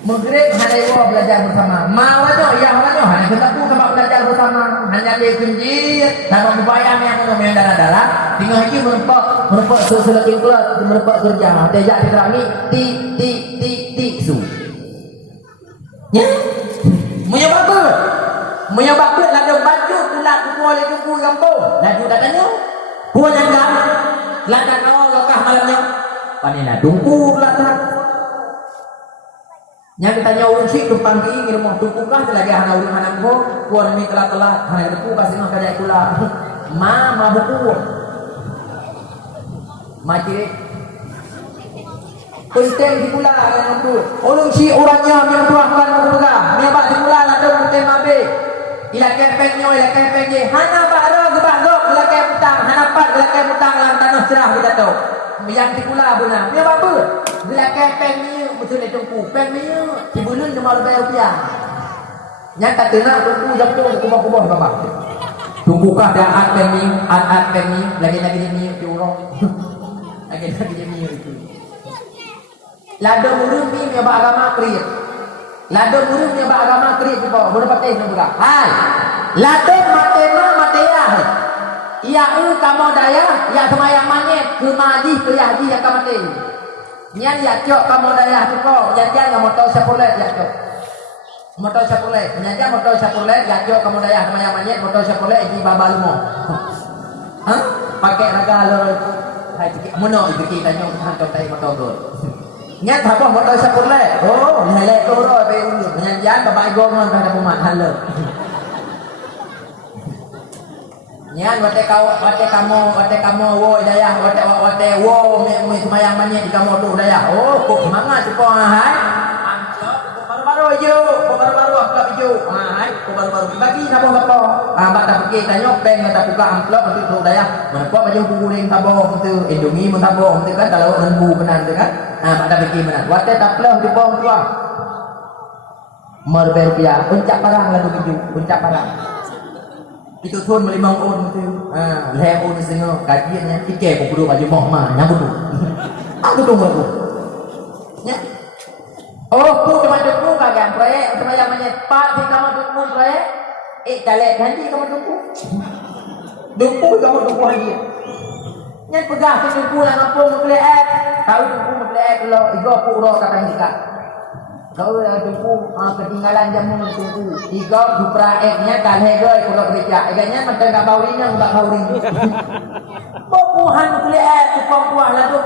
Maghrib hari ini belajar bersama. Mawanya hanya ketemu sebab belajar bersama. Hanya dia kunjit dalam upaya yang darah. Tinggal lagi merempak selekin kelas merempak kerja. Tejak diterangi ti su. Ya, menyebabkan ada baju tulang kuku oleh kuku kampung. Laju katanya, punya kan, ladang awal lokah malamnya. Panina tunggu ladang. Yang ditanya urung sih tumpang ki rumah tunggu kah selagi hana urung hana ko, kuar mi telat hana deku pasti mah kadai kula. Ma buku. Macam penting di pula yang tu. Orang si orangnya yang tuahkan berpegang. Menyebab di pula ada penting mabe. Ila kepengnya. Hana bakro gebagok gelakai putang. Hana pat gelakai putang lang tanah cerah kita tahu. Yang di pula benar. Menyebab apa? Gelakai pengnya betul dia tunggu. Pengnya dibulun cuma rupiah. Yang tak kena tunggu jam tu kubah-kubah bapak. Tunggukah dah at pengnya lagi ni diurang. Lagi ni itu. Lada murid ni dia agama kriat. Di bawah. Boleh pakai ni juga. Hai. Lada matema. Ia kamu daya. Ia semayang manyet. Kemaji haji yang kamu mati. Nyan ya cok kamu daya tu kau. Jangan kamu tahu sepulet ya cok. Motor sepulet. Nyan motor sepulet. Ya cok kamu daya semayang manyet. Motor sepulet. Ini baba lumo. Pakai raga lo. Hai. Mono ibu kita nyok hantar tay motor gol. Nhát thả bỏ một đôi sắp bốn lệ. Ồ, này lệ tôi rồi về nhận dán và bãi gom hơn phải là một mặt hành lực. Nhát wate kamo wo daya wate wo me semayang banyak di kamo tu daya. Oh, kok semangat tu kau hai. Baru-baru je, baru-baru amplop je. Hai, baru-baru bagi sabo-sabo. Bak tak pergi tanya bank tak buka amplop untuk tu daya. Menapa baju kuning tabo tu Indomie mun tabo tu kan kalau lembu benar tu kan. Bak tak pergi benar. Wate tak pleh di bawah tu. Merbe rupiah, puncak barang lalu biju, puncak barang. Itu thun melimang on tu. Leh on setengah kajiannya ikek pun perlu baju mohma nyambut tu. Aku tunggu tu. Ya. Oh, pu cuma tu kagak proyek, cuma yang menyepak di kamar tu proyek. Calek janji kamu tu. Dupu kamu tu lagi. Nya pegah tu dupu lah ngampung mukleet. Tahu dupu mukleet lo igo pu ro kata nikah. Kau dupu ketinggalan jamu dupu. Igo dupraeknya kalhege kalau kerja. Eganya macam enggak baurinya enggak bauri. Puhan mukleet puah laduk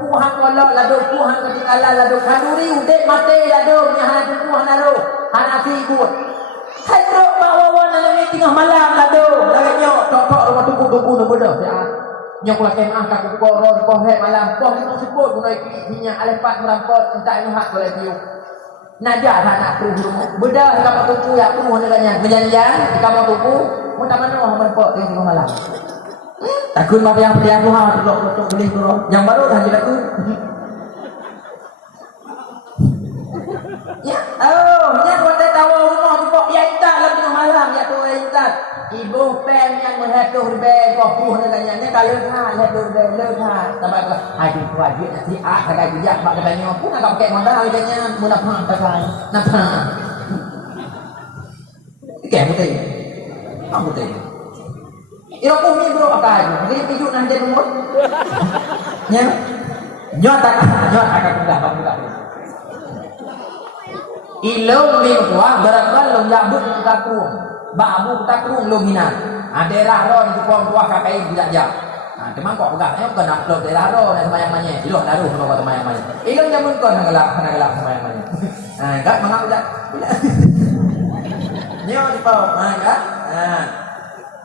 puhan kolok laduk puhan ketinggalan laduk kanuri udek mate laduk nya hana puhan naru hana sikut. Hai truk bawa dalam tengah malam laduk laganya tok-tok rumah tuku-tuku nu bodoh ya. Nya kula kemah ka koro ko he malam ko itu sebut gunai pinya alepat merampot entak nuhat boleh piu. Naja anak tu bedah ka tuku ya tu hananya menjanjian ka tuku mun tak mano merampot di tengah malam. Takut mati yang pilihan Tuhan untuk beli turun yang baru dah tidak tu. Ya, ni buat tahu rumah tu kok ya intat lagi malam ya tu intat. Ibu pen yang menghatuh be kopuh neganya ni kalau ha hatuh be leha tambah aduh wajib nanti kagak bijak bak katanya pun agak pakai modal katanya munafah pakai napa. Kayak betul. Apa betul? Iro pun ni bro akai. Jadi pijuk nang jadi umur. Nya. Nyot akan buka. Ilong ni kuah berapa long yabuk takung. Babu takung long hina. Daerah ro di pom kuah kakai budak jam. Teman kok pegahnya kena upload daerah ro dan semayang-mayang. Ilong daru kalau semayang-mayang. Ilong jamun kau nak gelap semayang-mayang. Enggak mangap budak. Nyo di pom. Enggak.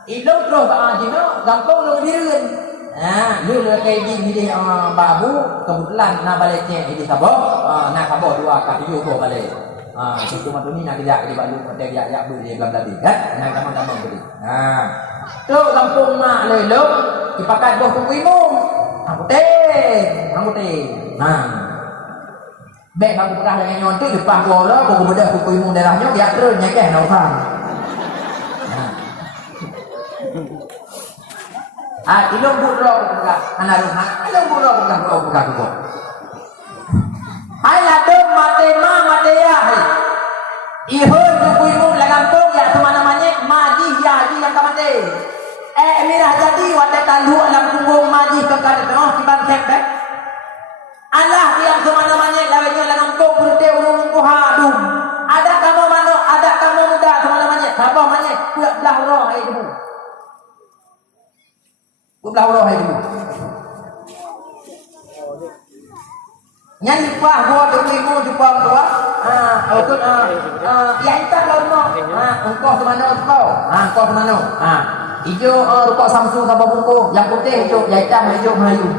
Ilong terus jino gampang lo berdiri. Lu kayak gini dia babu kebetulan nak baliknya ini kabok, nak kabok dua kali juga balik. Situ matu ni nak kerja di balu dia ya beli dia tadi kan. Nak gampang beli. Tu kampung mak lelo dipakai boh kuimu. Putih. Bek bang pernah dengan nyontek depan bola kau bedah kuimu daerahnya dia terus nyekeh nak usah. Ilong buruk buka anaruhan ilong buruk buka buka hai ladum mate ya ihun kuimu lagampung ya semana-mana maji ya yang kamate mirah jadi wate talu alam punggung maji ke kada tengah tiban sepek Allah yang semana-mana laganya lagampung berute ulung kuhadum ada kamu muda semana-mana apa mana kuat belah roh ai debu belah roh ai debu nyan pah gua demimu jumpa tua okut ya entar lono engkau semana engkau semana hijau rupok Samsung sama buku yang putih hijau ya hitam hijau Melayu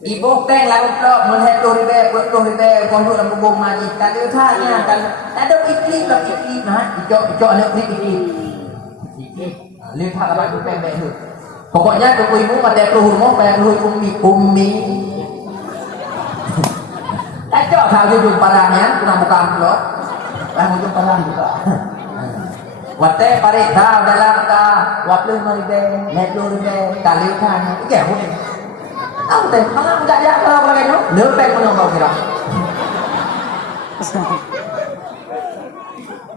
ibu peng lalu plok melihat 20,000 kondu dalam buku maji tak ada tanya kan ada iklim hijau ada iklim lihat apa tu peng tu pokoknya buku ibu mati peluh bayar peluh ummi Kacau kalau jujur parahnya, kurang buka amplop. Jujur parah juga. Wate parik dah dalam ka, waplu maribe, leplu ribe, kaliu kan. Iya, boleh. Tahu teh, mana enggak ya kalau pakai itu? Lepek mana kau kira?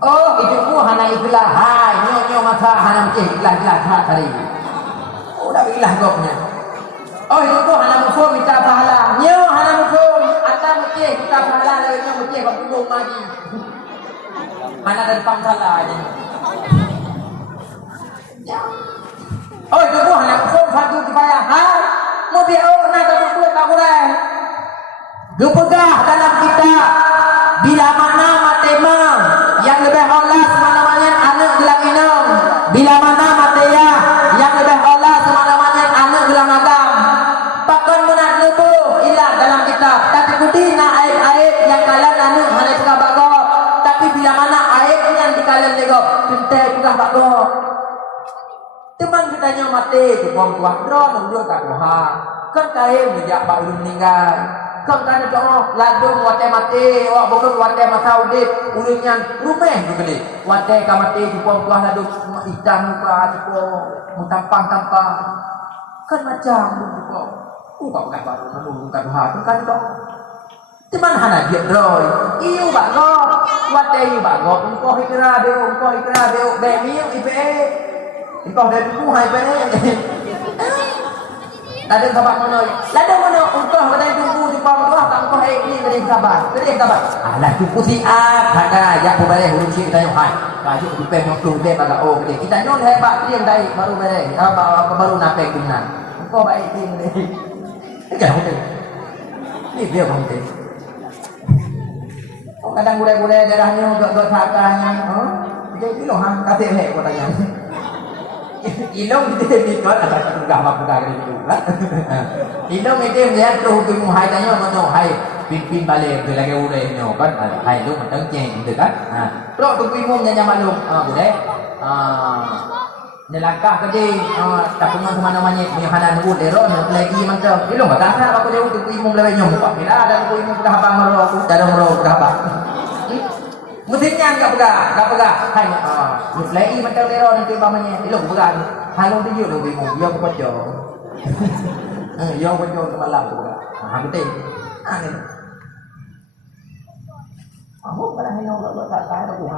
Oh, itu ku hana ikhlas. Hai, nyo masa hana mesti ikhlas hari. Udah ikhlas gopnya. Oh, itu ku hana musuh minta pahala. Nyo hana musuh mesti kita salah lagi mesti berhubung lagi. Mana ada depan salah aja. Oh itu gua hanya satu kepala. Mau dia nak dapat duit tak boleh. Teman katanya mati tu pom tuah drone dua kat Tuhan. Kan kaya menjak bak ulun meninggal. Kan kana doa ladung wate mati, wak bukan wate masau dit, ulun yang rumah tu kali. Wate ka mati tu pom tuah ladung hitam muka tu tampang-tampang. Kan macam tu pom. Kau bukan baru menunggu kat Tuhan tu kan doa. Teman hana dia roy. Iu bak go, wate iu bak go, engkau ikra deu, bemiu ipe. Engkau dah dulu hai pe. Ada sahabat mana? Lada mana engkau dah tunggu di pam tuah tak engkau ni beri sabar. Alah tu pusi kata ya bu bare hulu cik tanya hai. Baju di pen yang tu dia pada gede. Kita nyol hebat dia dai baru bare. Baru napek dunan. Engkau baik ni. Jangan tu. Ni dia konten. Kadang gulai-gulai darahnya gak sakanya. Jadi loh kata hek kau tanya. Ilong itu ni kan ada buka gitu kan. Ilong itu melihat tu hukum hai tanya mana hai pin balik tu lagi urai ni kan hai lu macam ceng gitu kan. Terus tu hukum nyanyi malum boleh. Nelakah tadi tak pernah kemana mana punya hanan nunggu derok lagi macam ilong tak ada apa dia tu hukum lebih nyom pak. Bila ada hukum dah abang mero aku dah mero dah abang. Mestinya enggak pegang. Hai lagi macam lero nanti bamanya. Ilong pegang. Hai long dia lu bingung. Yo kojo. Yo kojo malam tu pegang. Betul. Ni. Aku pernah minum buat tak aku.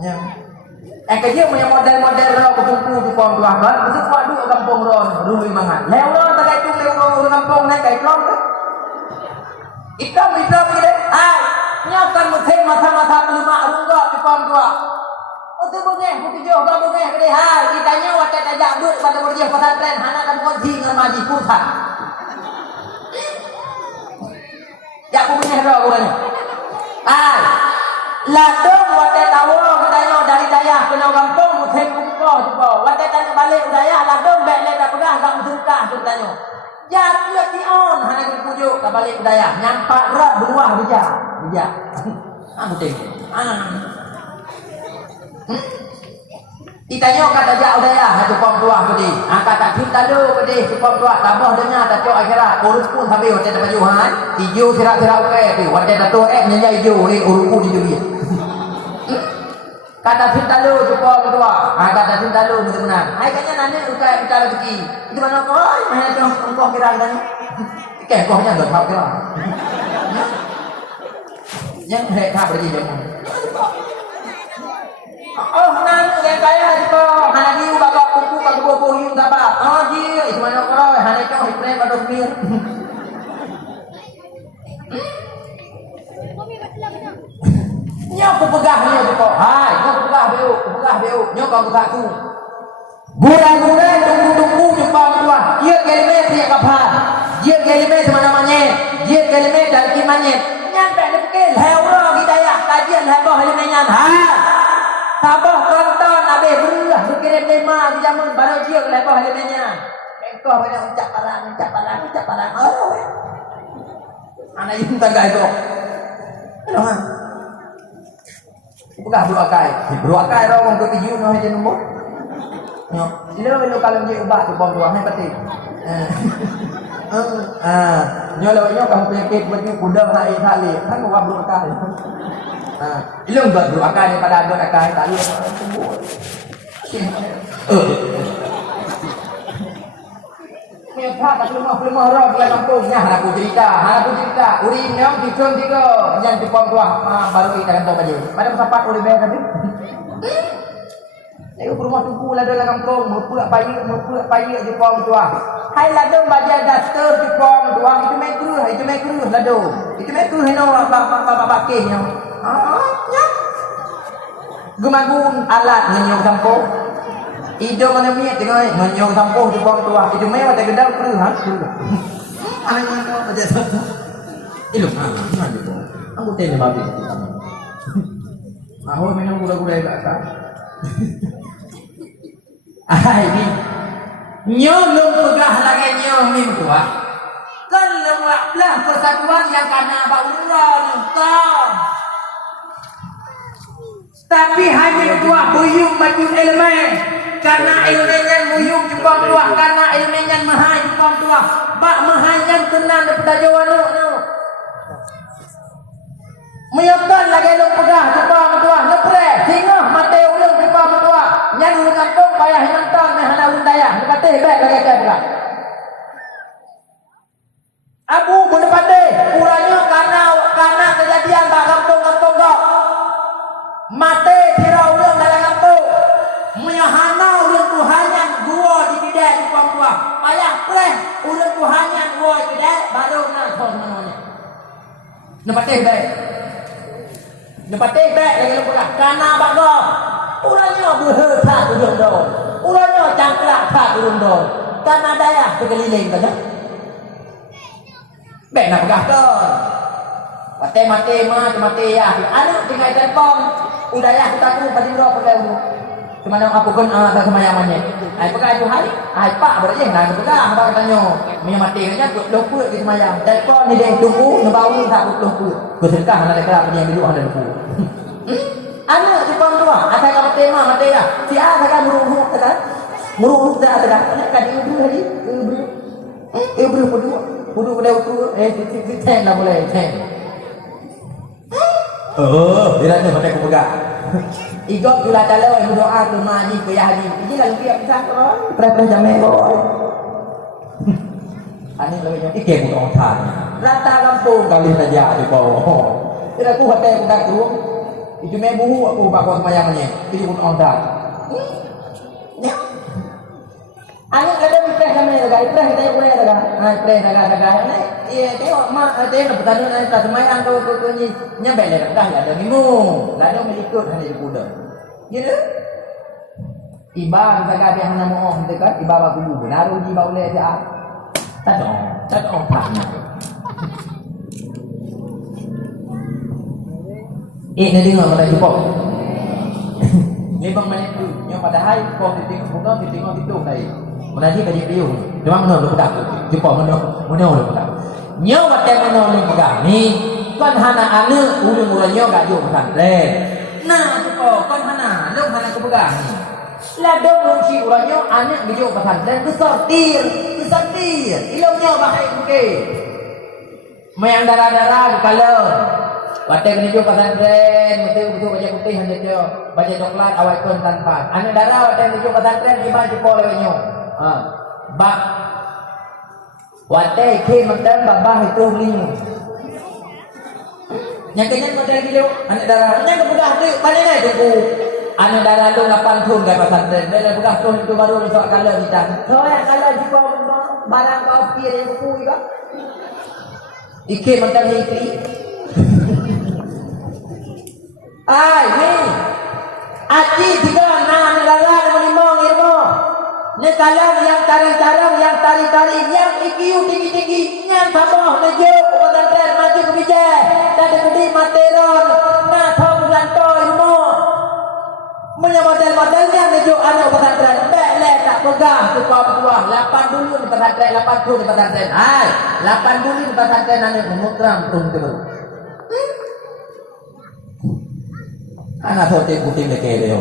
Ya. Kerja punya model-model ro kumpul di pom tuah kan. Mesti kuat duk kampung ron, rului mangan. Leo ro tak kai tung leo kampung naik kai klong tu. Ikam kita. Hai. Nyakan mungkin masa-masa lima rungga di pom tua. Untuk bunga, putih jauh, bunga gede. Hai, ditanya watak tajak duduk pada berjaya pesantren. Hana dan kunci dengan maji pusat. Ya, bunga dah bunga. Hai, ladung watak tawa ditanya dari daya kena kampung mungkin buka juga. Watak tanya balik udaya ladung bek tak pegang tak suka tu tanya. Ya, dia tion hana kun pujuk ka balik budaya. Nyampak rot beruah bijak. Betul. Ditanya kata jak udaya ha tu pom tuah tadi. Kata cinta lu tadi tu pom tuah tambah dengar tak cok akhirat. Urus pun sampai hotel dapat juhan. Hijau sirak-sirak okey tu. Hotel dato nyai hijau ni urus pun hijau dia. Kata cinta lu tu pom tuah. Kata cinta lu benar-benar. Hai kanya nanya ukai bicara rezeki. Itu mana kau? Mana tu engkau kira kan? Kau nya enggak tahu kira. Yang hek tak berji jom. Nan yang kaya itu. Hana diu bakal kuku bakal bobo hiu apa? Ji, itu mana kau? Hana kau hipre pada mir. Nyo aku pegah dia tu kau. Hai, kau pegah beu. Nyo kau pegah tu. Bulan-bulan tunggu jumpa tuan. Dia kelime tiap kapan. Dia kelime semana-mana. Dia kelime dari kimanya. Nyampe dekat hewan kita ya. Kajian hebah halimenyan. Sabah tonton abe berulah berkirim lima di zaman baru dia hebah halimenyan. Engkau banyak ucap parang. Anak itu tak gay tu. Kenapa? Bukan beruakai orang tu tujuh no hanya nombor. Lo kalau dia ubah tu bom tuah ni pasti. Nyo kamu penyakit begini kuda naik kali kan bukan beruakai. Ilo enggak beruakai daripada beruakai tali sembuh. Menyapa tak rumah roh di kampungnya harapu cerita. Uri nyong dicung tiga yang di pom tuah baru kita kantong aja. Pada sempat uri bayar tadi. Saya rumah tuku lah dalam kampung, pulak payuk di pom tuah. Hai ladung baja daster di pom tuah itu mekruh ladung. Itu mekruh heno apa pakainya. Gumagun alat menyong kampung. Ido mana miat tengok menyong kampung di pom tuah. Itu mewah tak gedang kruh Anak mana baja daster. Ilmu mana tu? Aku tanya babi. Aku minum gula-gula tak sah. Ini nyolong pegah lagi nyolong tua. Kan lewatlah persatuan yang karena baulun kau. Tapi hanya dua buyung baju ilmu. Karena ilmunya buyung jepang tua. Karena ilmunya mahal jepang tua. Bak mahal yang kena daripada jawa nu. Menyokkan lagi lu pegah jepang tua. Nepre. Singoh mati ulung jepang tua. Yang ulung kampung payah nonton. Mehana ulung daya. Nepatih baik lagi pegah. Abu berdepatih. Kurangnya karena kejadian tak kampung-kampung kau. Mati tirau ulung dalam kampung. Menyahana ulung Tuhannya gua di bidai di tua. Payah preh ulung Tuhannya gua di bidai baru nak tahu namanya. Nepatih baik. Nepatih baik lagi lu pegah. Karena bago. Ulangnya berhutang ulung dong. Ulangnya cangklak tak ulung dong. Karena daya kekeliling kan. Baik nak pegah kan. Mati ya. Anak tinggal telepon. Udah ya kita aku pada bro pakai dulu. Kemana aku pun tak semayamannya. Ai pakai itu hari. Ai pak berarti nak pegang apa katanya. Minyak mati nya lupa di semayang. Telepon ni dia tunggu nebau tak lupa. Kesedekah nak dekat punya bilu ada lupa. Anak si pang tua, ada kamu tema mati ya. Si A ada murung tak? Murung tak ada. Kan ibu hari. Ibu Pudu pada ukur. Ten lah boleh ten. Dia nak pakai pegang. Igok jual calon berdoa tu maji ke haji. Ini lalu dia pisah kau. Pernah jamai kau. Ani lagi yang ikem untuk orang. Rata kampung kali saja di bawah. Tidak aku hotel bukan tu. Itu membuhu aku bakal semayangnya. Itu pun orang. Ani kadang pernah jamai lagi. Pernah kita boleh lagi. Pernah lagi. Iya, tengok mak ada pertanyaan tak semayang kau ni nyampe dah ada minum. Lalu melikut hanya kuda. Gitu. Iba jaga dia hanya mohon dekat iba ba gulu. Naru di ba boleh dia. Tak tanya. Ni dengar pada jumpa. Ni bang mana tu? Yang padahal kau tengok kuda tengok itu tadi. Menadi bagi piu. Cuma mana lu pegang. Jumpa mana lu pegang. Nyo batai mana ulung pegang ni kan hana anu ulung-ulungnya gak jauh pesantren. Nah cukup kan hana lu hana ku pegang ni. Lah dong ulung si ulungnya anak gak jauh pesantren kesortir. Ilungnya bahaya mungkin. Mayang darah-darah di kalor. Batai kena jauh pesantren betul-betul baca putih hanya tu. Baca coklat awal kon tanpa. Anak darah batai kena jauh pesantren gimana cukup lewatnya. Bak watai ke mantan babah itu beli. Yang kenyan mantan video anak darah yang kebuka tu mana ni tunggu anak darah tu 8 tahun kat pesantren dia buka tu itu baru besok kalau kita so yang kalau jumpa barang kopi yang buku juga ike mantan iki ai ni aci tiga anak darah melimong ilmu. Ni kalang yang tarik-tarik, yang tarik-tarik, yang IQ tinggi-tinggi, yang sabah mejo, pesantren maju ke bijak, dan di materon, nak tahu beranto ilmu. Menyamodel-model yang mejo anak pesantren, belek tak pegang, tukar bertuah, 8 dulu di pesantren, 8 dulu di pesantren, 8 dulu di pesantren anak memutram tu. Anak sotik putih leke dia.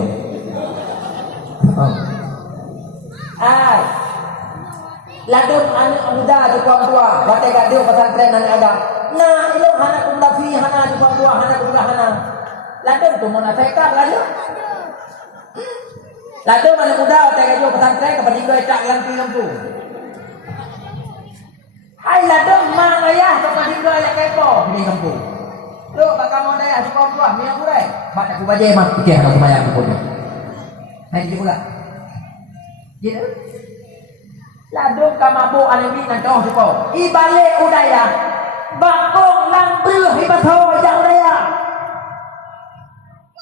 Ladung anak muda di kuang tua, batai kat dia pesantren anak ada. Nah, ini anak kumdafi, anak di kuang tua, anak kumdah anak. Ladung tu mana sekar laju. Ladung anak muda batai kat dia pesantren kepada dia cak yang tu. Hai ladung mang ayah kepada dia yang kepo di kampung. Tu bakal mau daya di kuang tua, minyak boleh. Batak aku baca mah, fikir aku bayar aku punya. Hai dia pula. Gitu. Ladung kamabu alimi nantoh sipo. Ibale udaya. Bakong lambreuh ibatho yang udaya.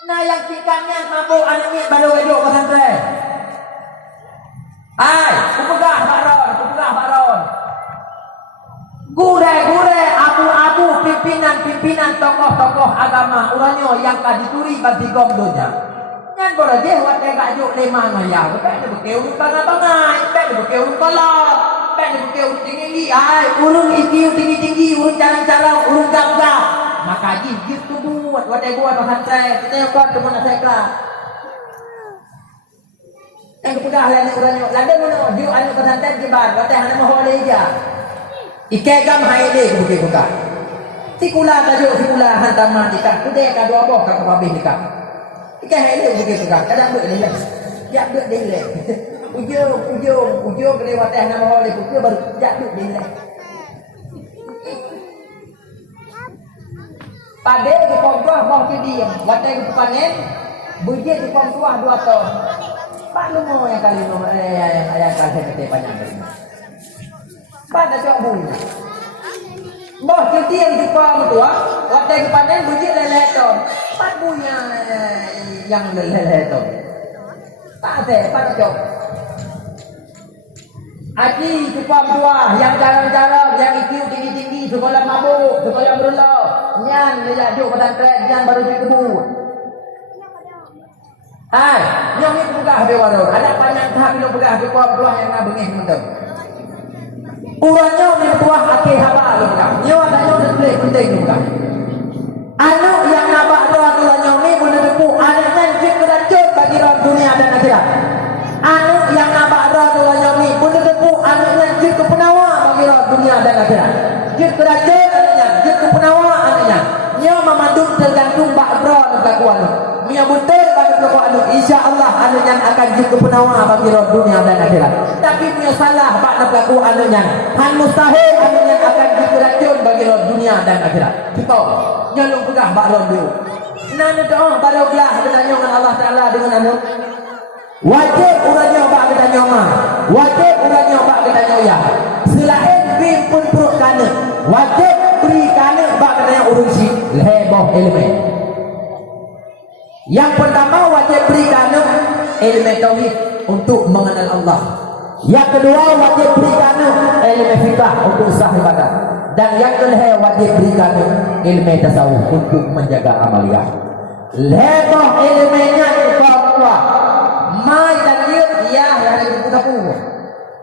Nah yang pikannya mabu alimi baru edo pesantren. Ai, kupegah baron. Gure abu-abu pimpinan tokoh-tokoh agama uranyo yang kadituri bagi gomdonya. Yang boleh dia buat kayak juk lima ngaya, bukan dia berkeu bangai, bukan dia berkeu kolot, bukan dia berkeu tinggi, urung tinggi, urung jalan-jalan, urung gagah, maka jijik tubuh. muat wadai gua pasantai kita yang kan teman saya kelas yang kepedah lain orangnya lada mana dia anu pasantai kibar wadai hana mahu lagi dia ikegam hai dia bukan bukan sikula tajuk sikula hantaman dikak kudai ka dua boh ka kabeh dikak ikai hai dia bukan bukan kadang buat dia ya buat dia ujung kena wadai hana mahu lagi bukan baru jak buat dia pada ke pongkuah bawah ke dia wadai ke panen bujit ke pongkuah 2 ton pak lu mau yang kali yang kali kete panjang tadi pada cok bunyi bawah ke dia ke pongkuah wadai ke panen bujit lele ton pak punya yang lele ton tak ada pada cok Aji cupang dua yang jarang-jarang yang IQ tinggi-tinggi sekolah mabuk sekolah berulau nyan dia juk pesantren nyan baru di kebun hai nyong ni pegah dia warung ada panjang tahap dia pegah dia kuah yang nak bengih mentem urangnya ni tuah akhir haba lu pegah nyo ada nyo display penting lu pegah anu yang nabak doa urangnya ni boleh depu ada nanjik keracun bagi orang dunia dan akhirat anu yang nabak doa urangnya ni boleh depu anu nanjik ke penawa bagi orang dunia dan akhirat jik keracun anunya jik ke penawa anunya nyo memandu tergantung bak bro kelakuan lu Mia betul pada kelakuan anu insyaallah anunya akan jik ke penawa bagi orang dunia dan akhirat tapi punya salah bak kelakuan anunya hal mustahil anunya akan jik keracun bagi orang dunia dan akhirat kita nyalung pegah bak ron dulu nan doa baru belah bertanya dengan Allah Taala dengan anu wajib urangnya bak bertanya mah wajib urangnya bak bertanya ya selain bimpun perut kana wajib beri kana bak bertanya urusi leboh elemen yang pertama wajib beri kana elemen tauhid untuk mengenal Allah yang kedua wajib beri kana elemen fiqh untuk sah ibadah dan yang kelima wajib beri kana elemen tasawuf untuk menjaga amalia leboh elemennya itu apa mai dan ya hari buku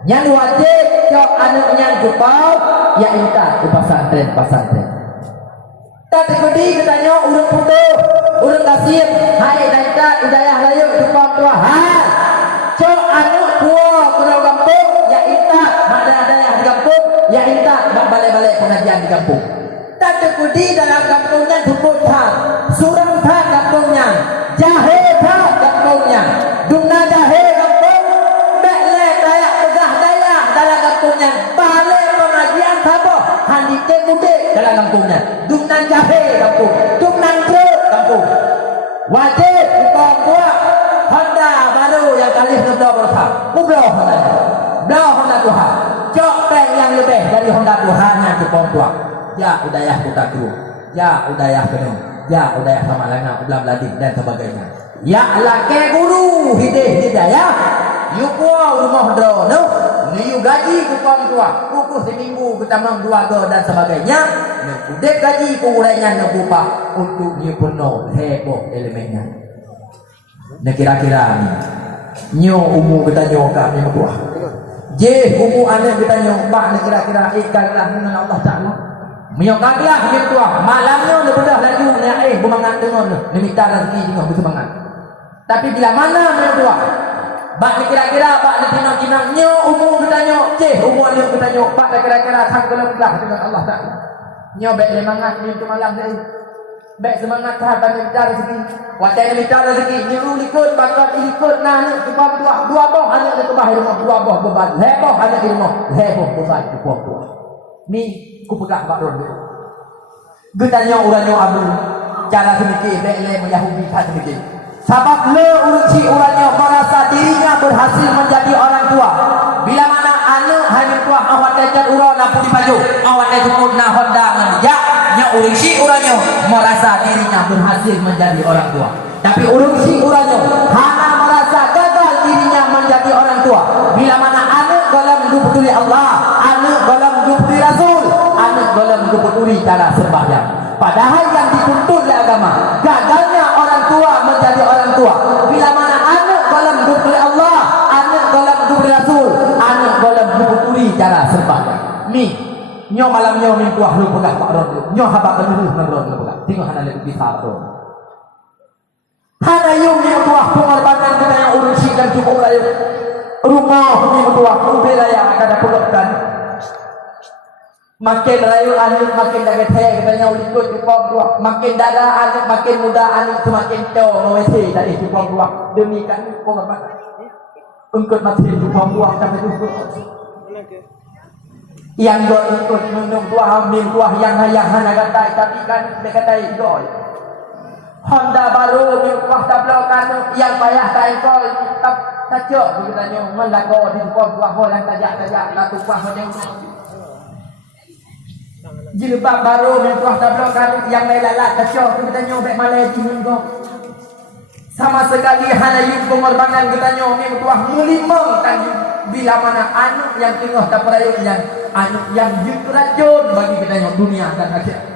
yang wajib cok anu yang jupau ya inta ke pesantren tapi kedi katanya urut putuh urut kasir hai daita hidayah layu jupau tua ha cok anu tua pulau kampung ya inta ada yang di kampung ya inta balik-balik pengajian di kampung tapi kedi dalam kampungnya juput thang surang thang kampungnya jahe thang kampungnya dumna jahe kampung bekle dayak pegah dayak dalam kampungnya balik pengajian sabo handike mude dalam kampungnya dumnan jahe kampung dumnan bro kampung wajib upah buah Honda baru yang kali Honda berusaha mubloh Honda Tuhan jok tank yang lebih dari Honda Tuhan yang cupong tuak ya udayah kutakru ya udayah penuh ya udayah sama lana ulam ladin dan sebagainya ya laki guru hidayah yuk rumah drono ni gaji kupang tua kukuh seminggu ketamang 2 go dan sebagainya udah gaji kurangnya ngebupa untuk ni penuh heboh elemennya nah kira-kira ni nyo umu kita nyo kami berbuah je umu anak kita nyo pak ni kira-kira ikanlah dengan Allah Ta'ala menyokaklah ni tua malamnya ni bedah laju ni bermangat dengan ni minta rezeki dengan bersemangat tapi bila mana ni tua bak ni kira-kira bak ni kinang-kinang nyo umur kita nyo umur nyo kita nyo bak ni kira-kira tanggelamlah dengan Allah Ta'ala nyo baik semangat ni untuk malam ni baik semangat tahan minta rezeki wajah ni minta rezeki nyo ikut bakat ikut nah ni sebab dua boh anak ni kebah rumah 2 boh beban leboh anak di rumah leboh beban tu buah ni ku pegang bak ron dulu getanya urangnya abu cara sedikit baik le Yahudi tak sedikit sebab le urci urangnya merasa dirinya berhasil menjadi orang tua bila mana anak hanya tua awak tecat urang napun di baju awak tecut na Honda ya nya urci urangnya merasa dirinya berhasil menjadi orang tua tapi urci urangnya hanya merasa gagal dirinya menjadi orang tua bila mana anak dalam dipetuli Allah anak dalam dipetuli Rasul anak dalam dipetuli cara sembahyang padahal yang dituntut oleh agama gagalnya orang tua menjadi orang tua bila mana anak dalam dipetuli Allah anak dalam dipetuli Rasul anak dalam dipetuli cara sembahyang ni nyo malam nyo min tuah lu pegah pak ron nyo habaq kenuruh nang ron lu pegah tengok hana lebih besar tu. Hana yung ni tua pengorbanan kita yang urusikan cukup layu. Rumah ni tua udah layak ada pulaukan. Makin rayu anak makin dah gede katanya ulikut cukup tua. Makin darah anak makin muda anak semakin tua mewesi tadi cukup tua. Demikian pengorbanan. Engkau masih cukup tua sampai cukup. Yang dok ikut minum tua hamil tua yang hana katai tapi kan dia katai doi. Honda baru minum tua tablokan yang payah tai koi tak cok katanya melago di pom tua orang tajak-tajak la tuah macam jilbab baru minum tua tablokan yang melalat tak cok katanya baik malai jinun kok. Sama sekali hana yung pengorbanan katanya minum tua mulimang tanjung bila mana anu yang tengah tak perayaan yang anu yang racun bagi kita dunia dan akhirat.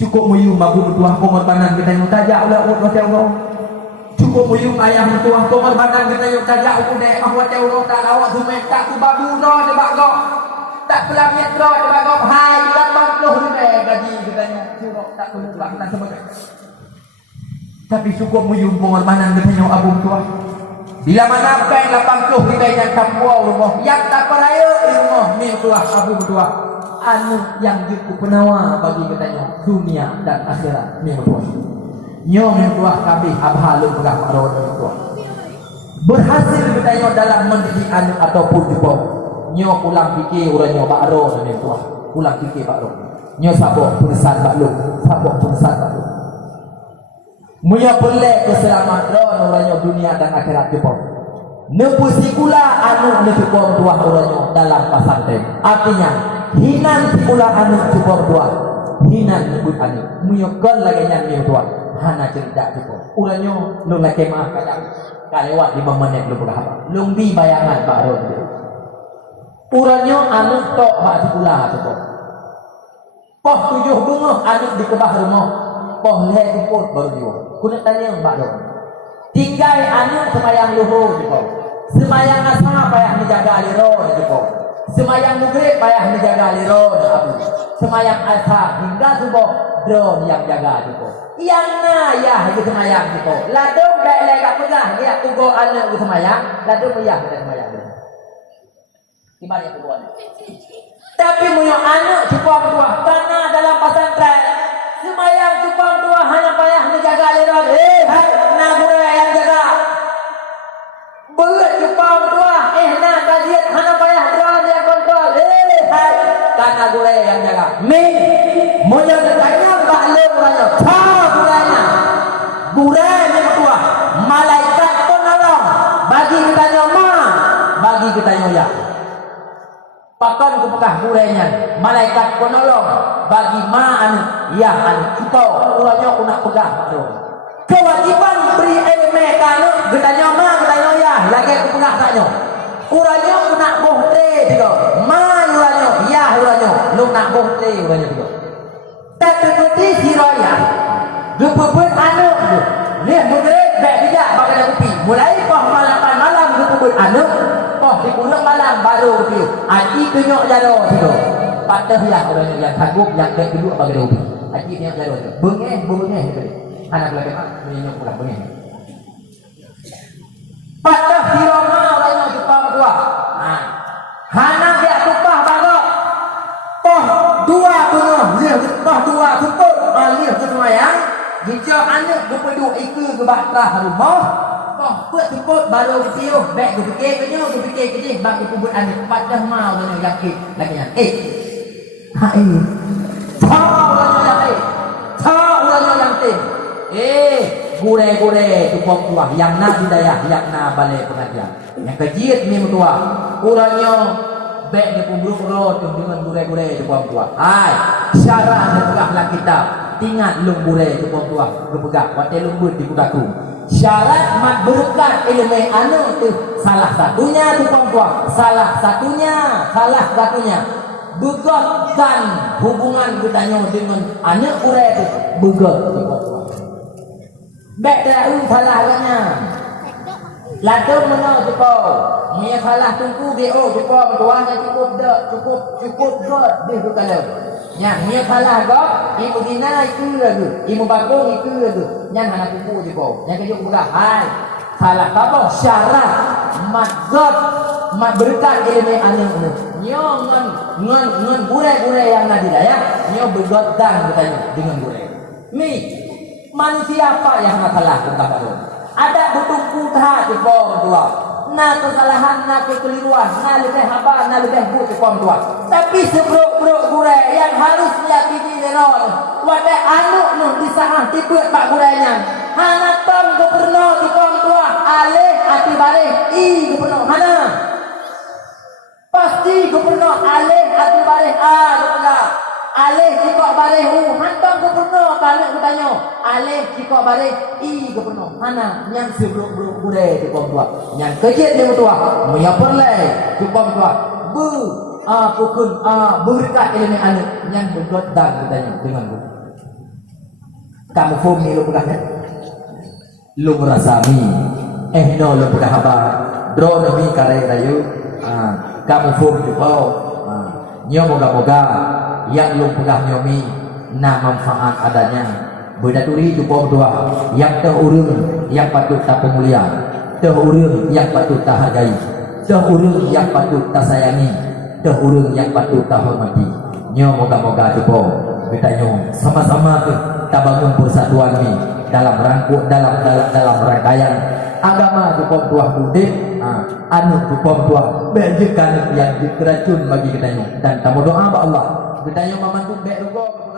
Cukup muyung babu bertuah pengorbanan kita yang tajak ulah ulah Allah. Cukup muyung ayah bertuah pengorbanan kita yang tajak udah bahwa Allah tak lawak sumek tak tu babu no de bagok. Tak pelamiat ro de bagok hai 80 ribu gaji kita yang curok tak perlu buat dan sebagainya. Tapi cukup muyung pengorbanan kita yang abu bertuah. Bila mana bank 80 ribu yang kampung rumah yang tak peraya rumah ni bertuah abu bertuah anu yang cukup penawar bagi katanya dunia dan akhirat ni bertuah nyo ni bertuah kabeh abah lu pegah pak rawat bertuah berhasil katanya dalam mendidik anak ataupun juga nyo pulang fikir urang pak rawat ni bertuah pulang fikir pak rawat nyo sabok pesan pak lu sabok pesan pak lu muya pelek keselamat ron urang dunia dan akhirat juga nepusi pula anu ni cukup tuah urang dalam pasantren artinya hinan pula anu cukup tuah hinan nyebut anu muyokon lagi nyanyi tuah hana cerita cukup urang lu lagi mah kadang kalewat 5 menit lu berapa lu bi bayangan pak ron urang anu tok hak pula cukup poh 7 bunga anu di kebah rumah poh le ikut baru dia kuna tanya mbak ron tinggal anu semayang luhur cukup semayang asar payah menjaga aliro cukup semayang maghrib payah menjaga aliro semayang asar hingga subuh drone yang jaga cukup yang na ya itu semayang cukup ladung dak lega pegah dia tugo anak itu semayang ladung ya kita semayang gimana ya tugo tapi punya anak cukup tua karena dalam pesantren semayang cukup tua hanya payah menjaga aliro hai nagure yang jaga berat jepang tua nah kajian hana payah drone yang kontrol hai karena gule yang jaga monya katanya bahle uranya tha gule yang tua malaikat penolong bagi kita bagi kita ya pakon ku pekah gulenya malaikat penolong bagi anu ya anu kita uranya kuna pegah bro kewajiban beri ilmu kalau getanya getanya ya lagi aku pernah tanya uranya aku nak bohte juga uranya ya uranya lu nak bohte uranya juga tapi kuti siraya gepepet anu ni mudre bek tidak bakal kopi mulai pah malam gepepet anu pah di pulang malam baru kopi aji kenyok jaro juga patah ya uranya yang sanggup yang kedua bakal kopi aji kenyok jaro bengeh anak lagi minyak pulang begini. Patah di Roma orang yang Jepang tua. Hana dia tupah bagok. Toh dua bunuh, dia toh dua kumpul, dia kesemayang. Jika anak berpedu ikut ke bahtah rumah, toh kumpul baru kecil, baik kupikir kecil, bagi kubur anak. Patah mau orang yang yakin lagi yang orang yang gure cukup tua yang na hidayah yang na balai pengajian yang kejit ni tua urangnya baik di pemburuk road dengan gure cukup tua hai syarah dan pegahlah kitab tingat lung gure cukup tua berpegang wate lumbut di kudaku syarat mat berkat ilmu anu tu salah satunya cukup tua salah satunya begotkan hubungan kita dengan anak gure itu begot cukup tua baik dah salahnya ladung mana cukup ni salah tunggu dia cukup tuanya cukup god dia kalau Yang dia kalah kau, ibu dina itu lagi, ibu bakung itu lagi. Yang anak kuku je kau, yang kerja bukan hai. Kalah kau syarat, madgot, mad berkat ilmu anak ni. Nyo ngan gure yang nadi dah ya. Nyo bergot dan bertanya dengan gure. Mi manusia apa yang nak kalah kau kau? Ada butuh kutha di bawah tua. Na kesalahan, na kekeliruan, na lebih haba, na lebih buruk di tua. Tapi sebruk-bruk gure yang harus meyakini neron. Wadah anu nu disahah tiba pak gurenya. Hana tom gubernur di tua. Alih hati balik i gubernur. Hana. Pasti gubernur alih hati balik gubernur. Alih jika balik hantam gubernur kalau bertanya. Alih jika balik i gubernur. Hana yang sebruk-bruk gure di tua. Yang kecil di tua. Menyapurlai di tua. Pukul berkat ilmu anak yang berbuat dan bertanya dengan guru. Kamu faham ni lo bukan kan? Lo merasa mi, no lo bukan haba, drone mi kare rayu. Kamu faham juga, nyo moga-moga yang lo bukan nyomi, na manfaat adanya. Berdaturi juga dua, yang terurung, yang patut tak pemulihan, terurung yang patut tak hargai, terurung yang patut tak sayangi. Dah orang yang patut tak hormati. Nyo moga-moga cuba kita nyo sama-sama tu kita bangun persatuan ni dalam rangkut dalam rangkaian agama cuba tuah kutip anu cuba tuah bejekan yang dikeracun bagi kita nyo dan tamu doa ba Allah kita nyo memantu bek rugo